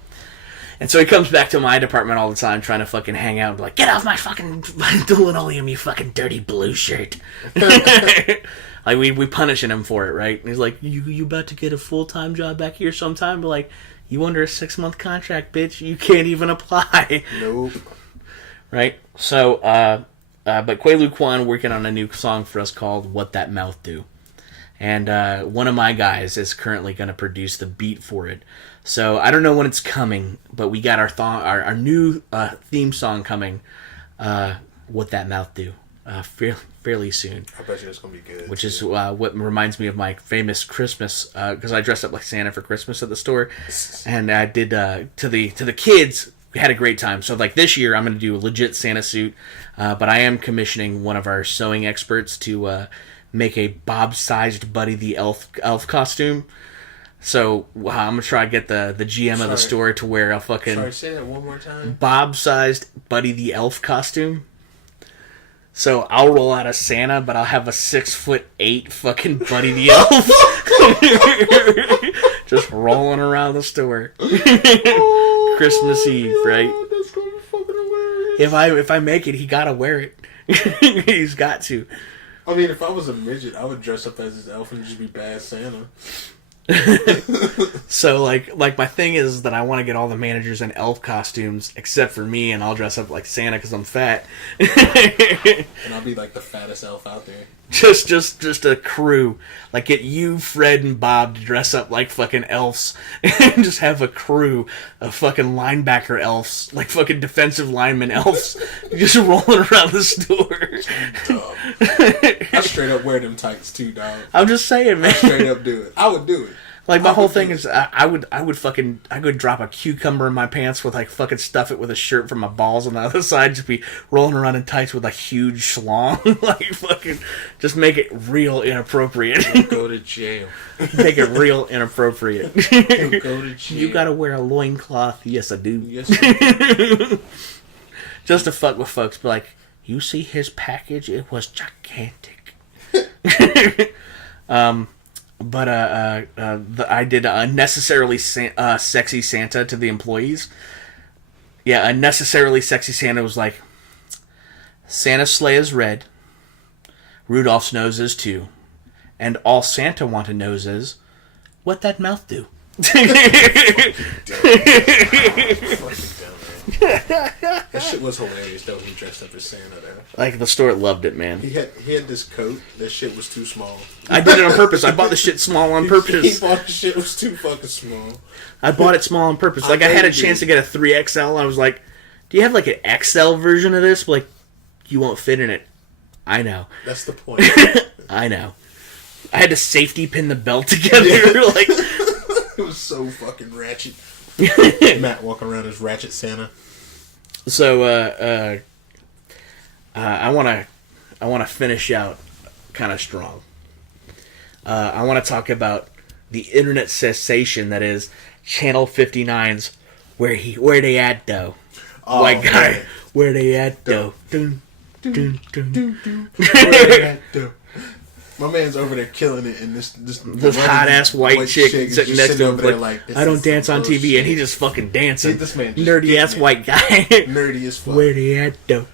And so he comes back to my department all the time, trying to fucking hang out and be like, "Get off my fucking linoleum, you fucking dirty blue shirt." Like, we punishing him for it, right? And he's like, you about to get a full-time job back here sometime? But like, you under a 6-month contract, bitch. You can't even apply. Nope. Right? So, But Quaalude Quan working on a new song for us called "What That Mouth Do," and one of my guys is currently going to produce the beat for it. So I don't know when it's coming, but we got our new theme song coming. What That Mouth Do, fairly soon. I bet you it's gonna be good. Which is what reminds me of my famous Christmas, because I dressed up like Santa for Christmas at the store, and I did to the kids. We had a great time. So like this year, I'm going to do a legit Santa suit, but I am commissioning one of our sewing experts to make a Bob-sized Buddy the Elf costume. So I'm gonna try to get the GM of the store to wear a fucking. Sorry, say that one more time. Bob-sized Buddy the Elf costume. So I'll roll out a Santa, but I'll have a 6'8" fucking Buddy the Elf, just rolling around the store. Christmas Eve, right? That's gonna be fucking hilarious. If I make it, he gotta wear it. He's got to. I mean, if I was a midget, I would dress up as his elf and just be bad Santa. So like my thing is that I want to get all the managers in elf costumes except for me, and I'll dress up like Santa because I'm fat. And I'll be like the fattest elf out there. Just a crew. Like get you, Fred, and Bob to dress up like fucking elves, and just have a crew of fucking linebacker elves, like fucking defensive lineman elves, just rolling around the store. I straight up wear them tights too, dog. I'm just saying, man. I straight up do it. I would do it. Like my whole thing is, I would drop a cucumber in my pants with like fucking stuff it with a shirt from my balls on the other side, just be rolling around in tights with a huge schlong, like fucking, just make it real inappropriate. Go to jail. Make it real inappropriate. Go to jail. You gotta wear a loincloth. Yes, I do. Yes, I do. Just to fuck with folks, but like, you see his package? It was gigantic. But I did a unnecessarily sexy Santa to the employees. Yeah, unnecessarily sexy Santa was like, Santa's sleigh is red, Rudolph's nose is too, and all Santa want to know is, what that mouth do? That shit was hilarious though. He dressed up as Santa though. Like the store loved it, man. He had this coat. That shit was too small. I did it on purpose. I bought the shit small on purpose. He bought the shit was too fucking small. I bought it small on purpose. Like I had a chance to get a 3XL. I was like, "Do you have like an XL version of this?" But like, you won't fit in it. I know. That's the point. I know. I had to safety pin the belt together. Like it was so fucking ratchet. Matt walking around as Ratchet Santa. So I want to finish out kind of strong. I want to talk about the internet sensation that is Channel 59's Where They At Though. Oh, White guy, man. Where They At Though. Dun, dun, dun. Where they at though? My man's over there killing it, and this hot ass white chick is sitting just next to him. over there Like, this I don't is dance some on TV, bullshit. and he just fucking dancing. See, this man just nerdy ass getting white guy. nerdy as fuck. Where they at though?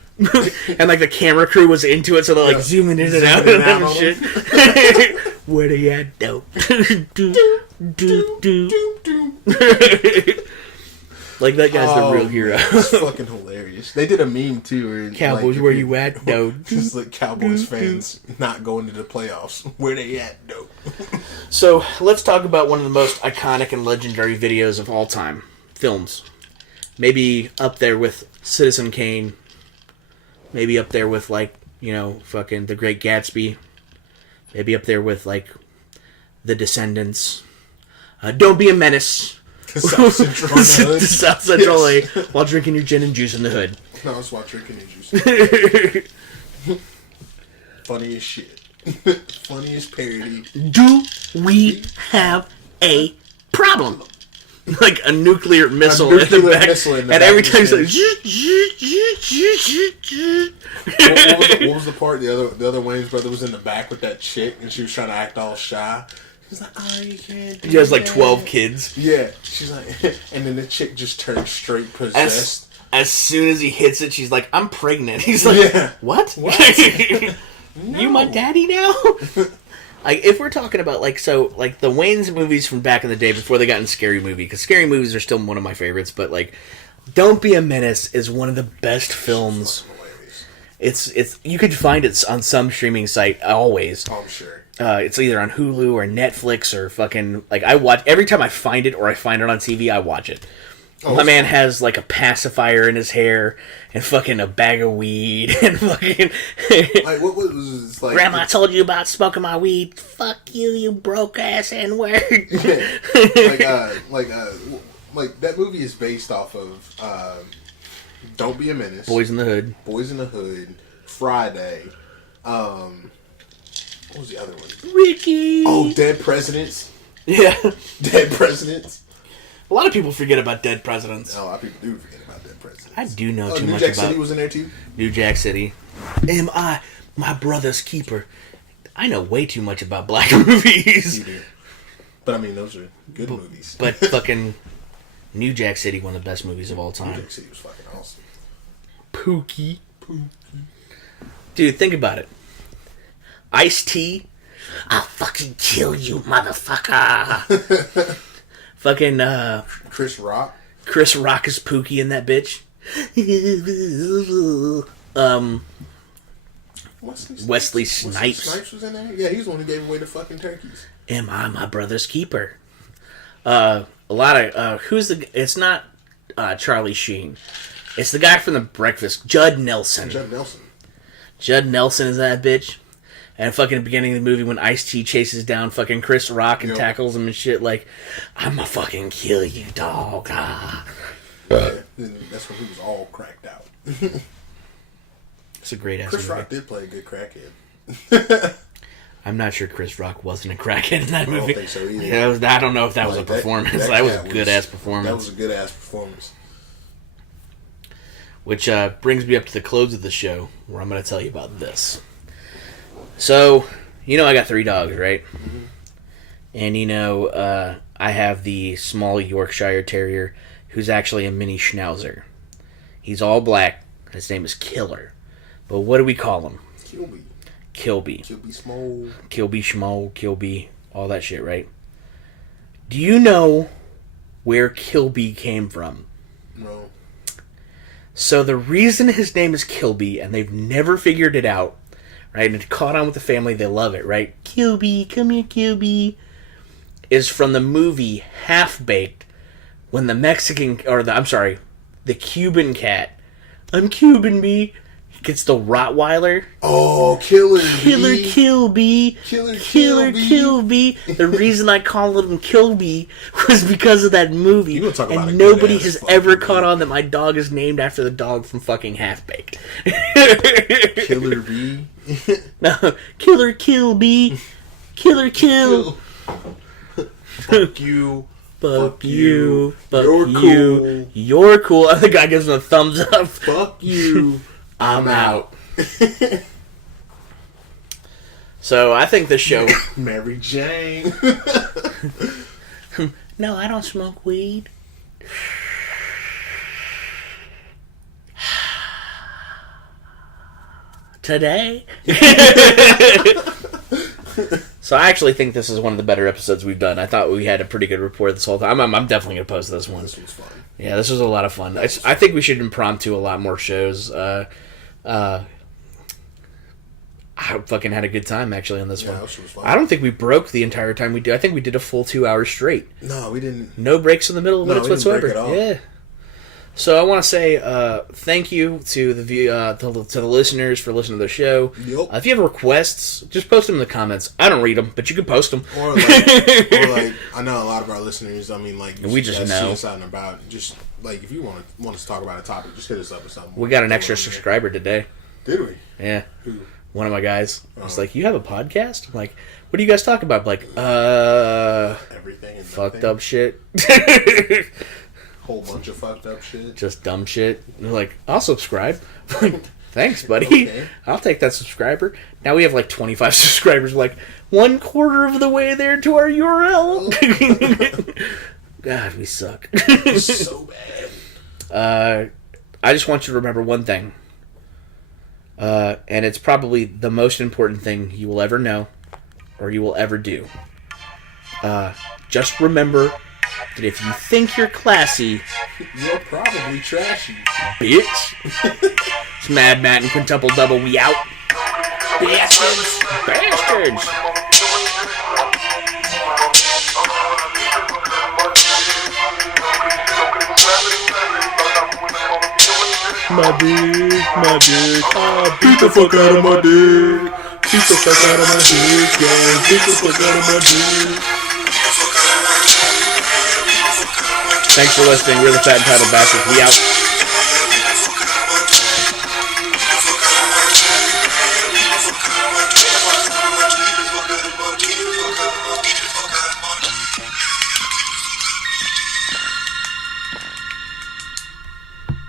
And like the camera crew was into it, so they're like zooming in and out Zooming and out shit. Where they at though? Like that guy's the real hero. It's fucking hilarious. They did a meme too. Where, Cowboys, like, where you at though? Just like Cowboys fans not going to the playoffs. Where they at though? So let's talk about one of the most iconic and legendary videos of all time. Films. Maybe up there with Citizen Kane. Maybe up there with like, you know, fucking The Great Gatsby. Maybe up there with like The Descendants. Don't Be a Menace. South Central in the hood. South Central LA while drinking your gin and juice in the hood. No, it's while drinking your juice. Funny as shit. Funniest parody. Do we have a problem? Like a nuclear missile, in the back, and every time he's like, what was the part? The other Wayne's brother was in the back with that chick, and she was trying to act all shy. He's like, oh, you can't do he has like that. 12 kids. Yeah, she's like, and then the chick just turned straight possessed. As soon as he hits it, she's like, I'm pregnant. He's like, yeah. What? No. You my daddy now? Like, if we're talking about, like, so, like, the Wayne's movies from back in the day before they got in Scary Movie, because Scary Movies are still one of my favorites, but, like, Don't Be a Menace is one of the best films It's you could find it on some streaming site always. Oh, I'm sure. It's either on Hulu or Netflix or fucking like I watch every time I find it or I find it on TV. I watch it. Oh, my man has like a pacifier in his hair and fucking a bag of weed and fucking. Like what was this, like? Grandma told you about smoking my weed. Fuck you, you broke ass N-word. Like that movie is based off of Don't Be a Menace, Boys in the Hood, Friday. What was the other one? Ricky. Oh, Dead Presidents. Yeah, Dead Presidents. A lot of people forget about Dead Presidents. A lot of people do forget about Dead Presidents. I do know too New much Jack about... City was in there too? New Jack City. Am I my brother's keeper? I know way too much about black movies. You do. But I mean, those are good movies. But fucking New Jack City, one of the best movies of all time. New Jack City was fucking awesome. Pookie. Dude, think about it. Ice-T. I'll fucking kill you, motherfucker. Fucking Chris Rock. Chris Rock is Pookie in that bitch. Wesley Snipes. Snipes was in there? Yeah, he's the one who gave away the fucking turkeys. Am I my brother's keeper? A lot of it's not Charlie Sheen. It's the guy from The Breakfast, Judd Nelson. Judd Nelson is that bitch. And fucking at the beginning of the movie when Ice-T chases down fucking Chris Rock and tackles him and shit like, I'ma fucking kill you, dog. Yeah, that's when he was all cracked out. It's a great ass Chris movie. Rock did play a good crackhead. I'm not sure Chris Rock wasn't a crackhead in that movie. I don't think so either. Yeah, I don't know if that was a performance. That was a good ass performance. That was a good ass performance. Which brings me up to the close of the show, where I'm going to tell you about this. So, I got 3 dogs, right? Mm-hmm. And I have the small Yorkshire Terrier, who's actually a mini Schnauzer. He's all black. His name is Killer. But what do we call him? Kilby. Kilby Small. Kilby, all that shit, right? Do you know where Kilby came from? No. So the reason his name is Kilby, and they've never figured it out, right? And it caught on with the family, they love it, right? Kilby, come here, Kilby, is from the movie Half-Baked, when the Cuban cat, I'm Cuban, B, gets the Rottweiler. Oh, Killer Kilby. Kilby. The reason I called him Kilby was because of that movie. And nobody has ever caught on that my dog is named after the dog from fucking Half-Baked. Killer B. No, Killer Kilby. Killer Kill. Fuck you. Fuck you. You're cool. You're cool. The guy gives him a thumbs up. Fuck you. I'm out. So I think this show... Mary Jane. No, I don't smoke weed. Today? So I actually think this is one of the better episodes we've done. I thought we had a pretty good rapport this whole time. I'm definitely going to post this one. This was fun. Yeah, this was a lot of fun. I think we should impromptu a lot more shows. I fucking had a good time, actually, on this one. This was fun. I don't think we broke the entire time we did. I think we did a full 2 hours straight. No, we didn't. No breaks in the middle of it whatsoever. Break at all. Yeah. So I want to say thank you to the listeners for listening to the show. Yep. If you have requests, just post them in the comments. I don't read them, but you can post them. Or like I know a lot of our listeners. I mean, like we just know. See us out and about. Just like if you want us to talk about a topic, just hit us up or something. We got an extra subscriber today. Did we? Yeah. Who? One of my guys was like, "You have a podcast?" I'm like, "What do you guys talk about?" I'm like, everything and fucked up shit." Whole bunch of fucked up shit. Just dumb shit. And they're like, I'll subscribe. I'm like, thanks, buddy. Okay. I'll take that subscriber. Now we have like 25 subscribers. We're like 1/4 of the way there to our URL. God, we suck. So bad. I just want you to remember one thing. And it's probably the most important thing you will ever know or you will ever do. Just remember that if you think you're classy, you're probably trashy. Bitch. It's Mad Matt and Quintuple Double. We out. Bastards. Bastards. My dick, I beat the fuck out of my dick. Beat the fuck out of my dick, yeah. Beat the fuck out of my dick. Thanks for listening. We're the Fat Entitled Bastards. We out.